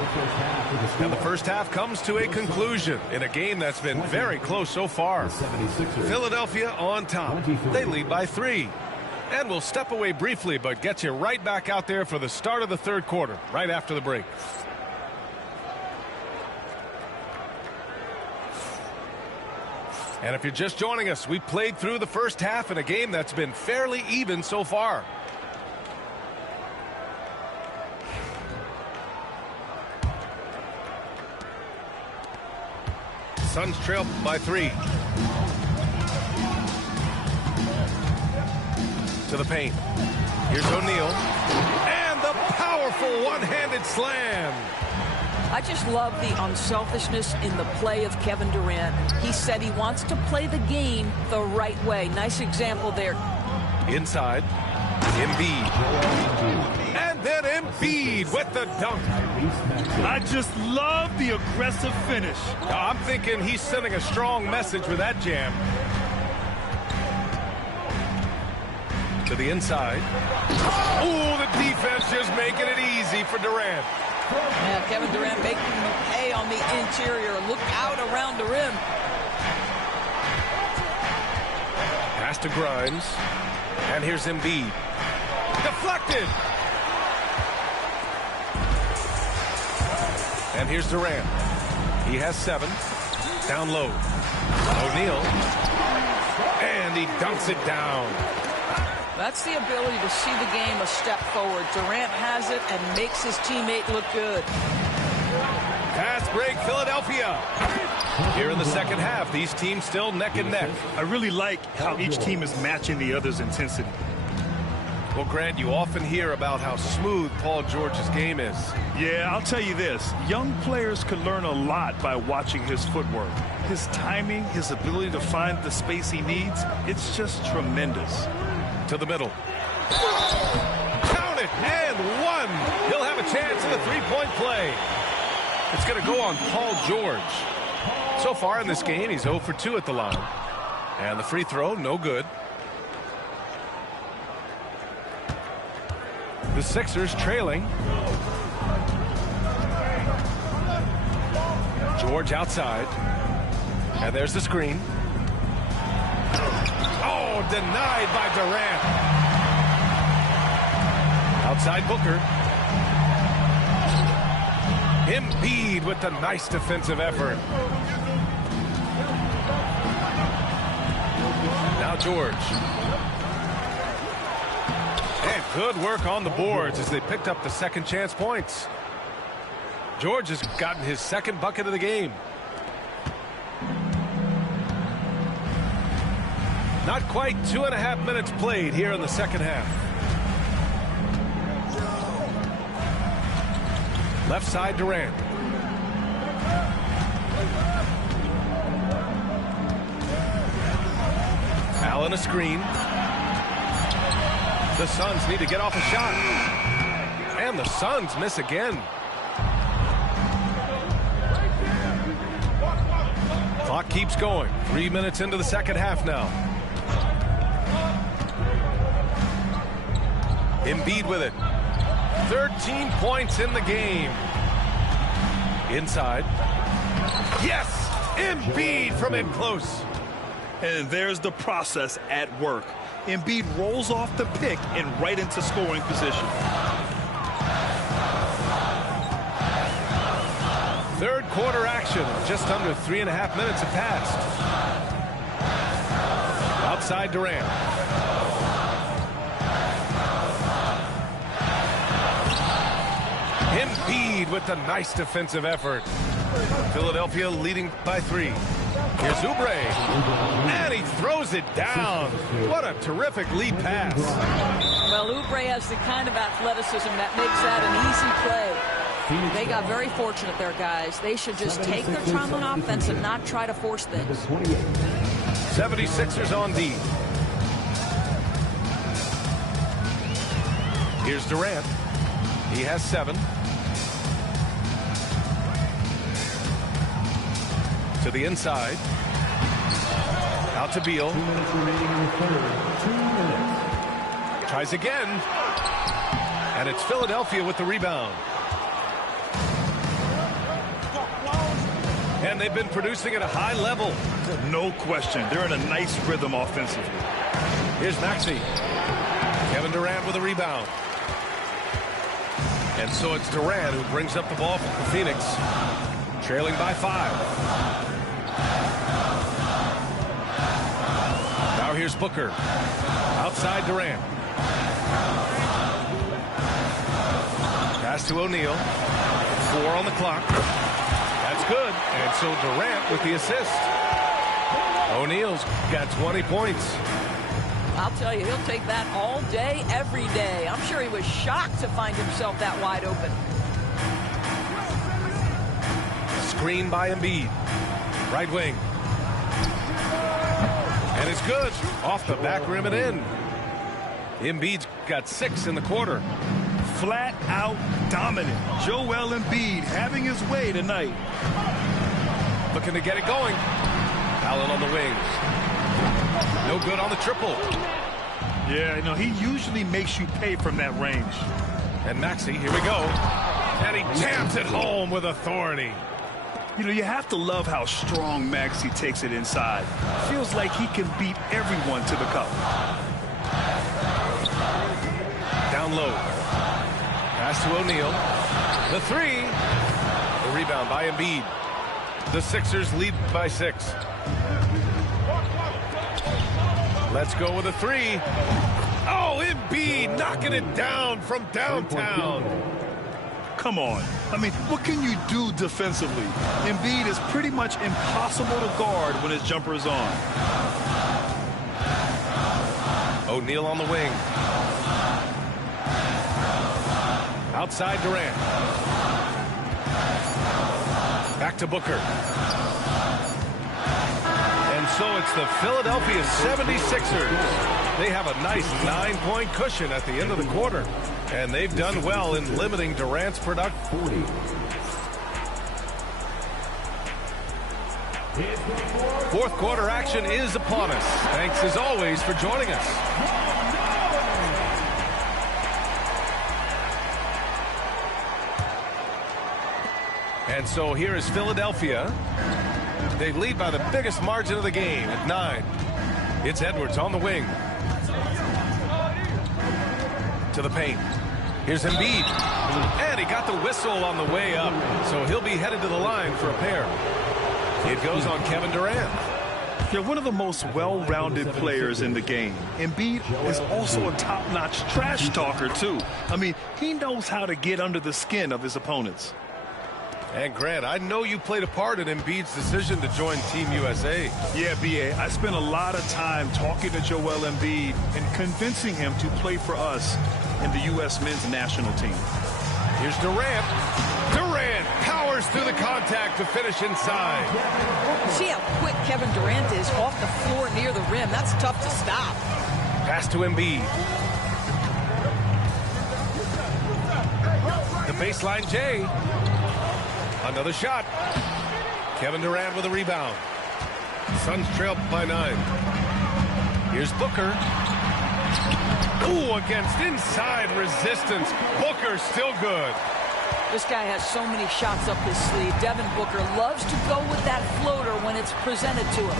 And the first half comes to a conclusion in a game that's been very close so far. Philadelphia on top. They lead by 3. And we'll step away briefly, but get you right back out there for the start of the third quarter, right after the break. And if you're just joining us, we played through the first half in a game that's been fairly even so far. Suns trail by 3. To the paint. Here's O'Neal. And the powerful one-handed slam. I just love the unselfishness in the play of Kevin Durant. He said he wants to play the game the right way. Nice example there. Inside. Embiid. And then Embiid with the dunk. I just love the aggressive finish. I'm thinking he's sending a strong message with that jam. To the inside. Ooh, the defense just making it easy for Durant. Yeah, Kevin Durant making the pay on the interior. Look out around the rim. Pass to Grimes. And here's Embiid. Deflected. And here's Durant. He has 7. Down low. O'Neal. And he dunks it down. That's the ability to see the game a step forward. Durant has it and makes his teammate look good. Fast break, Philadelphia. Here in the second half, these teams still neck and neck. I really like how each team is matching the other's intensity. Well, Grant, you often hear about how smooth Paul George's game is. Yeah, I'll tell you this. Young players could learn a lot by watching his footwork. His timing, his ability to find the space he needs, it's just tremendous. To the middle. Count it, and 1. He'll have a chance in the three-point play. It's going to go on Paul George. So far in this game, he's 0 for 2 at the line. And the free throw, no good. The Sixers trailing. George outside. And there's the screen. Oh, denied by Durant. Outside Booker. Embiid with the nice defensive effort. Now George. And good work on the boards as they picked up the second chance points. George has gotten his second bucket of the game. Not quite 2.5 minutes played here in the second half. Left side Durant. Allen a screen. The Suns need to get off a shot. And the Suns miss again. Clock keeps going. 3 minutes into the second half now. Embiid with it. 13 points in the game. Inside. Yes! Embiid from in close. And there's the process at work. Embiid rolls off the pick and right into scoring position. Third quarter action. Just under 3.5 minutes have passed. Outside Durant. Embiid with the nice defensive effort. Philadelphia leading by 3. Here's Oubre. And he throws it down. What a terrific lead pass. Well, Oubre has the kind of athleticism that makes that an easy play. They got very fortunate there, guys. They should just take their time on offense and not try to force things. 76ers on D. Here's Durant. He has 7. To the inside. Out to Beal. 2 minutes remaining in the third. 2 minutes. Tries again. And it's Philadelphia with the rebound. And they've been producing at a high level. No question. They're in a nice rhythm offensively. Here's Maxey. Kevin Durant with a rebound. And so it's Durant who brings up the ball for Phoenix. Trailing by 5. Now here's Booker. Outside Durant. Pass to O'Neal. 4 on the clock. That's good. And so Durant with the assist. O'Neal's got 20 points. I'll tell you, he'll take that all day, every day. I'm sure he was shocked to find himself that wide open. Screen by Embiid. Right wing. And it's good. Off the back rim and in. Embiid's got 6 in the quarter. Flat out dominant. Joel Embiid having his way tonight. Looking to get it going. Allen on the wings. No good on the triple. Yeah, you know, he usually makes you pay from that range. And Maxey, here we go. And he jams it home with authority. You know, you have to love how strong Maxey takes it inside. Feels like he can beat everyone to the cup. Down low. Pass to O'Neal. The 3. The rebound by Embiid. The Sixers lead by 6. Let's go with a 3. Oh, Embiid knocking it down from downtown. Come on. I mean, what can you do defensively? Embiid is pretty much impossible to guard when his jumper is on. O'Neal on the wing. Outside Durant. Back to Booker. And so it's the Philadelphia 76ers. They have a nice 9-point cushion at the end of the quarter. And they've done well in limiting Durant's production. Fourth quarter action is upon us. Thanks as always for joining us. And so here is Philadelphia. They lead by the biggest margin of the game at 9. It's Edwards on the wing. To the paint. Here's Embiid. And he got the whistle on the way up. So he'll be headed to the line for a pair. It goes on Kevin Durant. They're one of the most well-rounded players in the game. Embiid is also a top-notch trash talker, too. I mean, he knows how to get under the skin of his opponents. And Grant, I know you played a part in Embiid's decision to join Team USA. Yeah, B.A., I spent a lot of time talking to Joel Embiid and convincing him to play for us in the U.S. men's national team. Here's Durant. Durant powers through the contact to finish inside. See how quick Kevin Durant is off the floor near the rim. That's tough to stop. Pass to Embiid. The baseline J. Another shot. Kevin Durant with a rebound. Suns trail by 9. Here's Booker. Ooh, against inside resistance. Booker still good. This guy has so many shots up his sleeve. Devin Booker loves to go with that floater when it's presented to him.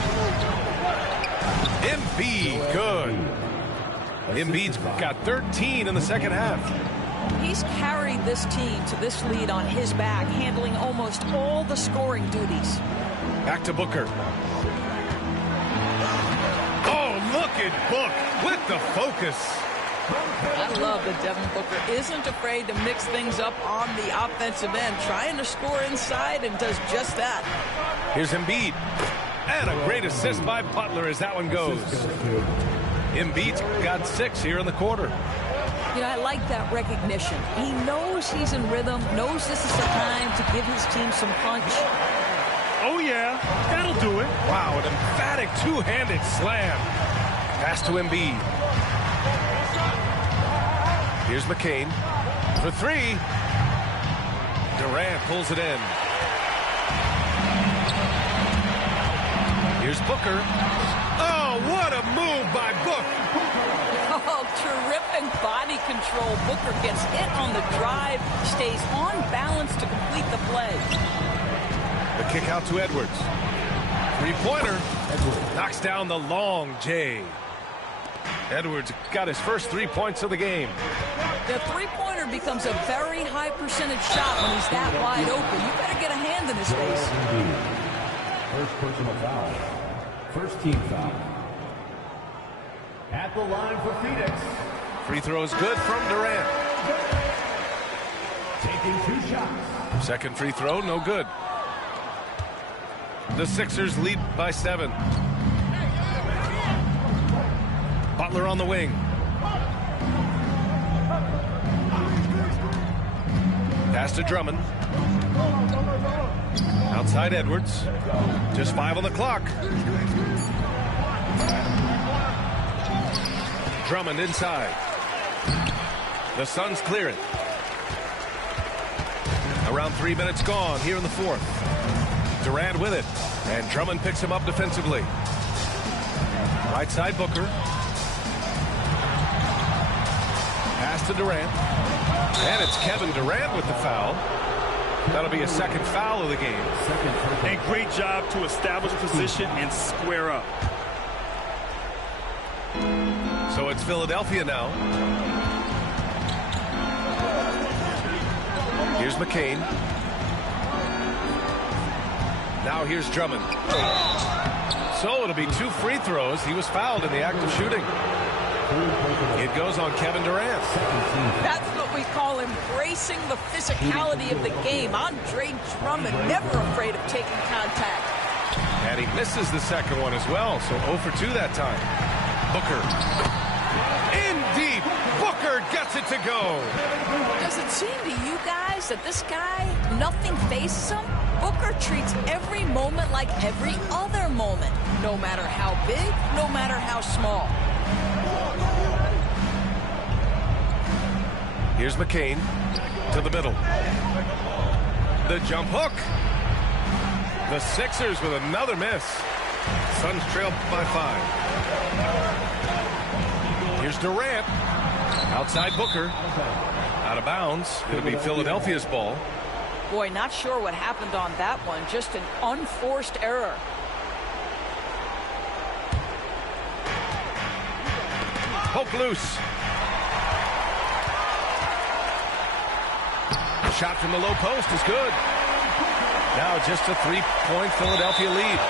Embiid, good. Embiid's got 13 in the second half. He's carried this team to this lead on his back, handling almost all the scoring duties. Back to Booker. Oh, look at Book with the focus. I love that Devin Booker isn't afraid to mix things up on the offensive end, trying to score inside and does just that. Here's Embiid. And a great assist by Butler as that one goes. Embiid's got 6 here in the quarter. You know, I like that recognition. He knows he's in rhythm, knows this is the time to give his team some punch. Oh, yeah, that'll do it. Wow, an emphatic two-handed slam. Pass to Embiid. Here's McCain. for three. Durant pulls it in. Here's Booker. Oh, what a move by Booker. Oh, terrific body control. Booker gets hit on the drive, stays on balance to complete the play. The kick out to Edwards. Three-pointer. Knocks down the long J. Edwards got his first 3 points of the game. The three-pointer becomes a very high percentage shot when he's that wide open. You better get a hand in his face. First personal foul. First team foul. At the line for Phoenix. Free throws good from Durant. Taking 2 shots. Second free throw, no good. The Sixers lead by 7. Butler on the wing. Pass to Drummond. Outside Edwards. Just 5 on the clock. Drummond inside. The Suns clear it. Around 3 minutes gone here in the fourth. Durant with it. And Drummond picks him up defensively. Right side Booker. Pass to Durant. And it's Kevin Durant with the foul. That'll be a second foul of the game. And great job to establish position and square up. So it's Philadelphia now. Here's McCain. Now here's Drummond. So it'll be 2 free throws. He was fouled in the act of shooting. It goes on Kevin Durant. That's what we call embracing the physicality of the game. Andre Drummond, never afraid of taking contact. And he misses the second one as well, so 0 for 2 that time. Booker. In deep. Booker gets it to go. Does it seem to you guys that this guy, nothing faces him? Booker treats every moment like every other moment, no matter how big, no matter how small. Here's McCain to the middle. The jump hook. The Sixers with another miss. Suns trail by 5. Here's Durant. Outside Booker. Out of bounds. It'll be Philadelphia's ball. Boy, not sure what happened on that one. Just an unforced error. Poke loose. The shot from the low post is good. Now just a 3-point Philadelphia lead.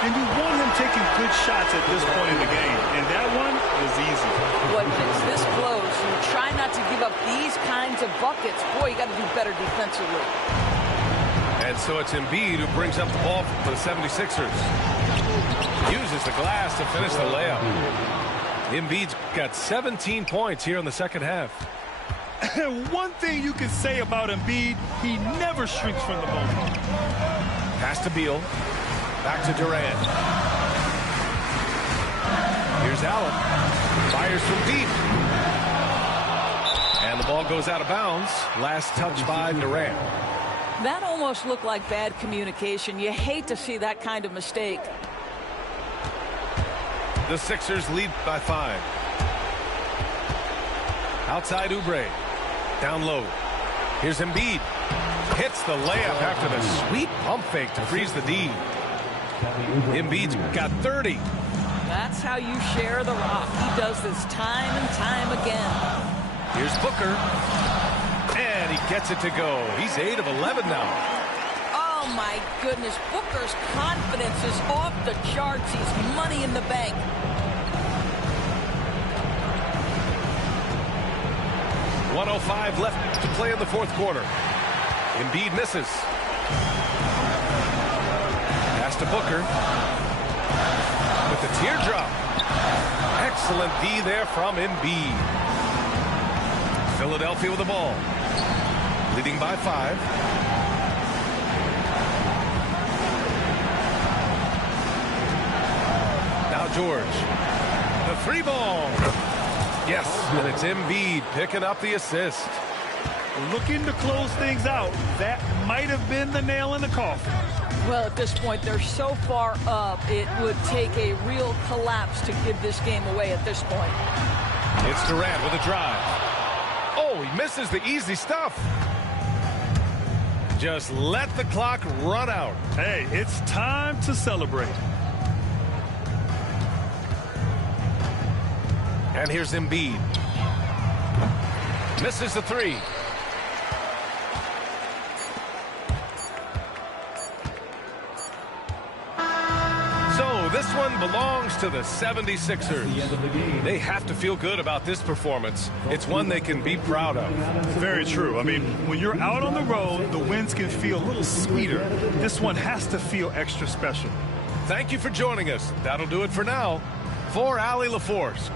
And you want him taking good shots at this point in the game. And that one was easy. When it's this close, you try not to give up these kinds of buckets. Boy, you got to do better defensively. And so it's Embiid who brings up the ball for the 76ers. Uses the glass to finish the layup. Embiid's got 17 points here in the second half. One thing you can say about Embiid, he never shrinks from the moment. Pass to Beal. Back to Durant. Here's Allen. Fires from deep. And the ball goes out of bounds. Last touch by Durant. That almost looked like bad communication. You hate to see that kind of mistake. The Sixers lead by 5. Outside Oubre. Down low. Here's Embiid. Hits the layup after the sweet pump fake to freeze the D. Embiid's got 30. That's how you share the rock. He does this time and time again. Here's Booker. And he gets it to go. He's 8 of 11 now. Oh, my goodness. Booker's confidence is off the charts. He's money in the bank. .105 left to play in the fourth quarter. Embiid misses. Pass to Booker. With the teardrop. Excellent D there from Embiid. Philadelphia with the ball. Leading by 5. Now George. The 3 ball. Yes, and it's Embiid picking up the assist. looking to close things out. That might have been the nail in the coffin. Well, at this point, they're so far up, it would take a real collapse to give this game away at this point. It's Durant with a drive. Oh, he misses the easy stuff. Just let the clock run out. Hey, it's time to celebrate. And here's Embiid. Misses the three. So this one belongs to the 76ers. They have to feel good about this performance. It's one they can be proud of. Very true. I mean, when you're out on the road, the wins can feel a little sweeter. This one has to feel extra special. Thank you for joining us. That'll do it for now. For Allie LaForce.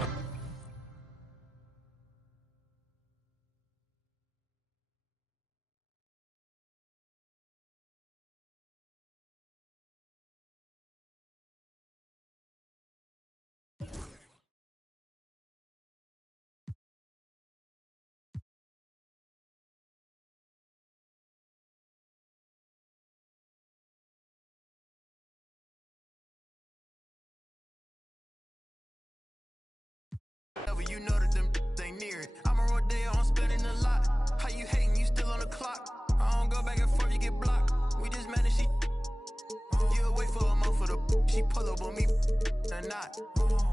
You know that them ain't near it. I'm a Rodeo, I'm spending a lot. How you hating? You still on the clock. I don't go back and forth, you get blocked. We just managed she. You wait for a month for the. She pull up on me and not.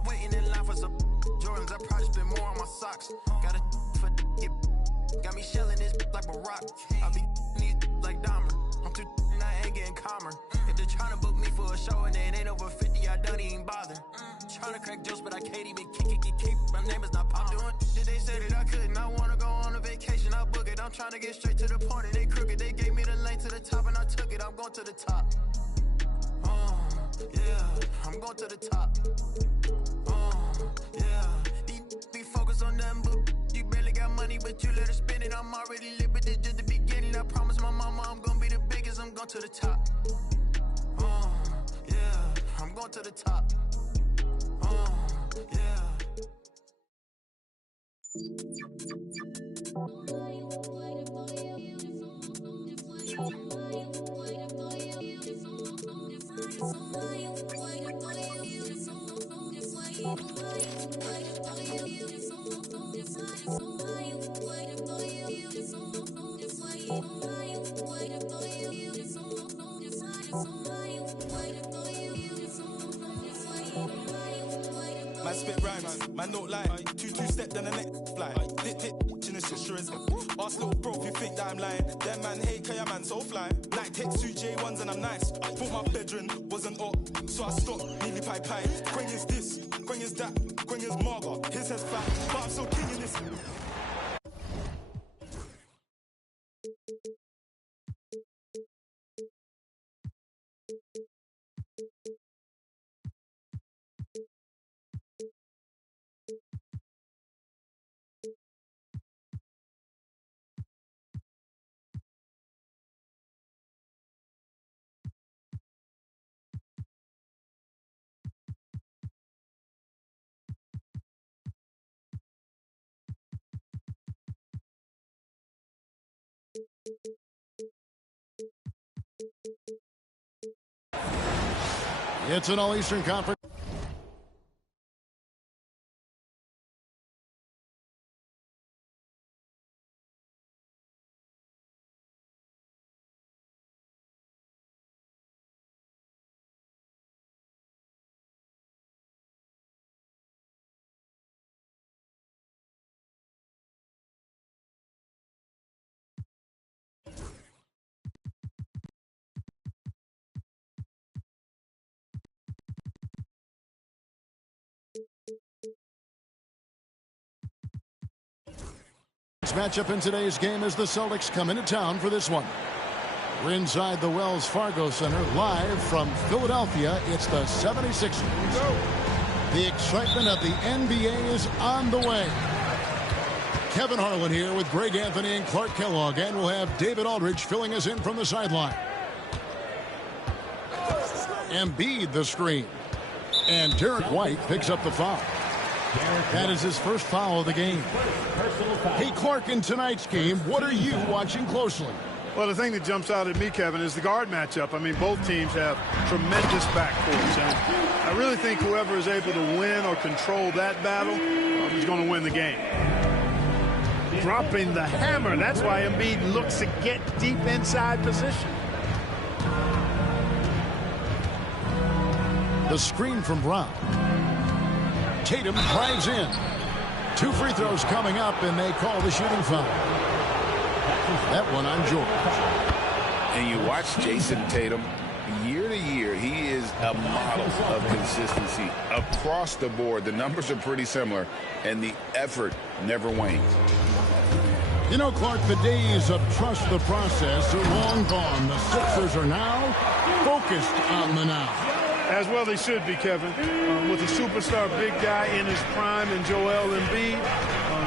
Waiting in line for some Jordans. I probably spend more on my socks. Got a for get. Got me shelling this like a rock. I be these like Dahmer. I'm too and I ain't getting calmer. If they're trying to book me for a show and it ain't over 50, I don't even bother. Trying to crack jokes, but I can't even keep. My name is not pop. Doing shit they said that I couldn't. I wanna go on a vacation, I'll book it. I'm trying to get straight to the point and they crooked. They gave me the lane to the top and I took it. I'm going to the top. Yeah, I'm going to the top. Yeah, these be focused on them, but you barely got money, but you let her spend it. I'm already lit, but this just the beginning. I promise my mama I'm gonna be the biggest. I'm going to the top. Yeah, I'm going to the top. Yeah. Man spit rhymes, man don't lie. Two-step then the next fly. Hit, in the shit sure is. Ask little bro if you think that I'm lying. Them man hate cause your man so fly. Like take two J1s and I'm nice. Thought my bedroom wasn't up, so I stopped, nearly pie. Quang is this, Quang is that, Quang is Marga. His head's fat, but I'm so king in this. It's an All-Eastern Conference. Matchup in today's game as the Celtics come into town for this one. We're inside the Wells Fargo Center, live from Philadelphia. It's the 76ers. The excitement of the NBA is on the way. Kevin Harlan here with Greg Anthony and Clark Kellogg, and we'll have David Aldridge filling us in from the sideline. Embiid the screen. And Derek White picks up the foul. That is his first foul of the game. Hey, Clark, in tonight's game, what are you watching closely? Well, the thing that jumps out at me, Kevin, is the guard matchup. I mean, both teams have tremendous backcourts, and I really think whoever is able to win or control that battle is going to win the game. Dropping the hammer. That's why Embiid looks to get deep inside position. The screen from Brown. Tatum drives in. 2 free throws coming up, and they call the shooting foul. That one on George. And you watch Jason Tatum, year to year, he is a model of consistency across the board. The numbers are pretty similar, and the effort never wanes. You know, Clark, the days of trust the process are long gone. The Sixers are now focused on the now. As well they should be, Kevin. With a superstar big guy in his prime and Joel Embiid,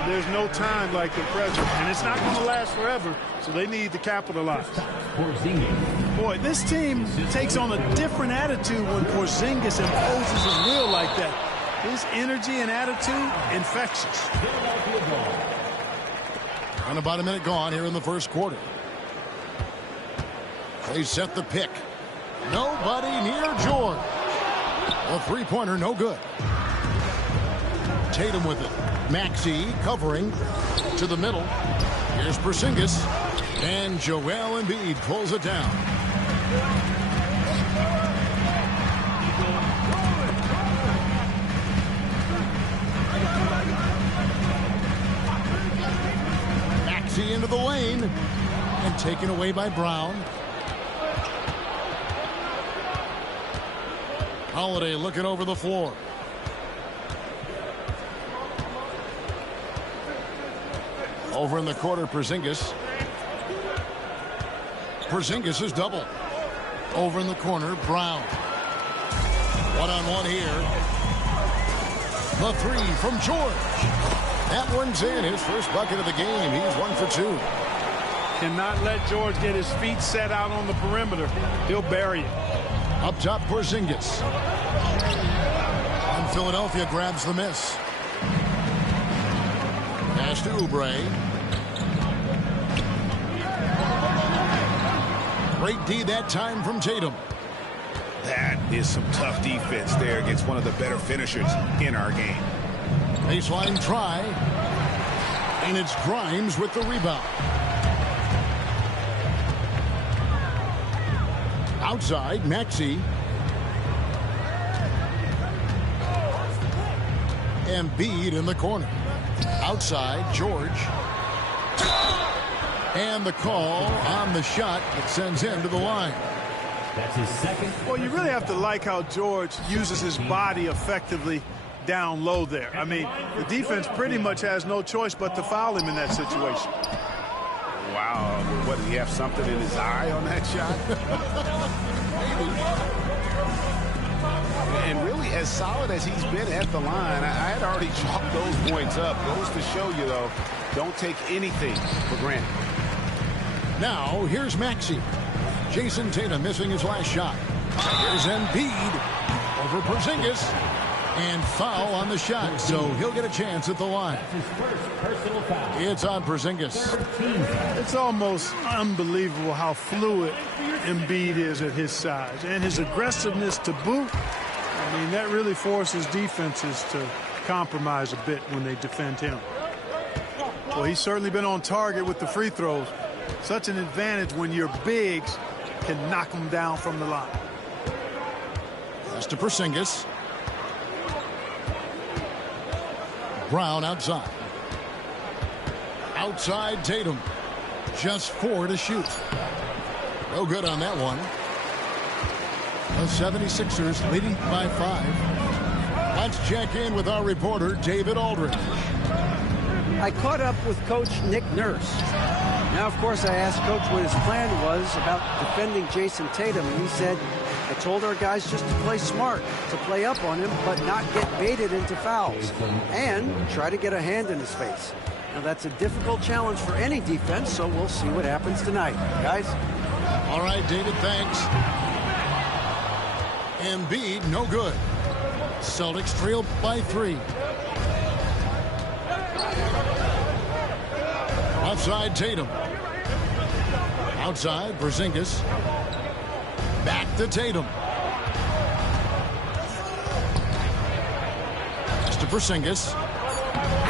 there's no time like the present. And it's not going to last forever, so they need to capitalize. Boy, this team takes on a different attitude when Porzingis imposes his will like that. His energy and attitude, infectious. And about a minute gone here in the first quarter. They set the pick. Nobody near George. A three-pointer, no good. Tatum with it. Maxey covering to the middle. Here's Porzingis. And Joel Embiid pulls it down. Maxey into the lane. And taken away by Brown. Holiday looking over the floor. Over in the corner, Porzingis. Porzingis is double. Over in the corner, Brown. One-on-one here. The three from George. That one's in. His first bucket of the game. He's 1 for 2. Cannot let George get his feet set out on the perimeter. He'll bury it. Up top, Porzingis. And Philadelphia grabs the miss. Pass to Oubre. Great D that time from Tatum. That is some tough defense there against one of the better finishers in our game. Baseline try. And it's Grimes with the rebound. Outside, Maxey. Embiid in the corner. Outside, George. And the call on the shot that sends him to the line. That's his second. Well, you really have to like how George uses his body effectively down low there. I mean, the defense pretty much has no choice but to foul him in that situation. Wow. What, did he have something in his eye on that shot? And really, as solid as he's been at the line, I had already chalked those points up. Goes to show you, though, don't take anything for granted. Now, here's Maxey. Jason Tatum missing his last shot. Here's Embiid over Porzingis. And foul on the shot, so he'll get a chance at the line. It's on Porzingis. It's almost unbelievable how fluid Embiid is at his size. And his aggressiveness to boot, I mean, that really forces defenses to compromise a bit when they defend him. Well, he's certainly been on target with the free throws. Such an advantage when your bigs can knock them down from the line. Pass to Porzingis. Brown outside. Outside Tatum. Just 4 to shoot. No good on that one. The 76ers leading by 5. Let's check in with our reporter, David Aldridge. I caught up with Coach Nick Nurse. Now, of course, I asked Coach what his plan was about defending Jason Tatum, and he said, I told our guys just to play smart, to play up on him, but not get baited into fouls, and try to get a hand in his face. Now, that's a difficult challenge for any defense, so we'll see what happens tonight. Guys? All right, David, thanks. Embiid, no good. Celtics trail by 3. Outside Tatum. Outside Porzingis. Back to Tatum. Pass to Porzingis.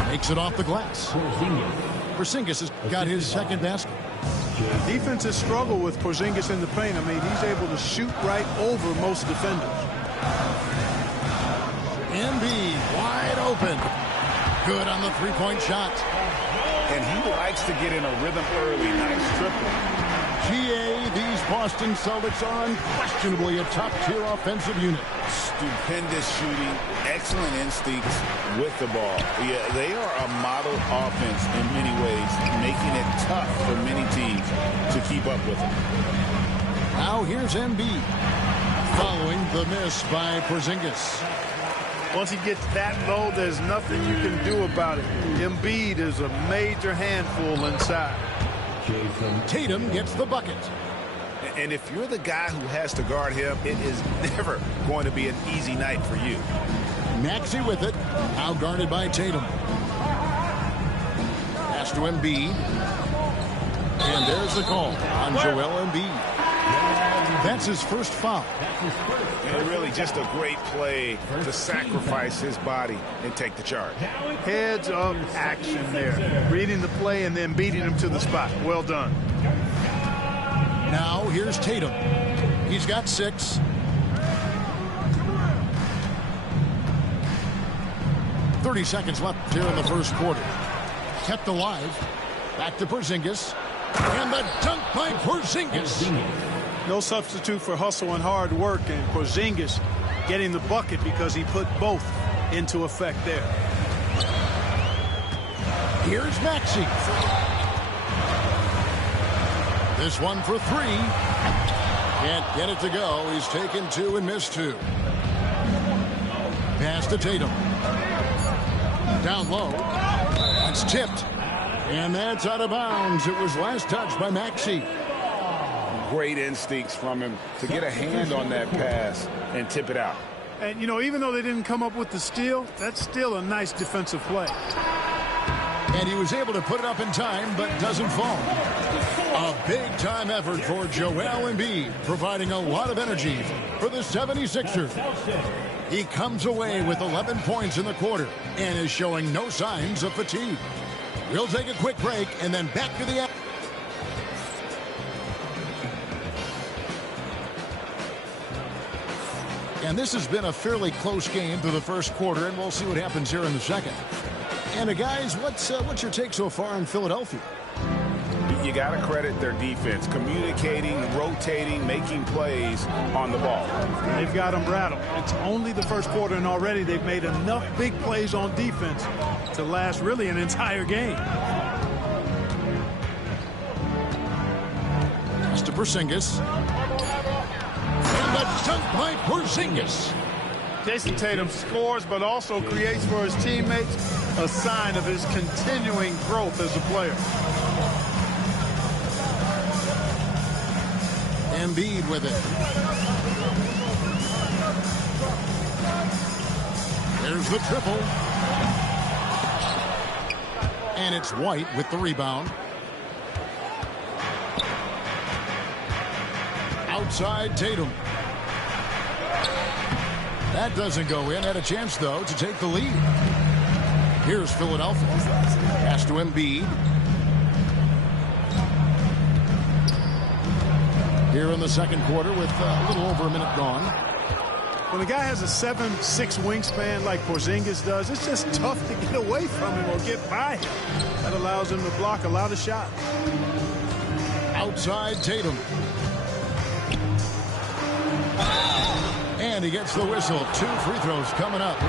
Makes it off the glass. Porzingis has got his second basket. Defense has struggled with Porzingis in the paint. I mean, he's able to shoot right over most defenders. Embiid wide open. Good on the three-point shot. And he likes to get in a rhythm early. Nice triple. GA, these Boston Celtics are unquestionably a top-tier offensive unit. Stupendous shooting, excellent instincts with the ball. Yeah, they are a model offense in many ways, making it tough for many teams to keep up with them. Now here's Embiid, following the miss by Porzingis. Once he gets that low, there's nothing you can do about it. Embiid is a major handful inside. Tatum gets the bucket. And if you're the guy who has to guard him, it is never going to be an easy night for you. Maxey with it. Now guarded by Tatum. Pass to Embiid. And there's the call on Joel Embiid. That's his first foul. And really just a great play to sacrifice his body and take the charge. Heads up action there. Reading the play and then beating him to the spot. Well done. Now here's Tatum. He's got 6. .30 seconds left here in the first quarter. Kept alive. Back to Porzingis. And the dunk by Porzingis. No substitute for hustle and hard work, and Porzingis getting the bucket because he put both into effect there. Here's Maxey. This one for 3. Can't get it to go. He's taken 2 and missed 2. Pass to Tatum. Down low. It's tipped. And that's out of bounds. It was last touched by Maxey. Great instincts from him to get a hand on that pass and tip it out. And, you know, even though they didn't come up with the steal, that's still a nice defensive play. And he was able to put it up in time, but doesn't fall. A big-time effort for Joel Embiid, providing a lot of energy for the 76ers. He comes away with 11 points in the quarter and is showing no signs of fatigue. We'll take a quick break and then back to the action. And this has been a fairly close game through the first quarter, and we'll see what happens here in the second. And guys, what's your take so far on Philadelphia? You got to credit their defense, communicating, rotating, making plays on the ball. They've got them rattled. It's only the first quarter, and already they've made enough big plays on defense to last really an entire game. Pass to Porzingis. And the dunk by Porzingis. Jason Tatum scores, but also creates for his teammates a sign of his continuing growth as a player. Embiid with it. There's the triple. And it's White with the rebound. Outside Tatum. That doesn't go in. Had a chance, though, to take the lead. Here's Philadelphia. Pass to Embiid. Here in the second quarter with a little over a minute gone. When a guy has a 7'6" wingspan like Porzingis does, it's just tough to get away from him or get by him. That allows him to block a lot of shots. Outside Tatum. And he gets the whistle. 2 free throws coming up.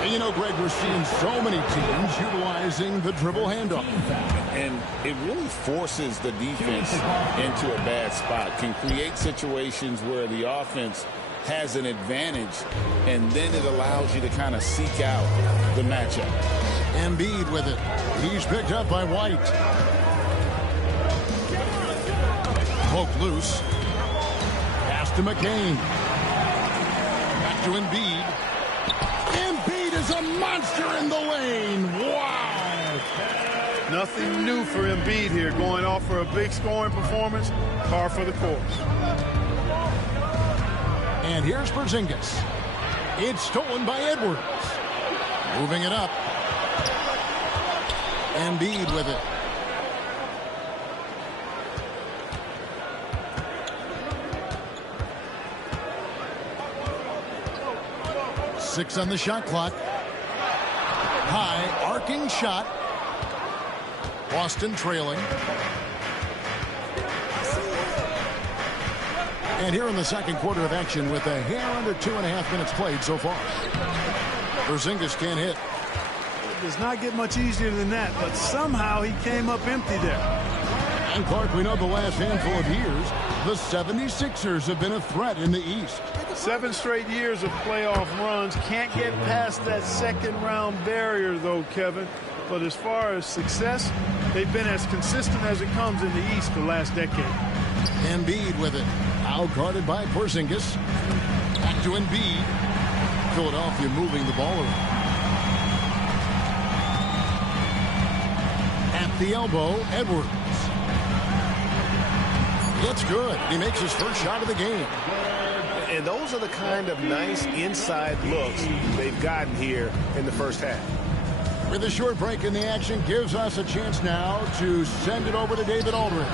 And you know, Greg, we're seeing so many teams utilizing the dribble handoff. And it really forces the defense into a bad spot. Can create situations where the offense has an advantage, and then it allows you to kind of seek out the matchup. Embiid with it. He's picked up by White. Poked loose. Pass to McCain. Back to Embiid. Embiid is a monster in the lane. Wow. Nothing new for Embiid here, going off for a big scoring performance. Par for the course. And here's Porzingis. It's stolen by Edwards. Moving it up. Embiid with it. Six on the shot clock. High arcing shot. Boston trailing. And here in the second quarter of action with a hair under 2.5 minutes played so far. Porzingis can't hit. It does not get much easier than that, but somehow he came up empty there. And Clark, we know the last handful of years, the 76ers have been a threat in the East. 7 straight years of playoff runs. Can't get past that second round barrier, though, Kevin. But as far as success, they've been as consistent as it comes in the East the last decade. Embiid with it. Out guarded by Porzingis. Back to Embiid. Philadelphia moving the ball around. At the elbow, Edwards. It's good. He makes his first shot of the game. And those are the kind of nice inside looks they've gotten here in the first half. With a short break in the action, gives us a chance now to send it over to David Aldridge.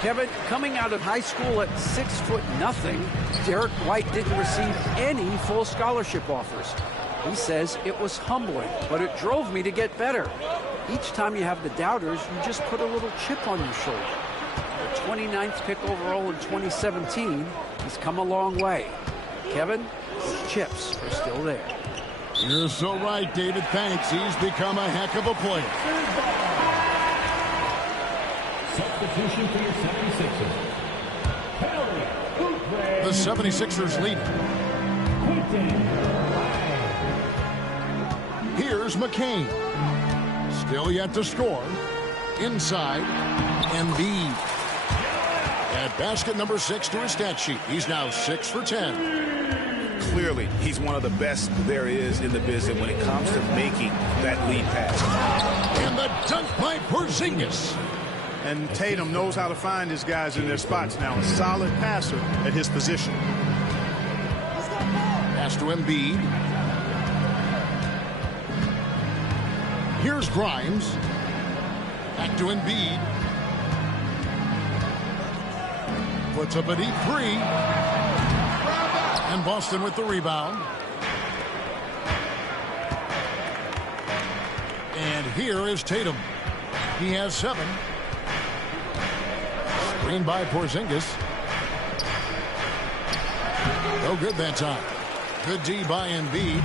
Kevin, coming out of high school at 6'0", Derek White didn't receive any full scholarship offers. He says it was humbling, but it drove me to get better. Each time you have the doubters, you just put a little chip on your shoulder. The 29th pick overall in 2017, he's come a long way. Kevin, his chips are still there. You're so right, David. Thanks. He's become a heck of a player. Substitution for your 76ers. The 76ers lead. Here's McCain. Still yet to score. Inside, Embiid. At basket number 6 to his stat sheet. He's now 6 for 10. Clearly, he's one of the best there is in the business when it comes to making that lead pass. And the dunk by Porzingis. And Tatum knows how to find his guys in their spots now. A solid passer at his position. Pass to Embiid. Here's Grimes. Back to Embiid. Puts up a deep three. And Boston with the rebound. And here is Tatum. He has 7. Screen by Porzingis. No good that time. Good D by Embiid.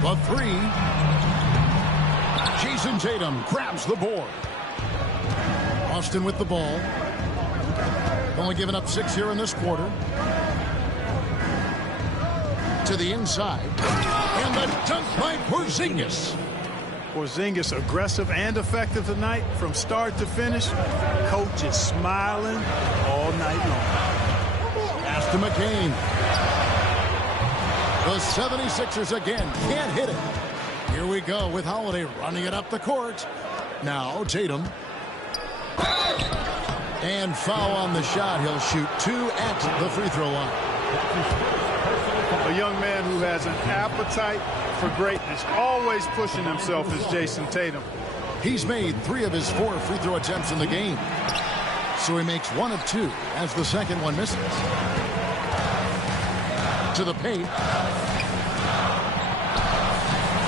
The 3. Jason Tatum grabs the board. Boston with the ball. Only giving up 6 here in this quarter. To the inside. And the dunk by Porzingis. Porzingis aggressive and effective tonight from start to finish. Coach is smiling all night long. Pass to McCain. The 76ers again can't hit it. Here we go with Holiday running it up the court. Now Tatum. And foul on the shot. He'll shoot 2 at the free throw line. A young man who has an appetite for greatness, always pushing himself, is Jason Tatum. He's made 3 of his 4 free throw attempts in the game. So he makes 1 of 2 as the second one misses. To the paint.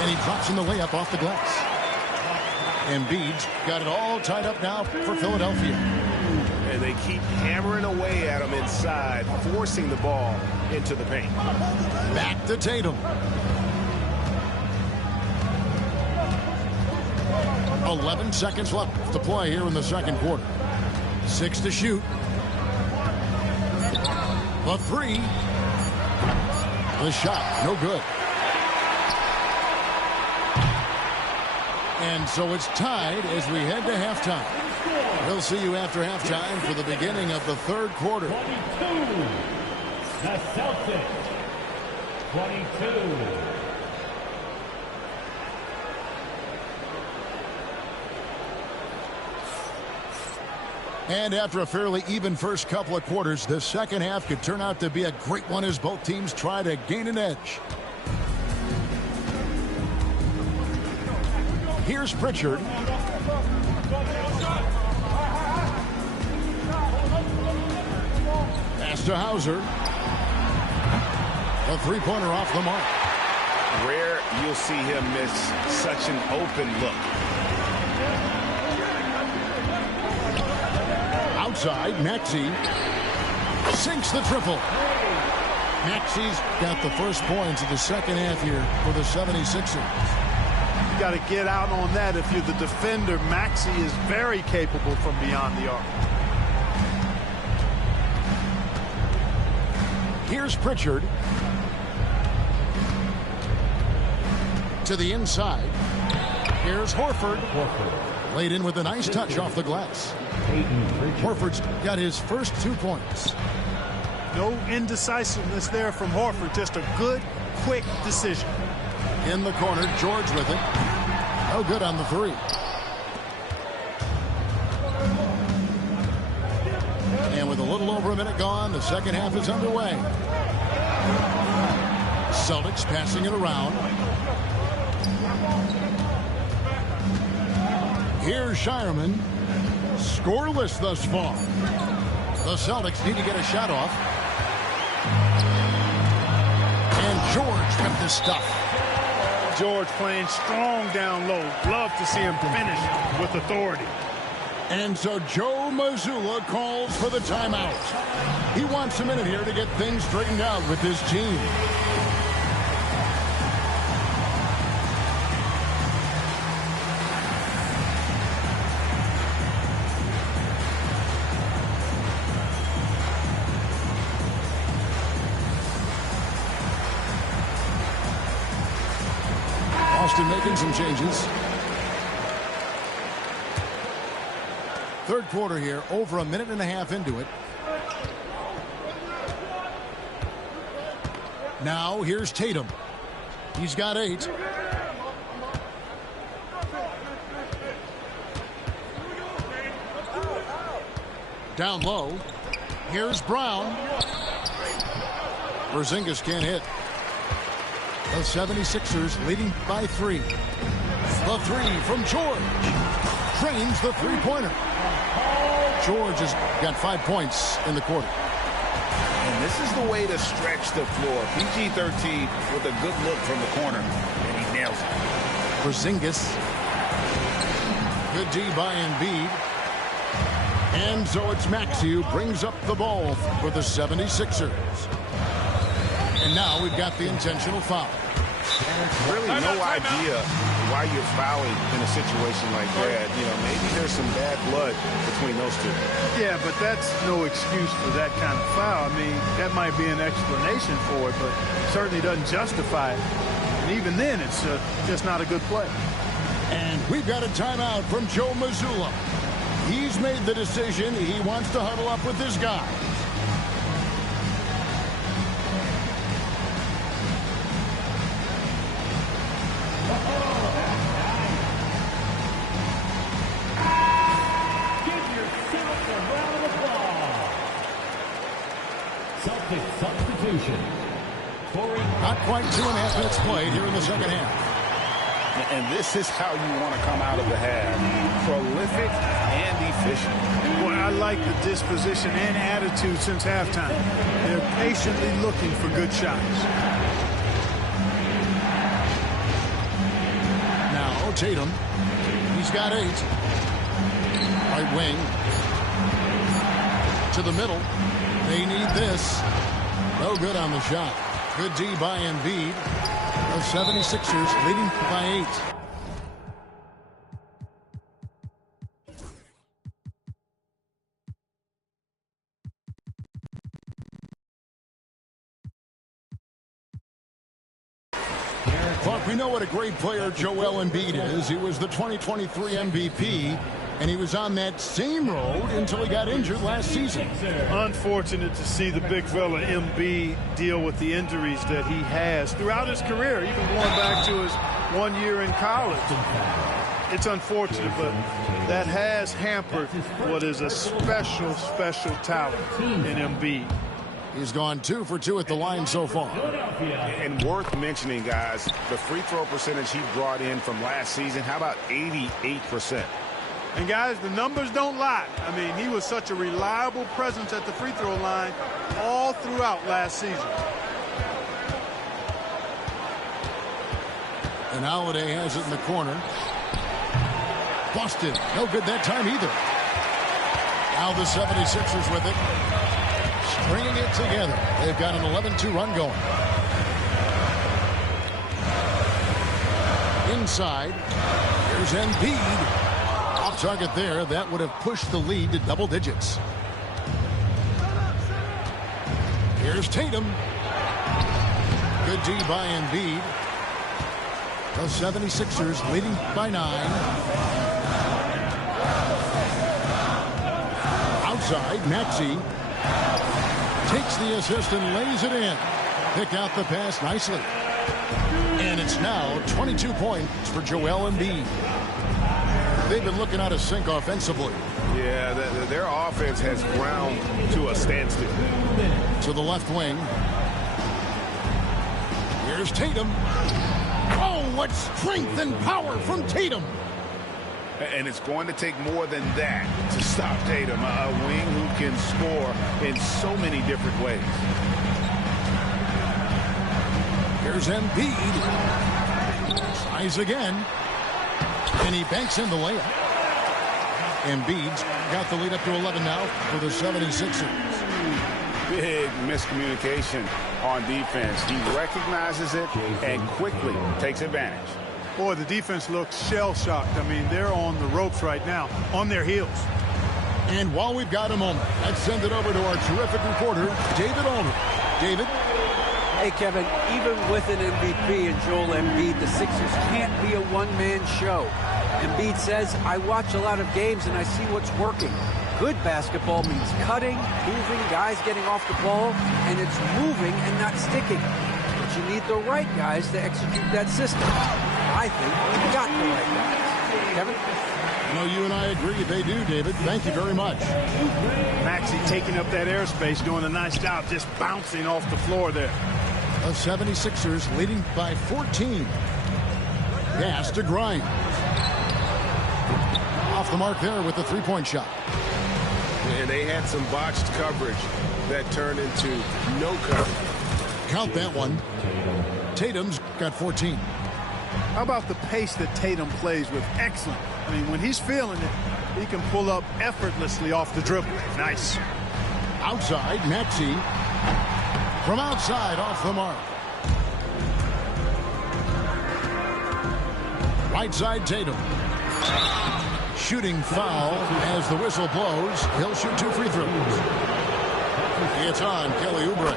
And he drops in the layup off the glass. Embiid's got it all tied up now for Philadelphia. And they keep hammering away at him inside, forcing the ball into the paint. Back to Tatum. 11 seconds left to play here in the second quarter. 6 to shoot. The 3. The shot, no good. And so it's tied as we head to halftime. We'll see you after halftime for the beginning of the third quarter. 22. The Celtics. 22. And after a fairly even first couple of quarters, the second half could turn out to be a great one as both teams try to gain an edge. Here's Pritchard. Pass to Hauser. A three-pointer off the mark. Rare you'll see him miss such an open look. Outside, Maxey sinks the triple. Maxey's got the first points of the second half here for the 76ers. You got to get out on that if you're the defender. Maxey is very capable from beyond the arc. Here's Pritchard. To the inside. Here's Horford. Laid in with a nice touch off the glass. Horford's got his first 2 points. No indecisiveness there from Horford. Just a good, quick decision. In the corner, George with it. No good on the three. And with a little over a minute gone, the second half is underway. Celtics passing it around. Here's Shireman. Scoreless thus far. The Celtics need to get a shot off. And George with this stuff. George playing strong down low. Love to see him finish with authority. And so Joe Mazzulla calls for the timeout. He wants a minute here to get things straightened out with his team. Austin making some changes. Third quarter here, over a minute and a half into it. Now here's Tatum. He's got 8. Down low. Here's Brown. Porzingis can't hit. The 76ers leading by 3. The 3 from George. Drains the three-pointer. George has got 5 points in the quarter. And this is the way to stretch the floor. PG-13 with a good look from the corner, and he nails it. Porzingis. Good D by Embiid. And so it's Maxey who brings up the ball for the 76ers. And now we've got the intentional foul. Really no idea why you're fouling in a situation like that. You know, maybe there's some bad blood between those two. Yeah, but that's no excuse for that kind of foul. I mean, that might be an explanation for it, but certainly doesn't justify it. And even then, it's just not a good play. And we've got a timeout from Joe Mazzulla. He's made the decision. He wants to huddle up with his guys. Substitution. Not quite 2.5 minutes played here in the second half. And this is how you want to come out of the half. Prolific and efficient. Boy, I like the disposition and attitude since halftime. They're patiently looking for good shots. Now Tatum. He's got 8. Right wing. To the middle. They need this. No good on the shot. Good D by Embiid. The 76ers leading by 8. Clock We know what a great player Joel Embiid is. He was the 2023 MVP, and he was on that same road until he got injured last season. Unfortunate to see the big fella Embiid deal with the injuries that he has throughout his career, even going back to his 1 year in college. It's unfortunate, but that has hampered what is a special, special talent in Embiid. He's gone 2 for 2 at the line so far. And worth mentioning, guys, the free throw percentage he brought in from last season, how about 88%? And guys, the numbers don't lie. I mean, he was such a reliable presence at the free throw line all throughout last season. And Holiday has it in the corner. Busted. No good that time either. Now the 76ers with it. Stringing it together. They've got an 11-2 run going. Inside. Here's Embiid. Off target there. That would have pushed the lead to double digits. Here's Tatum. Good D by Embiid. The 76ers leading by 9. Outside, Maxey takes the assist and lays it in. Pick out the pass nicely. And it's now 22 points for Joel Embiid. They've been looking out of sync offensively. Yeah, their offense has ground to a standstill. To the left wing. Here's Tatum. Oh, what strength and power from Tatum. And it's going to take more than that to stop Tatum, a wing who can score in so many different ways. Here's Embiid. Tries again. And he banks in the layup. Embiid's got the lead up to 11 now for the 76ers. Big miscommunication on defense. He recognizes it and quickly takes advantage. Boy, the defense looks shell-shocked. I mean, they're on the ropes right now, on their heels. And while we've got a moment, let's send it over to our terrific reporter, David Aldridge. David? Hey, Kevin, even with an MVP and Joel Embiid, the Sixers can't be a one-man show. Embiid says, I watch a lot of games and I see what's working. Good basketball means cutting, moving, guys getting off the ball, and it's moving and not sticking. But you need the right guys to execute that system. I think we've got the right guys. Kevin? I know you and I agree they do, David. Thank you very much. Maxey taking up that airspace, doing a nice job just bouncing off the floor there. The 76ers leading by 14. Pass to Grimes. Off the mark there with the three-point shot. And they had some botched coverage that turned into no coverage. Count that one. Tatum's got 14. How about the pace that Tatum plays with? Excellent. I mean, when he's feeling it, he can pull up effortlessly off the dribble. Nice. Outside, Maxey. From outside, off the mark. Right side, Tatum. Shooting foul as the whistle blows. He'll shoot 2 free throws. It's on Kelly Oubre.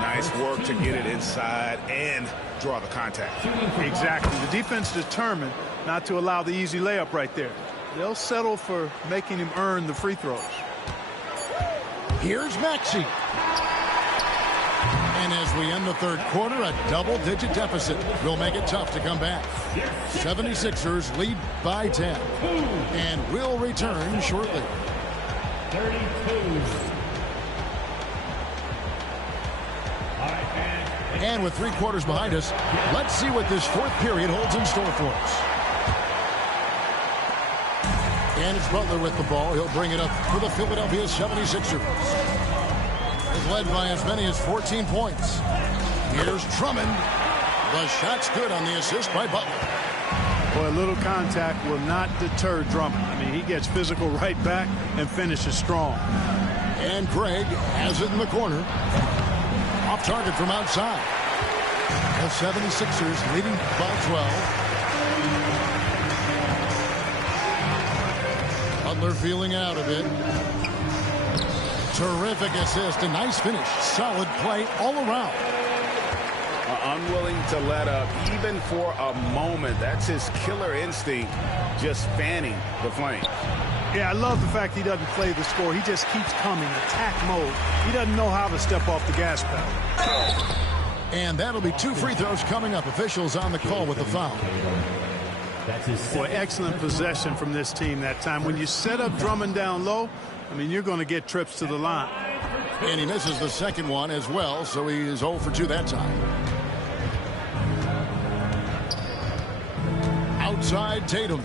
Nice work to get it inside and draw the contact. Exactly. The defense determined not to allow the easy layup right there. They'll settle for making him earn the free throws. Here's Maxey. And as we end the third quarter, a double-digit deficit will make it tough to come back. 76ers lead by 10. And will return shortly. 32. And with 3 quarters behind us, let's see what this fourth period holds in store for us. And it's Butler with the ball. He'll bring it up for the Philadelphia 76ers. Is led by as many as 14 points. Here's Drummond. The shot's good on the assist by Butler. Boy, a little contact will not deter Drummond. I mean, he gets physical right back and finishes strong. And Craig has it in the corner. Off target from outside. The 76ers leading by 12. Butler feeling out a bit. Terrific assist, a nice finish. Solid play all around. unwilling to let up, even for a moment. That's his killer instinct, just fanning the flame. Yeah, I love the fact he doesn't play the score. He just keeps coming, attack mode. He doesn't know how to step off the gas pedal. And that'll be 2 free throws coming up. Officials on the call with the foul. Boy, excellent possession from this team that time. When you set up Drummond down low, I mean, you're going to get trips to the line. And he misses the second one as well, so he is 0 for 2 that time. Outside Tatum.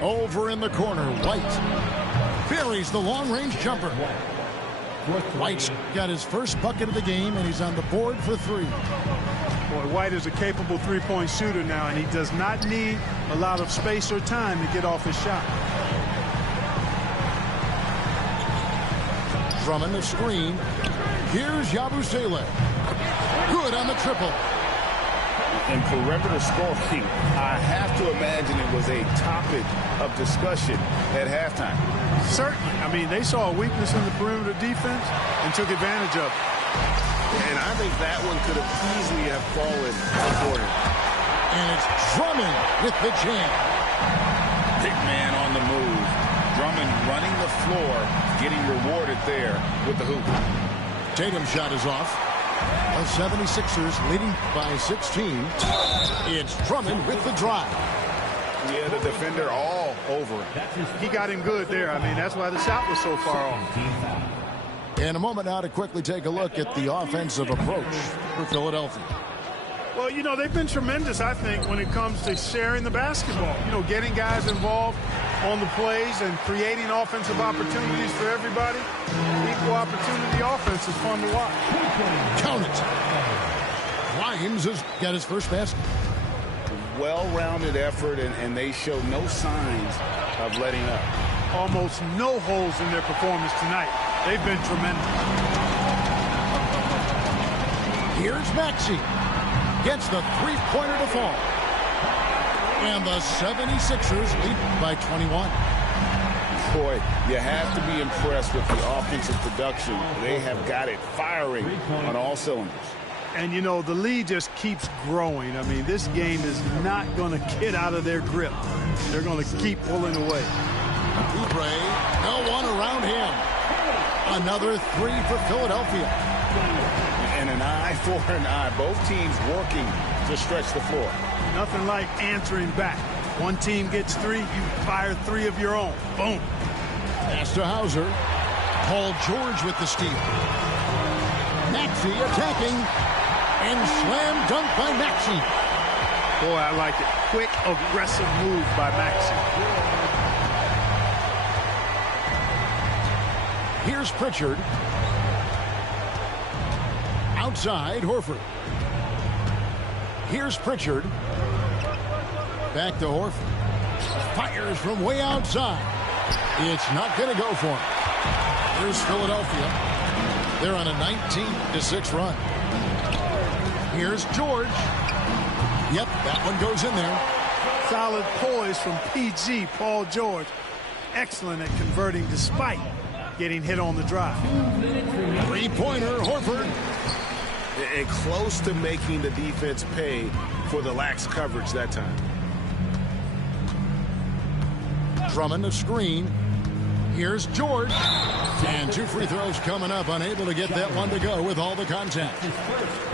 Over in the corner, White buries the long-range jumper. White's got his first bucket of the game, and he's on the board for 3. Boy, White is a capable three-point shooter now, and he does not need a lot of space or time to get off his shot. Drummond the screen. Here's Yabusele. Good on the triple. In perimeter scoring, I have to imagine it was a topic of discussion at halftime. Certainly. I mean, they saw a weakness in the perimeter defense and took advantage of it. And I think that one could have easily have fallen for him. And it's Drummond with the jam. Big man on the move. Drummond running the floor, getting rewarded there with the hoop. Tatum's shot is off. The 76ers leading by 16. It's Drummond with the drive. Yeah, the defender all over him. He got him good there. I mean, that's why the shot was so far off. In a moment now to quickly take a look at the offensive approach for Philadelphia. Well, you know, they've been tremendous, I think, when it comes to sharing the basketball. You know, getting guys involved on the plays and creating offensive opportunities for everybody. Equal opportunity offense is fun to watch. Count it. Williams has got his first basket. Well-rounded effort, and they show no signs of letting up. Almost no holes in their performance tonight. They've been tremendous. Here's Maxey. Gets the three-pointer to fall. And the 76ers lead by 21. Boy, you have to be impressed with the offensive production. They have got it firing on all cylinders. And, you know, the lead just keeps growing. I mean, this game is not going to get out of their grip. They're going to keep pulling away. Oubre, no one around him. Another 3 for Philadelphia. And an eye for an eye. Both teams working to stretch the floor. Nothing like answering back. One team gets 3, you fire 3 of your own. Boom. Pass to Hauser. Paul George with the steal. Maxey attacking. And slam dunk by Maxey. Boy, I like it. Quick, aggressive move by Maxey. Here's Pritchard. Outside, Horford. Here's Pritchard. Back to Horford. Fires from way outside. It's not going to go for him. Here's Philadelphia. They're on a 19-6 run. Here's George. Yep, that one goes in there. Solid poise from PG, Paul George. Excellent at converting despite getting hit on the drive. Three-pointer, Horford. And close to making the defense pay for the lax coverage that time. Drummond the screen. Here's George. And 2 free throws coming up. Unable to get that one to go with all the contact.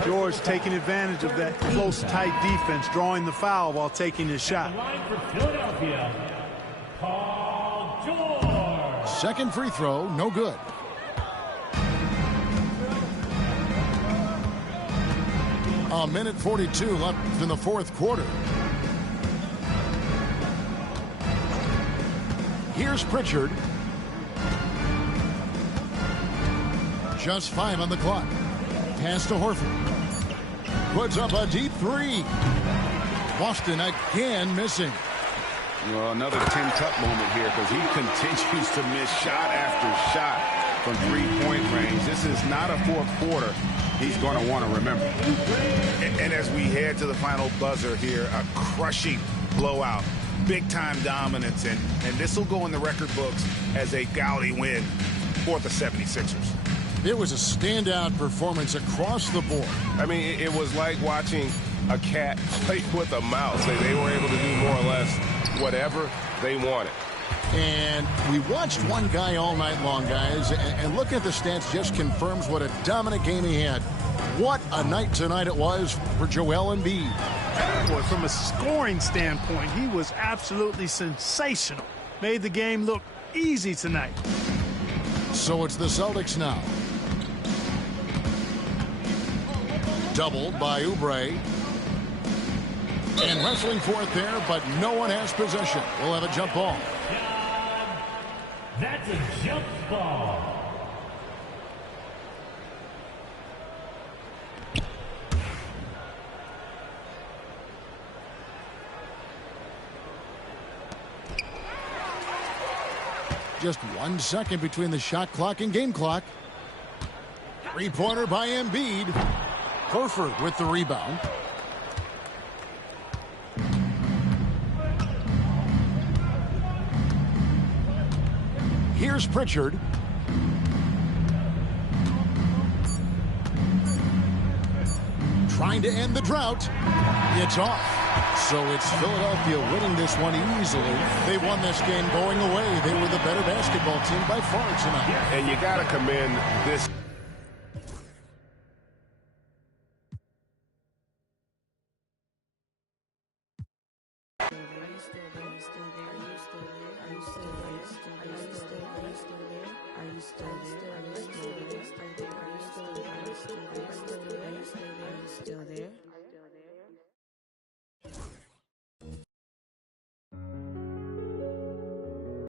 George taking advantage of that close, tight defense, drawing the foul while taking his shot. Second free throw, no good. A minute 42 left in the fourth quarter. Here's Pritchard. Just 5 on the clock. Pass to Horford. Puts up a deep 3. Boston again missing. Well, another Tim Cup moment here because he continues to miss shot after shot from three-point range. This is not a fourth quarter he's going to want to remember. And as we head to the final buzzer here, a crushing blowout, big-time dominance, and this will go in the record books as a gaudy win for the 76ers. It was a standout performance across the board. I mean, it was like watching a cat play with a mouse. They were able to do more or less whatever they wanted. And we watched one guy all night long, guys, and looking at the stats just confirms what a dominant game he had. What a night tonight it was for Joel Embiid. Boy, from a scoring standpoint, he was absolutely sensational. Made the game look easy tonight. So it's the Celtics now. Doubled by Oubre. And wrestling for it there, but no one has possession. We'll have a jump ball. That's a jump ball. Just 1 second between the shot clock and game clock. Three-pointer by Embiid. Horford with the rebound. Here's Pritchard. Trying to end the drought. It's off. So it's Philadelphia winning this one easily. They won this game going away. They were the better basketball team by far tonight. And you got to commend this